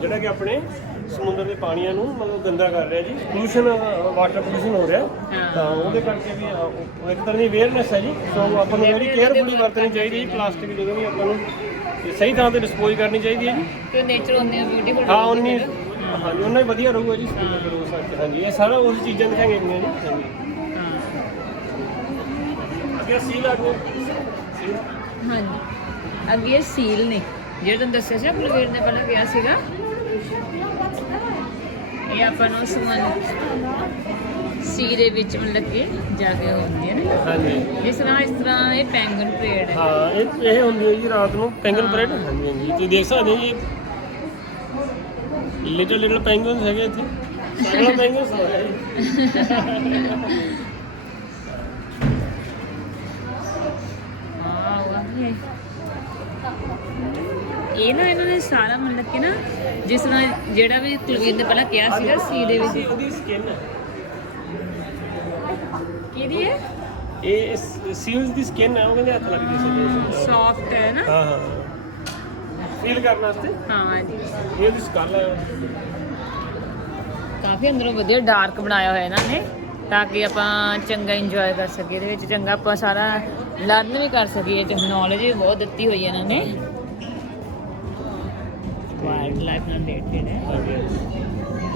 ਜਿਹੜਾ ਕਿ ਆਪਣੇ ਸਮੁੰਦਰ ਦੇ ਪਾਣੀਆਂ ਨੂੰ ਮਤਲਬ ਗੰਦਾ ਕਰ ਰਿਹਾ ਜੀ, ਪੋਲੂਸ਼ਨ ਵਾਟਰ ਪੋਲੂਸ਼ਨ ਹੋ ਰਿਹਾ, ਤਾਂ ਉਹਦੇ ਕਰਕੇ ਵੀ ਇੱਕ ਤਰ੍ਹਾਂ ਦੀ ਅਵੇਅਰਨੈਸ ਹੈ ਜੀ। ਸੋ ਆਪਾਂ ਨੂੰ ਜਿਹੜੀ ਕੇਅਰਫੁਲੀ ਵਰਤਣੀ ਚਾਹੀਦੀ ਹੈ ਪਲਾਸਟਿਕ ਜਦੋਂ ਵੀ ਆਪਾਂ ਨੂੰ ਸਹੀ ਥਾਂ ਤੇ ਡਿਸਪੋਜ਼ ਕਰਨੀ ਚਾਹੀਦੀ ਹੈ ਜੀ। ਕਿ ਨੇਚਰ ਉਹਨੇ ਬਿਊਟੀਫੁਲ ਹਾਂ ਉਨੀ ਹਾਂਜੀ ਉਹਨਾਂ ਹੀ ਵਧੀਆ ਰਹੂਗਾ ਜੀ ਰੋ ਸਕਦੇ। ਹਾਂਜੀ ਇਹ ਸਾਰਾ ਉਸ ਚੀਜ਼ਾਂ ਦਿਖਾਈਆਂ ਗਈਆਂ ਜੀ। ਅੱਗੇ ਸੀਲ ਆ ਗਏ ਸੀਲ ਹਾਂਜੀ ਅੱਗੇ ਇਹ ਸੀਲ ਨੇ ਜਿਹੜੇ ਤੁਹਾਨੂੰ ਦੱਸਿਆ ਸੀ ਕੁਲਵੀਰ ਨੇ ਪਹਿਲਾਂ ਕਿਹਾ ਸੀਗਾ। ਇਹ ਆਪਾਂ ਨੂੰ ਸੀ ਦੇ ਵਿੱਚ ਮਤਲਬ ਕਿ ਜਾ ਕੇ ਹੁੰਦੀਆਂ ਨੇ। ਹਾਂਜੀ ਇਸ ਤਰ੍ਹਾਂ ਇਹ ਪੈਂਗਨ ਪਰੇਡ ਹੈ। ਹਾਂ ਇਹ ਹੁੰਦੀ ਹੈ ਜੀ ਰਾਤ ਨੂੰ ਪੈਂਗਨ ਪਰੇਡ। ਹਾਂਜੀ ਹਾਂਜੀ ਤੁਸੀਂ ਦੇਖ ਸਕਦੇ ਹੋ ਜੀ ਲਿਟਲ ਪੈਂਗਨਸ ਹੈਗੇ ਇੱਥੇ, ਸਾਰਾ ਪੈਂਗਨਸ ਹੋ ਰਿਹਾ ਜੀ। ਇਹ ਨਾ ਇਹਨਾਂ ਨੇ ਸਾਰਾ ਮਤਲਬ ਕਿ ਨਾ ਜਿਸ ਤਰ੍ਹਾਂ ਜਿਹੜਾ ਵੀ ਕੁਲਵੀਰ ਨੇ ਪਹਿਲਾਂ ਕਿਹਾ ਸੀਗਾ ਸੀ ਦੇ ਵਿੱਚ ਉਹਦੀ ਸਕਿਨ ਹੈ ਕਿਹਦੀ ਹੈ, ਇਹ ਸੀਲਸ ਦੀ ਸਕਿਨ ਹੈ, ਉਹ ਕਹਿੰਦੇ ਹੱਥ ਲੱਗਦੀ ਸੀ ਸੌਫਟ ਹੈ ਨਾ। ਹਾਂ ਹਾਂ ਫੀਲ ਕਰਨ ਵਾਸਤੇ ਹਾਂ ਜੀ ਇਹ ਉਹਦੀ ਸਕਲ ਹੈ। ਕਾਫੀ ਅੰਦਰੋਂ ਵਧੀਆ ਡਾਰਕ ਬਣਾਇਆ ਹੋਇਆ ਇਹਨਾਂ ਨੇ ਤਾਂ ਕਿ ਆਪਾਂ ਚੰਗਾ ਇੰਜੋਏ ਕਰ ਸਕੀਏ, ਇਹਦੇ ਵਿੱਚ ਚੰਗਾ ਆਪਾਂ ਸਾਰਾ ਲਰਨ ਵੀ ਕਰ ਸਕੀਏ, ਤੇ ਨੌਲੇਜ ਵੀ ਬਹੁਤ ਦਿੱਤੀ ਹੋਈ ਹੈ ਇਹਨਾਂ ਨੇ ਵਾਈਲਡ ਲਾਈਫ ਨਾਲ ਰਿਲੇਟਡ ਹੈ।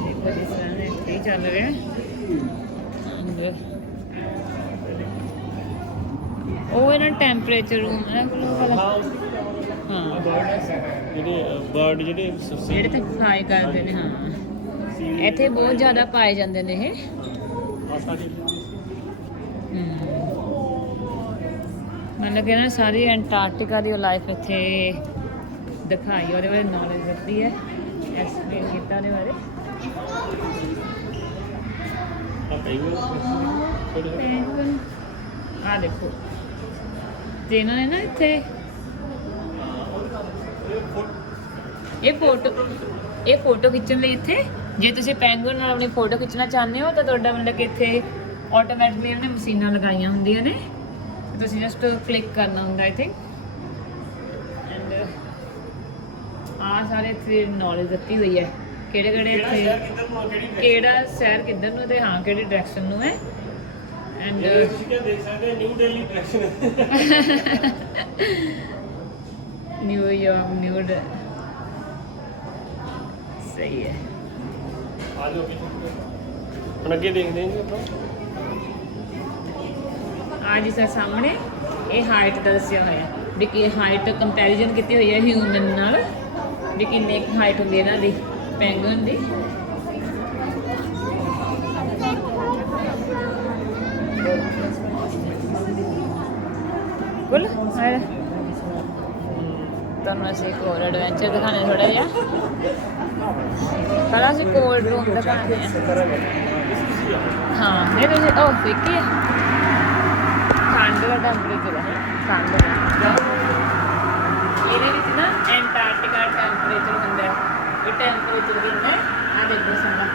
ਦੇਖੋ ਜਿਸ ਤਰ੍ਹਾਂ ਦੇ ਇੱਥੇ ਹੀ ਚੱਲ ਰਿਹਾ ਉਹ ਇਹਨਾਂ ਟੈਂਪਰੇਚਰ ਰੂਮ ਇਹਨਾਂ ਕੋਲ ਹਾਂ ਬਰਡ ਜਿਹੜੇ ਤੇ ਫਲਾਈ ਕਰਦੇ ਨੇ। ਹਾਂ ਇੱਥੇ ਬਹੁਤ ਜ਼ਿਆਦਾ ਪਾਏ ਜਾਂਦੇ ਨੇ ਇਹ। ਮਤਲਬ ਕਿ ਨਾ ਸਾਰੀ ਐਂਟਾਰਕਟਿਕਾ ਦੀ ਲਾਈਫ ਇੱਥੇ ਦਿਖਾਈ, ਉਹਦੇ ਬਾਰੇ ਨੌਲੇਜ ਦਿੱਤੀ ਹੈ, ਐਕਸਪਲੇਨ ਕੀਤਾ ਉਹਦੇ ਬਾਰੇ। ਆ ਦੇਖੋ ਤੇ ਇਹਨਾਂ ਨੇ ਨਾ ਇੱਥੇ ਇਹ ਫੋਟੋ ਖਿੱਚਣ ਲਈ ਇੱਥੇ ਜੇ ਤੁਸੀਂ ਪੈਂਗੁਇਨ ਨਾਲ ਆਪਣੀ ਫੋਟੋ ਖਿੱਚਣਾ ਚਾਹੁੰਦੇ ਹੋ ਤਾਂ ਤੁਹਾਡਾ ਮਤਲਬ ਕਿ ਇੱਥੇ ਆਟੋਮੈਟਿਕਲੀ ਇਹਨੇ ਮਸ਼ੀਨਾਂ ਲਗਾਈਆਂ ਹੁੰਦੀਆਂ ਨੇ, ਤੁਸੀਂ ਜਸਟ ਕਲਿੱਕ ਕਰਨਾ ਹੁੰਦਾ ਆਈ ਥਿੰਕ। ਐਂਡ ਆਹ ਸਾਰੇ ਇੱਥੇ ਨੌਲੇਜ ਦਿੱਤੀ ਹੋਈ ਹੈ ਕਿਹੜੇ ਕਿਹੜੇ ਇੱਥੇ ਕਿਹੜਾ ਸ਼ਹਿਰ ਕਿੱਧਰ ਨੂੰ ਤੇ ਹਾਂ ਕਿਹੜੀ ਡਾਇਰੈਕਸ਼ਨ ਨੂੰ ਹੈ। ਐਂਡ ਤੁਸੀਂ ਦੇਖ ਸਕਦੇ new Delhi direction New York new ਸਹੀ ਹੈ। ਆ ਜਾਓ ਹੁਣ ਅੱਗੇ ਦੇਖਦੇ ਹਾਂ ਜੀ ਆਪਾਂ। ਆ ਜਿਸ ਤਰ੍ਹਾਂ ਸਾਹਮਣੇ ਇਹ ਹਾਈਟ ਦਾ ਦੱਸਿਆ ਹੋਇਆ ਵੀ ਕਿ ਹਾਈਟ ਕੰਪੈਰੀਜ਼ਨ ਕੀਤੀ ਹੋਈ ਹੈ ਹਿਊਮਨ ਨਾਲ ਵੀ ਕਿੰਨੀ ਕੁ ਹਾਈਟ ਹੁੰਦੀ ਹੈ ਇਹਨਾਂ ਦੀ ਪੈਂਗੁਇਨ ਦੀ। ਬੋਲ ਤੁਹਾਨੂੰ ਅਸੀਂ ਇੱਕ ਹੋਰ ਐਡਵੈਂਚਰ ਦਿਖਾਣੇ ਥੋੜਾ ਜਿਹਾ। ਪਹਿਲਾਂ ਅਸੀਂ ਕੋਲਡ ਰੂਮ ਦਿਖਾਣੇ ਆ। ਹਾਂ ਇਹ ਤੁਸੀਂ ਉਹ ਦੇਖੀ ਹੈ ਠੰਡ ਦਾ ਟੈਂਪਰੇਚਰ ਹੈ, ਠੰਡ ਦਾ। ਇਹਦੇ ਵਿੱਚ ਨਾ ਐਂਟਾਰਕਟਿਕਾ ਟੈਂਪਰੇਚਰ ਹੁੰਦਾ ਹੈ, ਇਹ ਟੈਂਪਰੇਚਰ ਵੀ ਹੁੰਦਾ ਆ ਦੇਖੋ ਸਾਡਾ।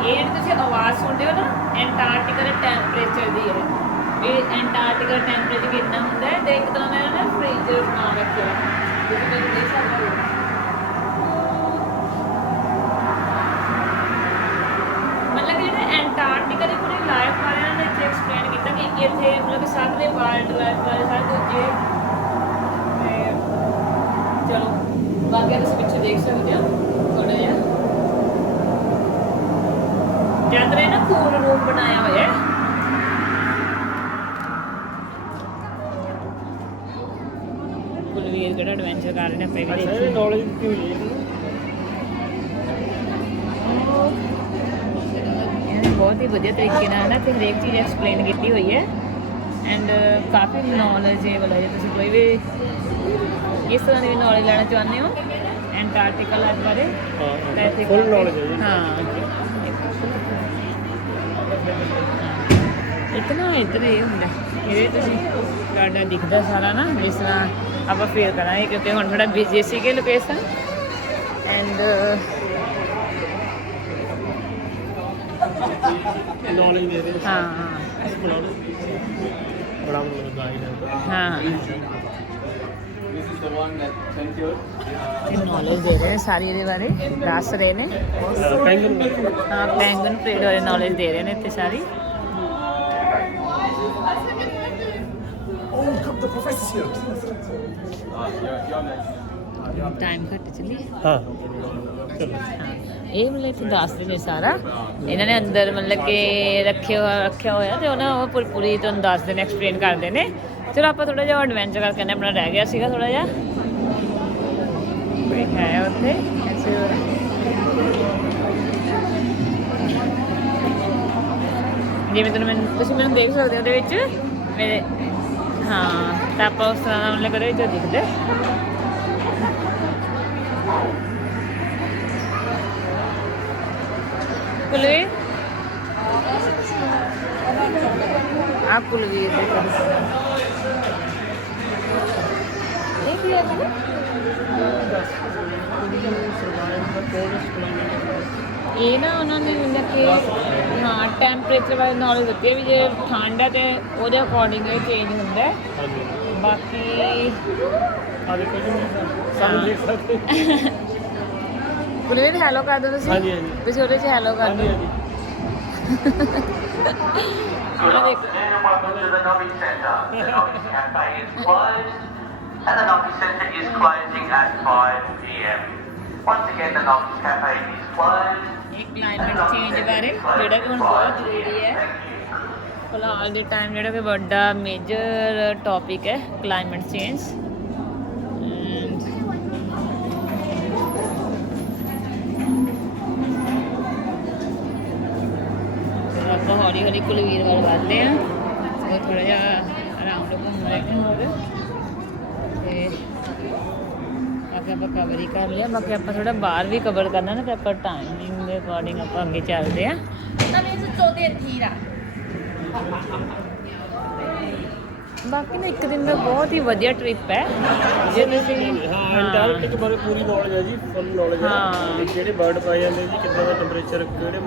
ਇਹ ਜਿਹੜੀ ਤੁਸੀਂ ਆਵਾਜ਼ ਸੁਣਦੇ ਹੋ ਨਾ, ਐਂਟਾਰਕਟਿਕਾ ਦੇ ਟੈਂਪਰੇਚਰ ਦੀ ਹੈ। ਇਹ ਐਂਟਾਰਕਟਿਕਾ ਟੈਂਪਰੇਚਰ ਕਿੰਨਾ ਹੁੰਦਾ ਹੈ, ਤੇ ਇੱਕ ਤਰ੍ਹਾਂ ਦਾ ਨਾ ਫ੍ਰੀਜ਼ਰ ਬਣਾ ਰੱਖਿਆ ਹੈ, ਤੁਸੀਂ ਮੈਨੂੰ ਦੇਖ ਸਕਦੇ ਹੋ। ਮਤਲਬ ਕਿ ਜਿਹੜਾ ਐਂਟਾਰਕਟਿਕਾ ਦੀ ਪੂਰੀ ਲਾਈਫ ਬਾਰੇ ਇਹਨਾਂ ਨੇ ਇੱਥੇ ਐਕਸਪਲੇਨ ਕੀਤਾ ਕਿ ਇੱਥੇ ਮਤਲਬ ਕਿ ਸਭ ਦੇ ਵਾਈਲਡ ਲਾਈਫ ਬਾਰੇ ਸਾਰੇ ਦੂਜੇ। ਤੇ ਚਲੋ ਬਾਕੀ ਤੁਸੀਂ ਪਿੱਛੇ ਦੇਖ ਸਕਦੇ ਹੋ ਥੋੜਾ ਜਿਹਾ। ਜ਼ਿਆਦਾ ਇਹ ਨਾ ਕੂਲ ਰੂਮ ਬਣਾਇਆ ਹੋਇਆ ਹੈ। ਕੁਲਵੀਰ ਕਿਹੜਾ ਐਡਵੈਂਚਰ ਕਰ ਰਹੇ ਨੇ ਆਪਾਂ ਵੀ ਦੇਖੀਏ। ਨੌਲੇਜ ਦਿੱਤੀ ਹੋਈ ਹੈ ਇਹਨੇ ਬਹੁਤ ਹੀ ਵਧੀਆ ਤਰੀਕੇ ਨਾਲ ਨਾ ਤੇ ਹਰੇਕ ਚੀਜ਼ ਐਕਸਪਲੇਨ ਕੀਤੀ ਹੋਈ ਹੈ ਐਂਡ ਕਾਫੀ ਨੌਲੇਜੇਬਲ ਹੈ। ਜੇ ਤੁਸੀਂ ਕੋਈ ਵੀ ਕਿਸ ਤਰ੍ਹਾਂ ਦੀ ਵੀ ਨੌਲੇਜ ਲੈਣਾ ਚਾਹੁੰਦੇ ਹੋ ਐਂਟਾਰਕਟਿਕਾ ਲਾਈਫ ਬਾਰੇ ਤਾਂ ਇੱਥੇ ਫੁੱਲ ਨੌਲੇਜ ਹੈ ਜੀ। ਹਾਂ ਇਤਨਾ ਇੱਧਰ ਇਹ ਹੁੰਦਾ, ਇਹਦੇ ਤੁਸੀਂ ਤੁਹਾਡਾ ਦਿਖਦਾ ਸਾਰਾ ਨਾ, ਜਿਸ ਤਰ੍ਹਾਂ ਆਪਾਂ ਫੀਲ ਕਰਾਂਗੇ ਕਿਉਂਕਿ ਹੁਣ ਥੋੜਾ ਬਿਜ਼ੀ ਸੀਗੇ ਲੋਕੇਸ਼ਨ ਐਂਡ ਨੌਲੇਜ ਦੇ ਰਹੇ ਹਾਂ ਬੜਾ ਮਤਲਬ ਗਾਈਡ ਹੈ। ਹਾਂ ਇਹ ਨੌਲੇਜ ਦੇ ਰਹੇ ਸਾਰੀ ਇਹਦੇ ਬਾਰੇ ਦੱਸ ਰਹੇ ਨੇ। ਪੈਂਗਨ ਹਾਂ ਪੈਂਗਨ ਪਰੇਡ ਬਾਰੇ ਨੌਲੇਜ ਦੇ ਰਹੇ ਨੇ ਇੱਥੇ ਸਾਰੀ। ਟਾਈਮ ਘੱਟ ਚੱਲੀ ਹਾਂ ਇਹ ਮਤਲਬ ਇੱਥੇ ਦੱਸਦੇ ਨੇ ਸਾਰਾ ਇਹਨਾਂ ਨੇ ਅੰਦਰ ਮਤਲਬ ਕਿ ਰੱਖਿਆ ਹੋਇਆ ਤੇ ਉਹਨਾਂ ਉਹ ਪੂਰੀ ਤੁਹਾਨੂੰ ਦੱਸਦੇ ਨੇ, ਐਕਸਪਲੇਨ ਕਰਦੇ ਨੇ। ਚਲੋ ਆਪਾਂ ਥੋੜਾ ਜਿਹਾ ਐਡਵੈਂਚਰ ਕਰਕੇ ਆਪਣਾ ਰਹਿ ਗਿਆ ਸੀਗਾ ਥੋੜਾ ਜਿਹਾ ਕੋਈ ਹੈ ਉੱਥੇ ਜਿਵੇਂ ਤੁਸੀਂ ਮੈਨੂੰ ਦੇਖ ਸਕਦੇ ਹੋ ਉਹਦੇ ਵਿੱਚ ਮੇਰੇ। ਹਾਂ ਤਾਂ ਆਪਾਂ ਉਸ ਤਰ੍ਹਾਂ ਦਾ ਮਤਲਬ ਉਹਦੇ ਵਿੱਚ ਦਿਖਦੇ ਕੁਲਵੀਰ ਆ ਕੁਲਵੀਰ ਦੇਖੋ ਇਹ ਕੀ ਹੈ ਇਹ ਨਾ ਉਹਨਾਂ ਨੇ ਮਤਲਬ ਕਿ ਹਾਂ ਟੈਂਪਰੇਚਰ ਬਾਰੇ ਨੌਲੇਜ ਦਿੱਤੀ ਹੈ ਵੀ ਜੇ ਠੰਡ ਹੈ ਤੇ ਉਹਦੇ ਅਕੋਰਡਿੰਗ ਇਹ ਚੇਂਜ ਹੁੰਦਾ ਹੈ। ਬਾਕੀ ਆ ਦੇਖੋ ਜੀ ਸਾਨੂੰ ਦੇਖ ਸਕਦੇ ਕੁਲਵੀਰ ਹੈਲੋ ਕਰ ਦਿਓ ਤੁਸੀਂ। ਹਾਂਜੀ ਹਾਂਜੀ ਤੁਸੀਂ ਉਹਦੇ 'ਚ ਹੈਲੋ ਕਰ ਦਿਓ। ਹਾਂਜੀ Good afternoon and welcome to the Novi Centre. The Novi Cafe is closed and the Novi Centre is closing at 5 p.m. Once again, the Novi Cafe is closed. ਇਹ ਕਲਾਈਮੇਟ ਚੇਂਜ ਬਾਰੇ ਜਿਹੜਾ ਕਿ ਹੁਣ ਬਹੁਤ ਜ਼ਰੂਰੀ ਹੈ ਫਿਲਹਾਲ ਦੇ ਟਾਈਮ, ਜਿਹੜਾ ਕਿ ਵੱਡਾ ਮੇਜਰ ਟੌਪਿਕ ਹੈ ਕਲਾਈਮੇਟ ਚੇਂਜ। ਆਪਾਂ ਹੌਲੀ ਹੌਲੀ ਕੁਲਵੀਰ ਵੱਲ ਵੱਧਦੇ ਹਾਂ, ਉਹ ਥੋੜਾ ਜਿਹਾ ਅਰਾਊਂਡ ਘੁੰਮ ਰਹੇ ਨੇ ਹੋਰ ਤੇ ਬਾਕੀ ਆਪਾਂ ਕਵਰ ਹੀ ਕਰ ਲਿਆ। ਬਾਕੀ ਆਪਾਂ ਥੋੜਾ ਬਾਹਰ ਵੀ ਕਵਰ ਕਰਨਾ ਨਾ ਤੇ ਆਪਾਂ ਟਾਈਮਿੰਗ ਦੇ ਅਕੋਰਡਿੰਗ ਆਪਾਂ ਅੱਗੇ ਚੱਲਦੇ ਹਾਂ। ਬਾਕੀ ਨਾ ਇੱਕ ਦਿਨ ਦਾ ਬਹੁਤ ਹੀ ਵਧੀਆ ਟ੍ਰਿਪ ਹੈ ਜੇ ਤੁਸੀਂ ਹਾਂ ਐਂਟਾਰਕਟਿਕ ਬਾਰੇ ਪੂਰੀ ਨੌਲੇਜ ਹੈ ਜੀ, ਫੁੱਲ ਨੌਲੇਜ ਹੈ। ਹਾਂ। ਜਿਹੜੇ ਬਰਡ ਪਾਏ ਜਾਂਦੇ ਜੀ, ਕਿੱਦਾਂ ਦਾ ਟੈਂਪਰੇਚਰ, ਕਿਹੜੇ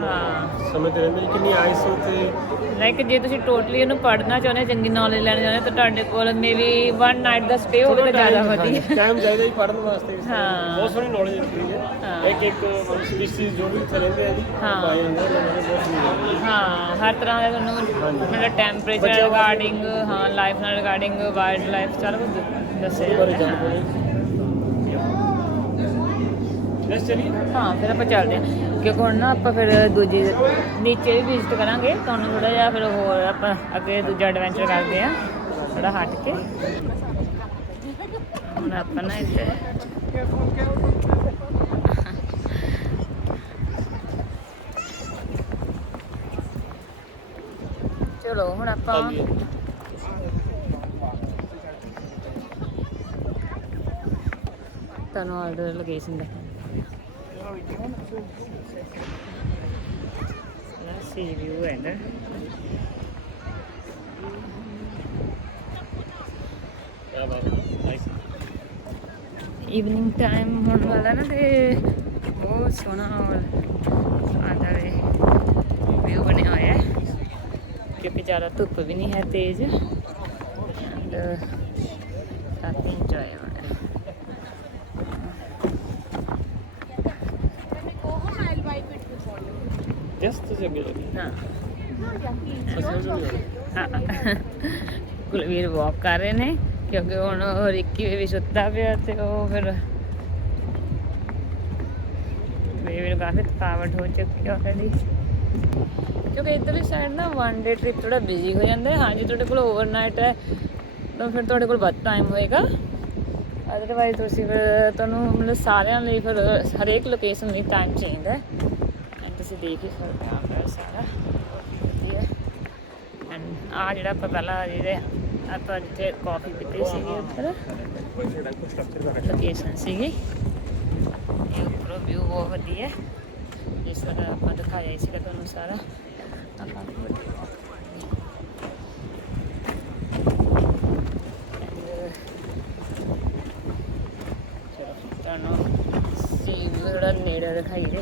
ਸਮੇਂ ਤੇ ਰਹਿੰਦੇ ਜੀ, ਕਿੰਨੀ ਆਈਸ ਉੱਤੇ। ਲਾਈਕ ਜੇ ਤੁਸੀਂ ਟੋਟਲੀ ਉਹਨੂੰ ਪੜ੍ਹਨਾ ਚਾਹੁੰਦੇ ਹੋ, ਚੰਗੀ ਨੌਲੇਜ ਲੈਣਾ ਚਾਹੁੰਦੇ ਹੋ ਤਾਂ ਤੁਹਾਡੇ ਕੋਲ ਮੇਬੀ 1 ਨਾਈਟ ਦਾ ਸਟੇ ਹੋਵੇ ਤਾਂ ਜ਼ਿਆਦਾ ਵਧੀਆ। ਟਾਈਮ ਚਾਹੀਦਾ ਜੀ ਪੜ੍ਹਨ ਵਾਸਤੇ। ਹਾਂ। ਬਹੁਤ ਸੋਹਣੀ ਨੌਲੇਜ ਦਿੱਤੀ ਹੈ। ਹਾਂ। ਇੱਕ ਸਪੀਸੀਜ਼ ਜੋ ਵੀ ਇੱਥੇ ਰਹਿੰਦੇ ਆ ਜੀ ਹਾਂ। ਪਾਏ ਜਾਂਦੇ ਉਹਨਾਂ ਨੇ ਬਹੁਤ ਸੋਹਣੀ ਨੌਲੇਜ। ਹਾਂ ਹਰ ਤਰ੍ਹਾਂ ਦਾ ਤੁਹਾਨੂੰ ਮਤਲਬ ਟੈਂਪਰੇਚਰ ਰਿਗਾਰਡਿੰਗ, ਹਾਂ ਲਾਈਫ ਨਾਲ ਰਿਗਾਰਡਿੰਗ, ਵਾਈਲਡ ਲਾਈਫ ਸਾਰਾ ਕੁਝ ਦੱਸਿਆ ਬਾਰੇ ਜਾਂਦਾ ਹੈ। ਜਾਣਕਾਰੀ। ਲੈਟਸ ਚਲੀਏ। ਹਾਂ ਫਿਰ ਆਪਾਂ ਚੱਲਦੇ ਹਾਂ ਕਿਉਂਕਿ ਹੁਣ ਨਾ ਆਪਾਂ ਫਿਰ ਦੂਜੀ ਨੀਚੇ ਵੀ ਵਿਜ਼ਿਟ ਕਰਾਂਗੇ, ਤੁਹਾਨੂੰ ਥੋੜਾ ਜਿਹਾ ਫਿਰ ਹੋਰ ਆਪਾਂ ਅੱਗੇ ਦੂਜਾ ਐਡਵੈਂਚਰ ਕਰਦੇ ਹਾਂ ਥੋੜਾ ਹਟ ਕੇ। ਹੁਣ ਆਪਾਂ ਨਾ ਇੱਥੇ ਚਲੋ ਹੁਣ ਆਪਾਂ ਤੁਹਾਨੂੰ ਆਰਡਰ ਲੋਕੇਸ਼ਨ ਦੇਖਾਂ। ਸੀ ਵਿਊ ਹੈ ਇੱਧਰ। ਕਿਆ ਬਾਤ ਹੈ, ਨਾਈਸ। ਈਵਨਿੰਗ ਟਾਈਮ ਹੋਣ ਵਾਲਾ ਨਾ ਤੇ ਬਹੁਤ ਸੋਹਣਾ ਆਂਦਾ ਵੇ ਵਿਊ ਬਣਿਆ ਹੋਇਆ ਹੈ ਕਿਉਂਕਿ ਜ਼ਿਆਦਾ ਧੁੱਪ ਵੀ ਨਹੀਂ ਹੈ ਤੇਜ਼ ਐਂਡ ਕਾਫੀ ਇੰਜੋਏ ਹੋ ਰਿਹਾ। ਜਸਟ ਜੱਗੇ ਹਾਂ ਹਾਂ ਕੁਲਵੀਰ ਵਾਕ ਕਰ ਰਹੇ ਨੇ ਕਿਉਂਕਿ ਹੁਣ ਰਿੱਕੀ ਵੀ ਸੁੱਤਾ ਪਿਆ ਤੇ ਉਹ ਫਿਰ ਬੇਬੀ ਨੂੰ ਕਾਫੀ ਥਕਾਵਟ ਹੋ ਚੁੱਕੀ ਆਲਰੇਡੀ ਕਿਉਂਕਿ ਇੱਧਰਲੀ ਸਾਈਡ ਨਾ ਵਨ ਡੇ ਟ੍ਰਿਪ ਥੋੜਾ ਬਿਜ਼ੀ ਹੋ ਜਾਂਦਾ ਹੈ। ਹਾਂਜੀ ਤੁਹਾਡੇ ਕੋਲ ਓਵਰਨਾਈਟ ਹੈ ਤਾਂ ਫਿਰ ਤੁਹਾਡੇ ਕੋਲ ਵੱਧ ਟਾਈਮ ਹੋਏਗਾ, ਅਦਰਵਾਈਜ਼ ਤੁਸੀਂ ਫਿਰ ਤੁਹਾਨੂੰ ਮਤਲਬ ਸਾਰਿਆਂ ਲਈ ਫਿਰ ਹਰੇਕ ਲੋਕੇਸ਼ਨ ਲਈ ਟਾਈਮ ਚਾਹੀਦਾ ਹੈ। ਤੁਸੀਂ ਦੇਖ ਹੀ ਸਕਦੇ ਹੋ ਆਪਣਾ ਸਾਰਾ ਵਧੀਆ। ਐਂਡ ਆ ਜਿਹੜਾ ਆਪਾਂ ਪਹਿਲਾਂ ਜਿਹੜੇ ਆਪਾਂ ਜਿੱਥੇ ਕਾਫੀ ਪੀਤੀ ਸੀਗੀ ਉੱਧਰ ਲੋਕੇਸ਼ਨ ਸੀਗੀ, ਇਹ ਉੱਪਰੋਂ ਵਿਊ ਬਹੁਤ ਵਧੀਆ ਜਿਸ ਤਰ੍ਹਾਂ ਆਪਾਂ ਦਿਖਾਇਆ ਹੀ ਸੀਗਾ ਤੁਹਾਨੂੰ ਸਾਰਾ ਕਾਫੀ ਵਧੀਆ। ਚਲੋ ਤੁਹਾਨੂੰ ਸੀ ਵਿਊ ਥੋੜਾ ਨੇੜੇ ਦਿਖਾਈ ਦੇ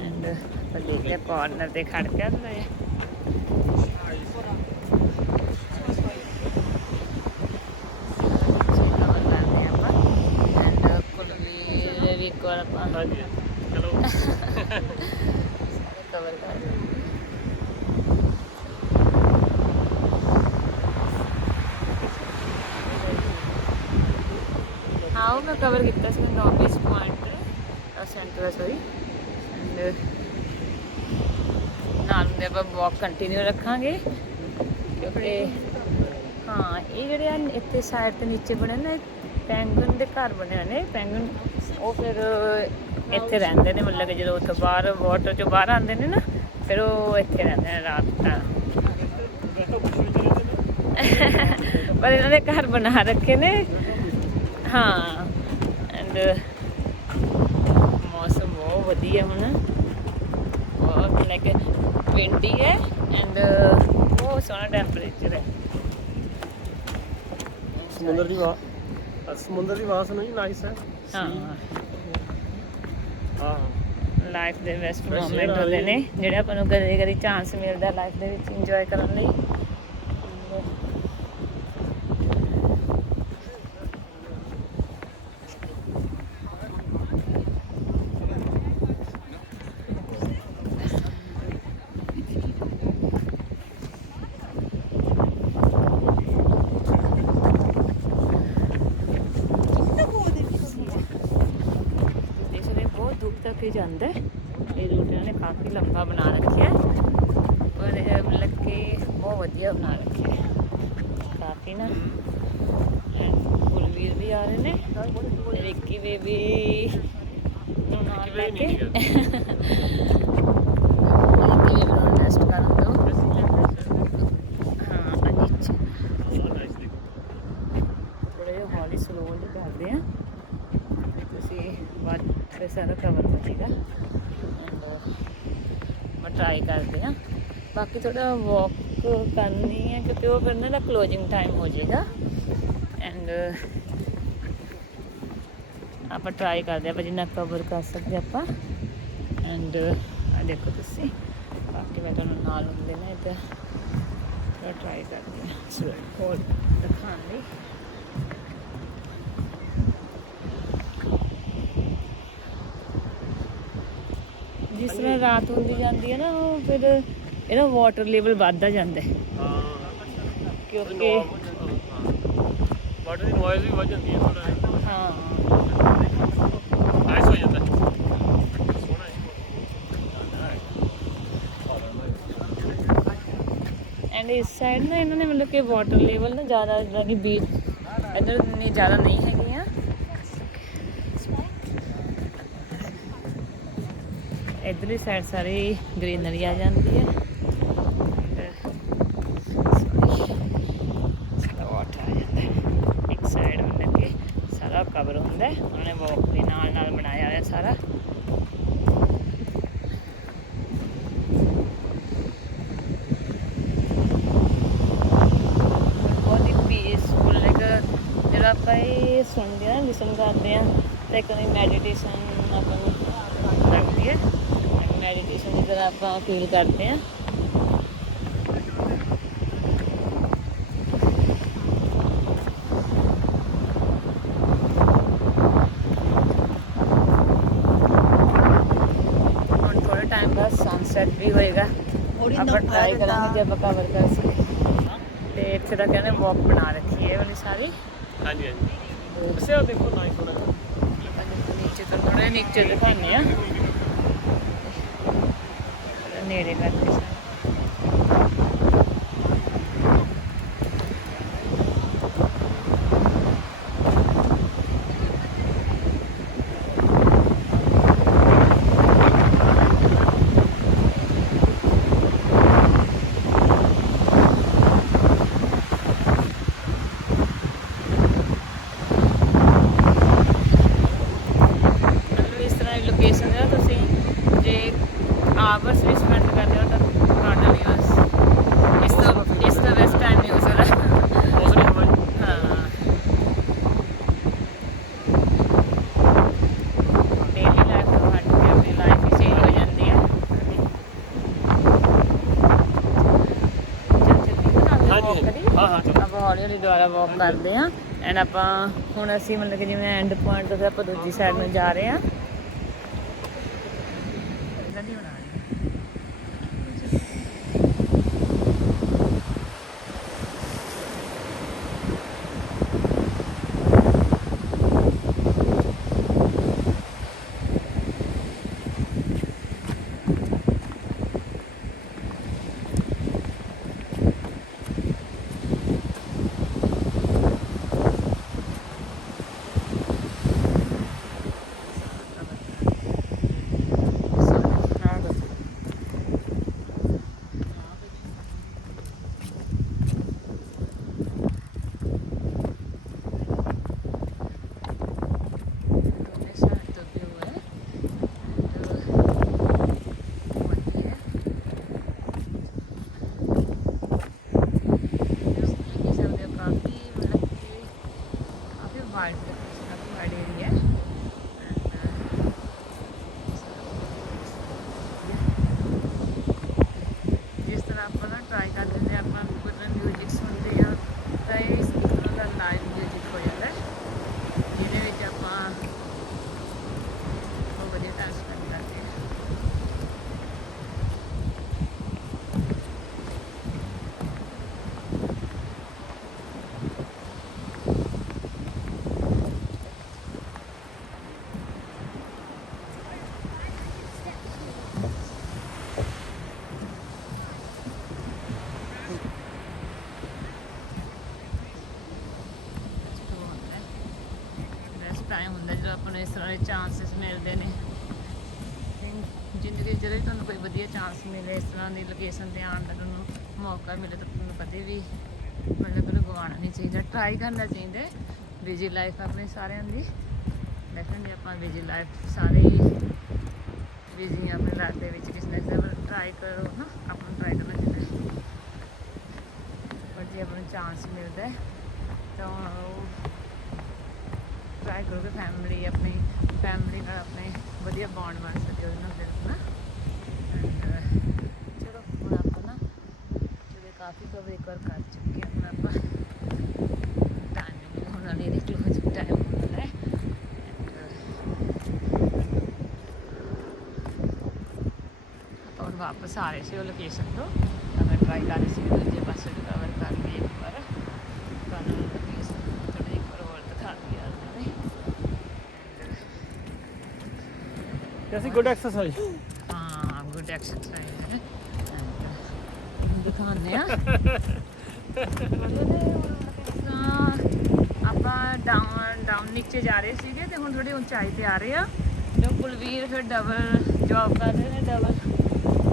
ਐਂਡ ਆਪਾਂ ਦੇਖਦੇ ਕਾਰਨਰ ਤੇ ਖੜ ਕੇ ਹੁੰਦਾ ਹੈ। ਹਾਂਜੀ ਚਲੋ ਕਵਰ ਕਰ ਹਾਂ ਉਹ ਮੈਂ ਕਵਰ ਕੀਤਾ ਸੀ ਨੌਬਿਸ ਪੁਆਇੰਟ ਸੈਂਟਰ ਸੋਰੀ ਐਂਡ ਨਾਲ ਦੇ ਆਪਾਂ ਵਾਕ ਕੰਟੀਨਿਊ ਰੱਖਾਂਗੇ ਕਿਉਂਕਿ ਹਾਂ ਇਹ ਜਿਹੜੇ ਆ ਇੱਥੇ ਸਾਈਡ ਤੇ ਨੀਚੇ ਬਣੇ ਨੇ ਪੈਂਗਨ ਦੇ ਘਰ ਬਣੇ ਹੋਏ ਨੇ। ਪੈਂਗਨ ਉਹ ਫਿਰ ਇੱਥੇ ਰਹਿੰਦੇ ਨੇ ਮਤਲਬ ਕਿ ਜਦੋਂ ਉੱਥੋਂ ਬਾਹਰ ਵਾਟਰ ਚੋਂ ਬਾਹਰ ਆਉਂਦੇ ਨੇ ਨਾ ਫਿਰ ਉਹ ਇੱਥੇ ਰਹਿੰਦੇ ਨੇ ਰਾਤ ਤਾਂ ਪਰ ਇਹਨਾਂ ਦੇ ਘਰ ਬਣਾ ਰੱਖੇ ਨੇ। ਹਾਂ ਐਂਡ ਮੌਸਮ ਬਹੁਤ ਵਧੀਆ ਹੁਣ ਬਹੁਤ ਲਾਈਕ ਵਿੰਡੀ ਹੈ ਐਂਡ ਬਹੁਤ ਸੋਹਣਾ ਟੈਂਪਰੇਚਰ ਹੈ। ਸਮੁੰਦਰ ਦੀ ਆਵਾਜ਼ ਸੁਣੀ ਨਾਈਸ ਹੈ। ਹਾਂ ਹਾਂ ਲਾਈਫ ਦੇ ਬੈਸਟ Fresh ਮੂਮੈਂਟ air ਹੁੰਦੇ ਆ ਨੇ ਜਿਹੜੇ ਆਪਾਂ ਨੂੰ ਕਦੇ ਕਦੇ ਚਾਂਸ ਮਿਲਦਾ ਲਾਈਫ ਦੇ ਵਿੱਚ ਇੰਜੋਏ ਕਰਨ ਲਈ। ਤੱਕ ਜਾਂਦਾ ਇਹ ਰੂਟ ਇਹਨਾਂ ਨੇ ਕਾਫੀ ਲੰਬਾ ਬਣਾ ਰੱਖਿਆ ਪਰ ਮਤਲਬ ਕਿ ਬਹੁਤ ਵਧੀਆ ਬਣਾ ਰੱਖਿਆ ਕਾਫੀ ਨਾ। ਕੁਲਵੀਰ ਵੀ ਆ ਰਹੇ ਨੇ ਰਿੱਕੀ ਬੇਬੀ ਨੂੰ ਨਾਲ ਲੈ ਕੇ ਰੈਸਟ ਕਰਨ ਦੋ। ਹਾਂ ਅਨੀਚ ਥੋੜਾ ਜਿਹਾ ਹੌਲੀ ਸਲੋਲੀ ਕਰਦੇ ਆ ਤੁਸੀਂ ਬਾਅਦ ਫਿਰ ਸਾਰਾ ਕਵਰ ਹੋ ਜਾਏਗਾ ਮੈਂ ਟਰਾਈ ਕਰਦੇ ਹਾਂ। ਬਾਕੀ ਥੋੜਾ ਵਾਕ ਕਰਨੀ ਹੈ ਕਿਉਂਕਿ ਉਹ ਫਿਰ ਨਾ ਕਲੋਜ਼ਿੰਗ ਟਾਈਮ ਹੋ ਜਾਏਗਾ ਐਂਡ ਆਪਾਂ ਟਰਾਈ ਕਰਦੇ ਆਪਾਂ ਜਿੰਨਾ ਕਵਰ ਕਰ ਸਕਦੇ ਆਪਾਂ ਐਂਡ ਆ ਦੇਖੋ ਤੁਸੀਂ ਬਾਕੀ ਮੈਂ ਤੁਹਾਨੂੰ ਨਾਲ ਹੁੰਦੇ ਨਾ ਇੱਧਰ ਥੋੜਾ ਟਰਾਈ ਕਰਦੇ ਹਾਂ ਹੋਰ ਦਿਖਾਉਣ ਲਈ। ਜਿਸ ਤਰ੍ਹਾਂ ਰਾਤ ਹੁੰਦੀ ਜਾਂਦੀ ਹੈ ਨਾ ਉਹ ਫਿਰ ਇਹਦਾ ਵਾਟਰ ਲੈਵਲ ਵੱਧਦਾ ਜਾਂਦਾ ਹੈ ਕਿਉਂਕਿ ਵਾਟਰ ਦੀ ਨੋਇਜ਼ ਵੀ ਵੱਧ ਜਾਂਦੀ ਹੈ ਥੋੜਾ ਹਾਂ ਨਾਈਸ ਹੋ ਜਾਂਦਾ ਸੋਹਣਾ ਐਂਡ ਇਸ ਸਾਈਡ ਨਾ ਇਹਨਾਂ ਨੇ ਮਤਲਬ ਕਿ ਵਾਟਰ ਲੈਵਲ ਨਾ ਜ਼ਿਆਦਾ ਜਿੱਦਾਂ ਕਿ ਬੀਚ ਇੱਧਰ ਨਹੀਂ ਜ਼ਿਆਦਾ ਨਹੀਂ ਹੈਗੀਆਂ। ਇੱਧਰਲੀ ਸਾਈਡ ਸਾਰੀ ਗ੍ਰੀਨਰੀ ਆ ਜਾਂਦੀ ਹੈ ਵਾਟਰ ਆ ਜਾਂਦਾ ਇੱਕ ਸਾਈਡ ਮਤਲਬ ਕਿ ਸਾਰਾ ਕਵਰ ਹੁੰਦਾ ਉਹਨਾਂ ਨੇ ਵਾਕ ਦੇ ਨਾਲ ਨਾਲ ਬਣਾਇਆ ਹੋਇਆ ਸਾਰਾ। ਸੁਣਦੇ ਆ, ਲਿਸਨ ਕਰਦੇ ਆ, ਤੇ ਇੱਕ ਵਾਰੀ ਮੈਡੀਟੇਸ਼ਨ ਆਪਾਂ ਨੂੰ ਲੱਗਦੀ ਹੈ, ਮੈਡੀਟੇਸ਼ਨ ਦੀ ਤਰ੍ਹਾਂ ਆਪਾਂ ਫੀਲ ਕਰਦੇ ਆ। ਹੁਣ ਥੋੜੇ ਟਾਈਮ ਬਾਅਦ ਸਨਸੈਟ ਵੀ ਹੋਏਗਾ, ਆਪਾਂ ਟਰਾਈ ਕਰਾਂਗੇ ਜੇ ਆਪਾਂ ਕਵਰ ਕਰ ਸਕੀਏ। ਤੇ ਇੱਥੇ ਦਾ ਕਹਿੰਦੇ ਵਾਕ ਬਣਾ ਰੱਖੀ ਹੈ ਇਹ ਵਾਲੀ ਸਾਰੀ। ਹਾਂਜੀ ਹਾਂਜੀ ਉਸੇ ਦੇਖੋ ਨਾ ਥੋੜਾ ਨੀਚੇ ਤੋਂ ਥੋੜਾ ਨੀਚੇ ਦਿਖਾਉਂਦੇ ਆ, ਨੇੜੇ ਕਰਕੇ ਸਾਰੇ। ਲੋਕੇਸ਼ਨ ਹੈ, ਤੁਸੀਂ ਜੇ ਆਵਰਸ ਵੀ ਸਪੈਂਡ ਕਰਦੇ ਹੋ ਤਾਂ ਤੁਹਾਡਾ ਵੀ ਬਸ ਇਸ ਦਾ ਬੈਸਟ ਟਾਈਮ ਨਹੀਂ ਹੋ ਸਕਦਾ। ਹਾਂ, ਡੇਲੀ ਲਾਈਫ ਤੋਂ ਹਟ ਕੇ ਆਪਣੀ ਲਾਈਫ ਹੀ ਚੇਂਜ ਹੋ ਜਾਂਦੀ ਹੈ। ਆਪਾਂ ਹੌਲੀ ਹੌਲੀ ਦੁਬਾਰਾ ਵਾਕ ਕਰਦੇ ਹਾਂ ਐਂਡ ਆਪਾਂ ਹੁਣ ਅਸੀਂ ਮਤਲਬ ਕਿ ਜਿਵੇਂ ਐਂਡ ਪੁਆਇੰਟ ਤੋਂ ਆਪਾਂ ਦੂਜੀ ਸਾਈਡ ਨੂੰ ਜਾ ਰਹੇ ਹਾਂ। ਟਾਈਮ ਹੁੰਦਾ ਜਦੋਂ ਆਪਾਂ ਨੂੰ ਇਸ ਤਰ੍ਹਾਂ ਦੇ ਚਾਂਸਿਸ ਮਿਲਦੇ ਨੇ ਜ਼ਿੰਦਗੀ 'ਚ। ਜਦੋਂ ਵੀ ਤੁਹਾਨੂੰ ਕੋਈ ਵਧੀਆ ਚਾਂਸ ਮਿਲੇ, ਇਸ ਤਰ੍ਹਾਂ ਦੀ ਲੋਕੇਸ਼ਨ 'ਤੇ ਆਉਣ ਦਾ ਤੁਹਾਨੂੰ ਮੌਕਾ ਮਿਲੇ ਤਾਂ ਤੁਹਾਨੂੰ ਕਦੇ ਵੀ ਮਤਲਬ ਉਹਨੂੰ ਗਵਾਉਣਾ ਨਹੀਂ ਚਾਹੀਦਾ, ਟਰਾਈ ਕਰਨਾ ਚਾਹੀਦਾ। ਬਿਜੀ ਲਾਈਫ ਆਪਣੀ ਸਾਰਿਆਂ ਦੀ, ਡੈਫੀਨਿਟਲੀ ਆਪਾਂ ਬਿਜੀ ਲਾਈਫ ਸਾਰੇ ਹੀ ਬਿਜੀ ਆਪਣੀ ਲਾਈਫ ਦੇ ਵਿੱਚ ਕਿਸੇ ਨਾ ਕਿਸੇ ਟਰਾਈ ਕਰੋ ਨਾ, ਆਪਾਂ ਨੂੰ ਟਰਾਈ ਕਰਨਾ ਚਾਹੀਦਾ। ਪਰ ਜੇ ਆਪਾਂ ਨੂੰ ਚਾਂਸ ਮਿਲਦਾ ਤਾਂ ਉਹ ਟਰਾਈ ਕਰੋਗੇ ਫੈਮਿਲੀ, ਆਪਣੀ ਫੈਮਿਲੀ ਨਾਲ ਆਪਣੇ ਵਧੀਆ ਬੌਂਡ ਬਣ ਸਕੇ ਉਹਦੇ ਨਾਲ ਫਿਰ ਨਾ। ਚਲੋ ਹੁਣ ਆਪਾਂ ਨਾ ਜਦੋਂ ਕਾਫੀ ਕਵਰ ਇੱਕ ਵਾਰ ਕਰ ਚੁੱਕੇ ਹਾਂ, ਹੁਣ ਆਪਾਂ ਟਾਈਮ ਹੁਣ ਵਾਲੀ ਇਹਦੀ ਕਲੋਜ਼ਿੰਗ ਟਾਈਮ ਹੋਣਾ ਹੈ। ਆਪਾਂ ਹੁਣ ਵਾਪਸ ਆ ਰਹੇ ਸੀ ਉਹ ਲੋਕੇਸ਼ਨ ਤੋਂ, ਤਾਂ ਮੈਂ ਟਰਾਈ ਕਰ ਰਹੀ ਸੀ ਦੂਜੇ ਪਾਸੇ ਵੀ ਕਵਰ ਕਰ ਲਈ ਇੱਕ ਵਾਰ, ਤੁਹਾਨੂੰ ਲੋਕੇਸ਼ਨ ਥੋੜੀ ਇੱਕ ਵਾਰ ਹੋਰ ਦਿਖਾ ਦਈਏ। कैसी गुड एक्सरसाइज। हाँ गुड एक्सरसाइज है, दिखाने ਆਪਾਂ ਡਾਊਨ ਨੀਚੇ ਜਾ ਰਹੇ ਸੀਗੇ ਤੇ ਹੁਣ ਥੋੜੀ ਉਚਾਈ ਤੇ ਆ ਰਹੇ ਆ। ਜੋ ਕੁਲਵੀਰ ਫਿਰ ਡਬਲ ਜੌਬ ਕਰ ਰਹੇ ਨੇ, ਡਬਲ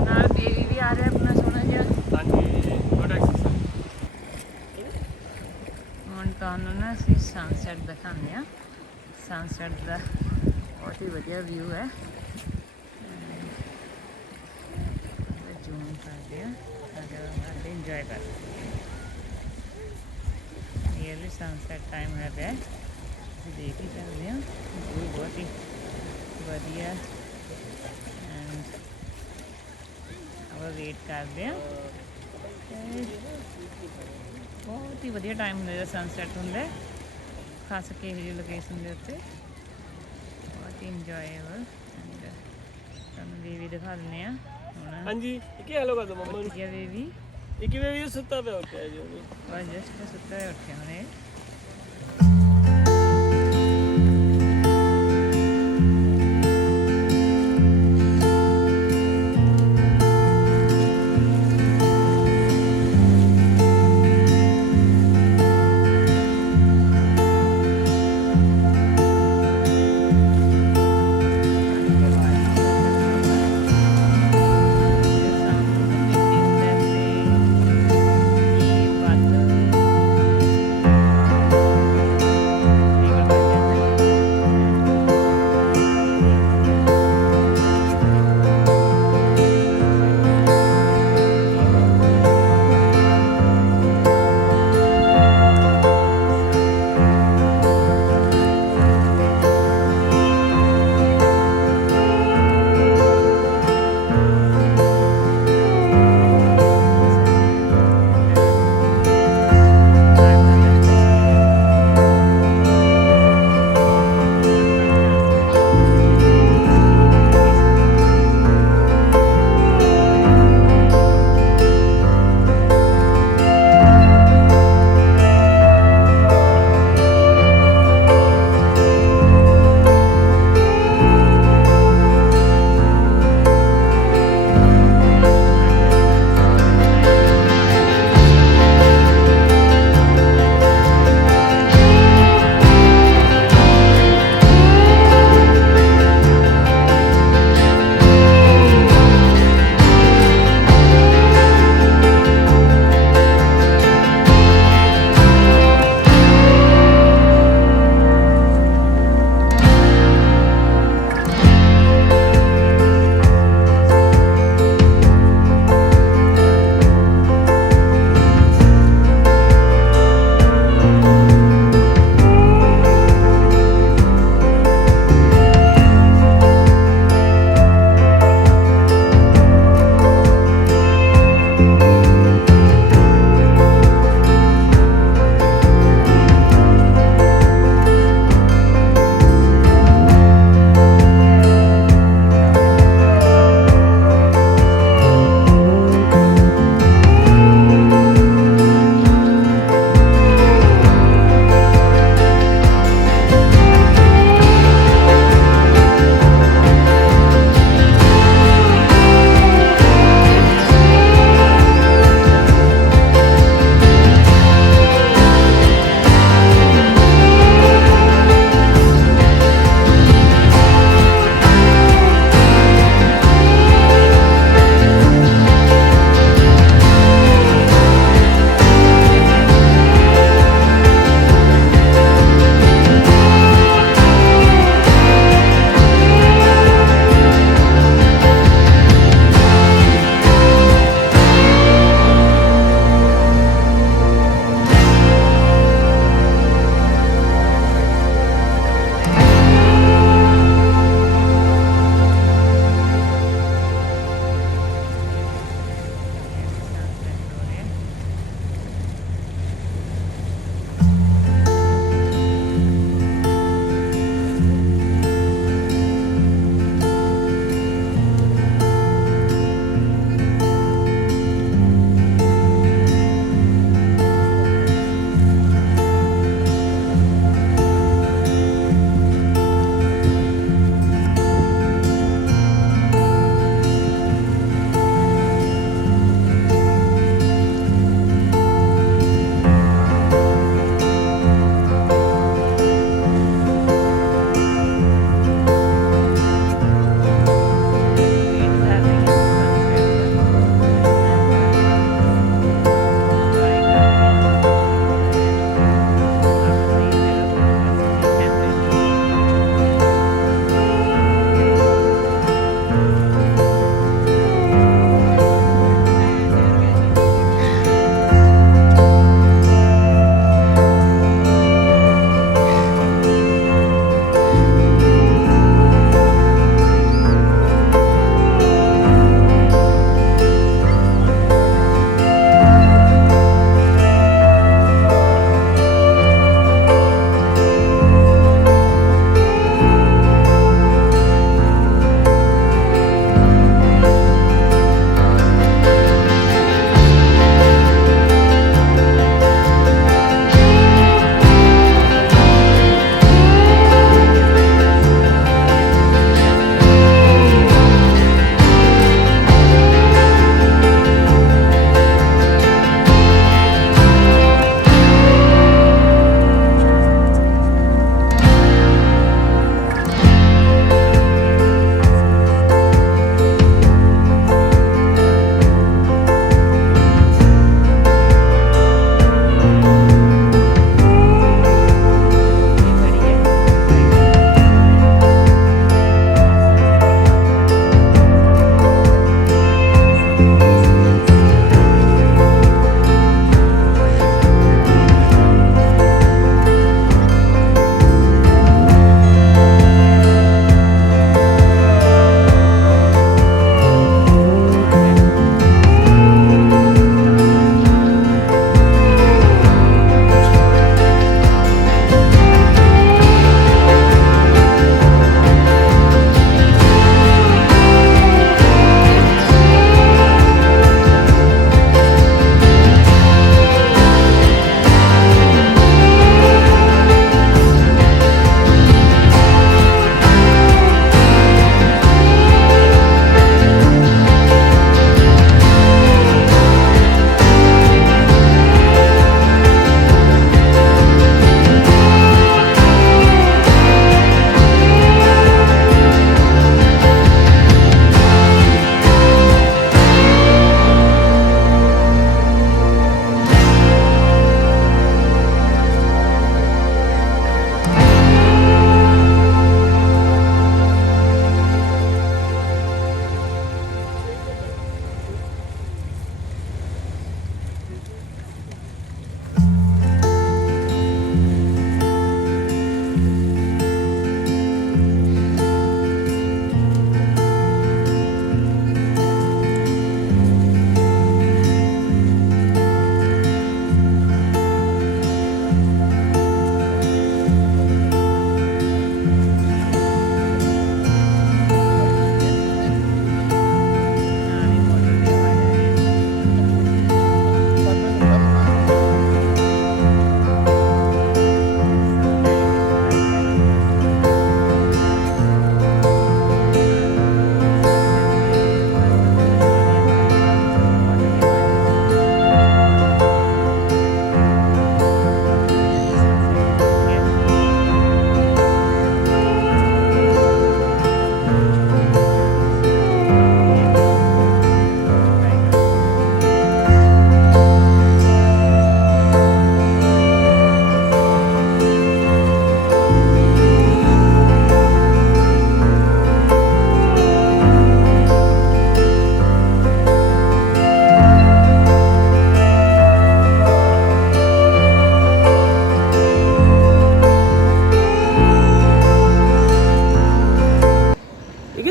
ਨਾਲ ਬੇਬੀ ਵੀ ਆ ਰਿਹਾ ਆਪਣਾ ਸੋਹਣਾ ਜਿਹਾ। ਹਾਂਜੀ ਗੁੱਡ ਐਕਸਰਸਾਈਜ਼। ਹੁਣ ਤੁਹਾਨੂੰ ਨਾ ਅਸੀਂ ਸਨਸੈਟ ਦਿਖਾਉਂਦੇ ਆ। ਸਨਸੈਟ ਦਾ ਬਹੁਤ ਹੀ ਵਧੀਆ ਵਿਊ ਹੈ। ਜੂਮ ਕਰਦੇ ਆ, ਇੰਜੋਏ ਕਰਦੇ। ਰੀਅਲੀ ਸਨਸੈਟ ਟਾਈਮ ਹੈ। ਤੁਸੀਂ ਦੇਖ ਹੀ ਸਕਦੇ ਹੋ ਵਿਊ ਬਹੁਤ ਹੀ ਵਧੀਆ ਐਂਡ ਆਪਾਂ ਵੇਟ ਕਰਦੇ ਹਾਂ ਤੇ ਬਹੁਤ ਹੀ ਵਧੀਆ ਟਾਈਮ ਹੁੰਦਾ ਜਦੋਂ ਸਨਸੈਟ ਹੁੰਦਾ ਹੈ, ਖਾਸ ਕਰਕੇ ਇਹੋ ਜਿਹੀ ਲੋਕੇਸ਼ਨ ਦੇ ਉੱਤੇ ਬਹੁਤ ਹੀ ਇੰਜੋਏਬਲ ਐਂਡ ਤੁਹਾਨੂੰ ਬੇਬੀ ਦਿਖਾ ਦਿੰਦੇ ਹਾਂ ਹੁਣ ਹਾਂਜੀ ਕੀ ਹੈਲੋ ਕਰ ਦੋ ਮੰਮਾ ਨੂੰ। ਵਧੀਆ ਬੇਬੀ ਇਹ ਕਿਵੇਂ ਵੀ ਸੁੱਤਾ ਪਿਆ ਉੱਠਿਆ ਜੀ ਉਹਨੇ। ਬਸ ਜਸਟ ਸੁੱਤਾ ਹੋਇਆ ਉੱਠਿਆ ਹੁਣੇ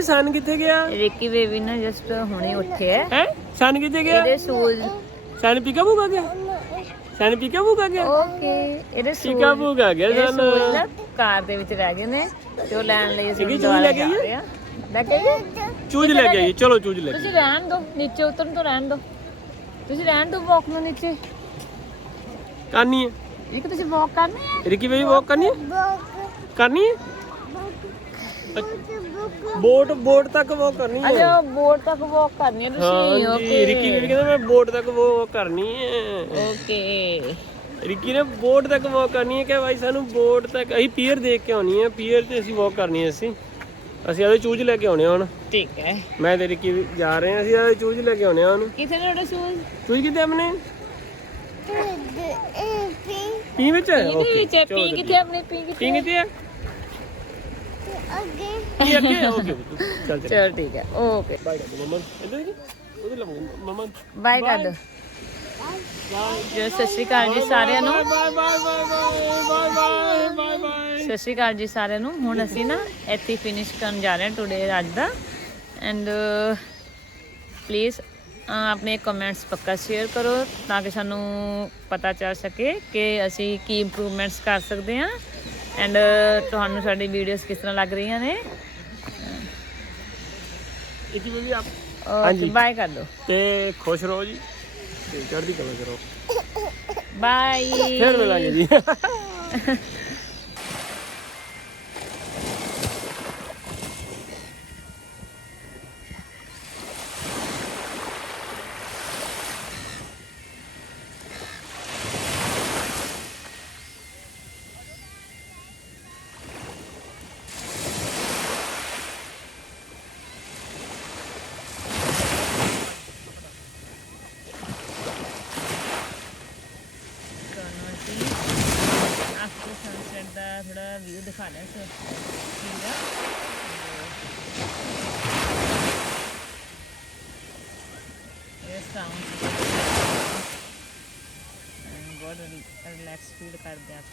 ਰਿੱਕੀ ਸਨ ਕਿੱਥੇ ਗਿਆ? ਰਿੱਕੀ ਬੇਬੀ ਨਾ ਜਸਟ ਹੁਣੇ ਉੱਠਿਆ ਹੈ ਸਨ ਕਿੱਥੇ ਗਿਆ? ਇਹਦੇ ਸ਼ੂਜ਼ ਸਨ ਪੀਕਾਬੂ ਆ ਗਿਆ? ਸਨ ਪੀਕਾਬੂ ਆ ਗਿਆ? ਓਕੇ ਇਹਦੇ ਸ਼ੂਜ਼ ਪੀਕਾਬੂ ਆ ਗਿਆ ਇਹਦੇ ਸਨ। ਸ਼ੂਜ਼ ਨਾ ਕਾਰ ਦੇ ਵਿੱਚ ਰਹਿ ਗਏ ਨੇ ਤੇ ਉਹ ਲੈਣ ਲਈ ਅਸੀਂ ਚੂਜ਼ ਦੁਬਾਰਾ ਲੈ ਕੇ ਜਾ ਆਈਏ? ਰਹੇ ਆ। ਲੈ ਕੇ ਆਈਏ? ਚੂਜ ਲੈ ਕੇ ਆਈ, ਚਲੋ ਚੂਜ ਲੈ ਕੇ ਤੁਸੀਂ ਰਹਿਣ ਦਿਓ, ਨੀਚੇ ਉਤਰਨ ਤੋਂ ਰਹਿਣ ਦਿਓ। ਤੁਸੀਂ ਰਹਿਣ ਦਿਓ ਵਾਕ ਨੂੰ ਨੀਚੇ। ਕਰਨੀ ਹੈ ਇੱਕ ਤੁਸੀਂ ਵਾਕ ਕਰਨੀ ਹੈ। ਰਿੱਕੀ ਬੇਬੀ ਵਾਕ ਕਰਨੀ ਹੈ? ਕਰਨੀ ਹੈ ਬੋਟ ਤੱਕ ਵਾਕ ਕਰਨੀ ਹੈ। ਅੱਛਾ ਬੋਰਡ ਤੱਕ ਵਾਕ ਕਰਨੀ ਹੈ ਤੁਸੀਂ। ਹਾਂਜੀ ਓਕੇ ਰਿੱਕੀ ਬੇਬੀ ਕਹਿੰਦਾ ਮੈਂ ਬੋਟ ਤੱਕ ਵਾਕ ਕਰਨੀ ਹੈ। ਓਕੇ ਰਿੱਕੀ ਨੇ ਬੋਟ ਤੱਕ ਵਾਕ ਕਰਨੀ ਹੈ ਕਿ ਭਾਈ ਸਾਨੂੰ ਬੋਟ ਤੱਕ ਅਸੀਂ ਪੀਅਰ ਦੇਖ ਕੇ ਆਉਣੀ ਹੈ। ਪੀਅਰ ਤੇ ਅਸੀਂ ਵਾਕ ਕਰਨੀ ਹੈ। ਅਸੀਂ ਆਦੇ ਚੂਜ ਲੈ ਕੇ ਆਉਣੇ ਹੁਣ। ਠੀਕ ਹੈ ਮੈਂ ਤੇ ਰਿੱਕੀ ਵੀ ਜਾ ਰਹੇ ਹਾਂ। ਅਸੀਂ ਆਦੇ ਚੂਜ ਲੈ ਕੇ ਆਉਣੇ ਹੁਣ। ਕਿੱਥੇ ਨੇ ਤੁਹਾਡੇ ਸ਼ੂਜ਼? ਚੂਜ ਕਿੱਥੇ ਆਪਣੇ ਪੀ ਵਿੱਚ? ਪੀ ਕਿੱਥੇ? ਪੀ ਕਿੱਥੇ ਆਪਣੀ ਪੀ ਕਿੱਥੇ? ਪੀ ਕਿੱਥੇ ਹੈ? ਪੀ ਅੱਗੇ ਓਕੇ ਚੱਲ ਚੱਲ ਚਲ ਠੀਕ ਹੈ ਓਕੇ ਬਾਏ ਕਰ ਦੋ ਮਮਾ ਇੱਧਰ ਕੀ ਉਧਰ ਲਾ ਮਮਾ ਬਾਏ ਕਰ ਦੋ। ਜੀ ਸਤਿ ਸ਼੍ਰੀ ਅਕਾਲ ਜੀ ਸਾਰਿਆਂ ਨੂੰ। Bye bye bye bye bye bye bye. ਸਤਿ ਸ਼੍ਰੀ ਅਕਾਲ ਜੀ ਸਾਰਿਆਂ ਨੂੰ। ਹੁਣ ਅਸੀਂ ਨਾ ਇੱਥੇ ਫਿਨਿਸ਼ ਕਰਨ ਜਾ ਰਹੇ ਹਾਂ ਟੁਡੇ ਅੱਜ ਦਾ। ਐਂਡ ਪਲੀਜ਼ ਆਪਣੇ ਕਮੈਂਟਸ ਪੱਕਾ ਸ਼ੇਅਰ ਕਰੋ ਤਾਂ ਕਿ ਸਾਨੂੰ ਪਤਾ ਚੱਲ ਸਕੇ ਕਿ ਅਸੀਂ ਕੀ ਇੰਪਰੂਵਮੈਂਟਸ ਕਰ ਸਕਦੇ ਹਾਂ। ਐਂਡ ਤੁਹਾਨੂੰ ਸਾਡੀ ਵੀਡੀਓਜ਼ ਕਿਸ ਤਰ੍ਹਾਂ ਲੱਗ ਰਹੀਆਂ ਨੇ। ਇੱਕੀ ਬੇਬੀ ਆਪ ਹਾਂਜੀ ਬਾਏ ਕਰ ਦੋ। ਤੇ ਖੁਸ਼ ਰਹੋ ਜੀ ਤੇ ਚੜ੍ਹਦੀ ਕਲਾ ਕਰੋ। ਬਾਏ ਫਿਰ ਮਿਲਾਂਗੇ ਜੀ। आफ्टर सनसेट का थोड़ा व्यू दिखाना है बहुत रिलैक्स फील करते हैं आप।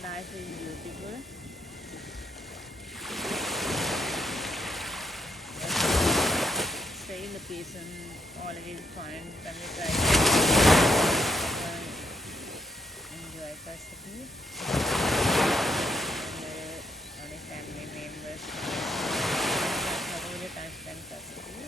Life is beautiful. Same location, always find family try enjoy कर सकिए अपने फैमिली मेम्बर्स टाइम स्पेंड कर सकिए।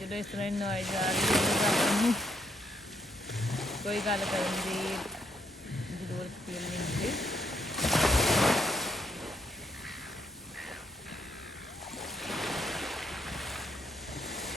ਜਦੋਂ ਇਸ ਤਰ੍ਹਾਂ ਨੋਇਜ਼ ਆ ਰਹੀ ਹੈ ਕੋਈ ਗੱਲ ਕਰਨ ਦੀ ਜ਼ਰੂਰਤ ਫੀਲ ਨਹੀਂ ਹੁੰਦੀ।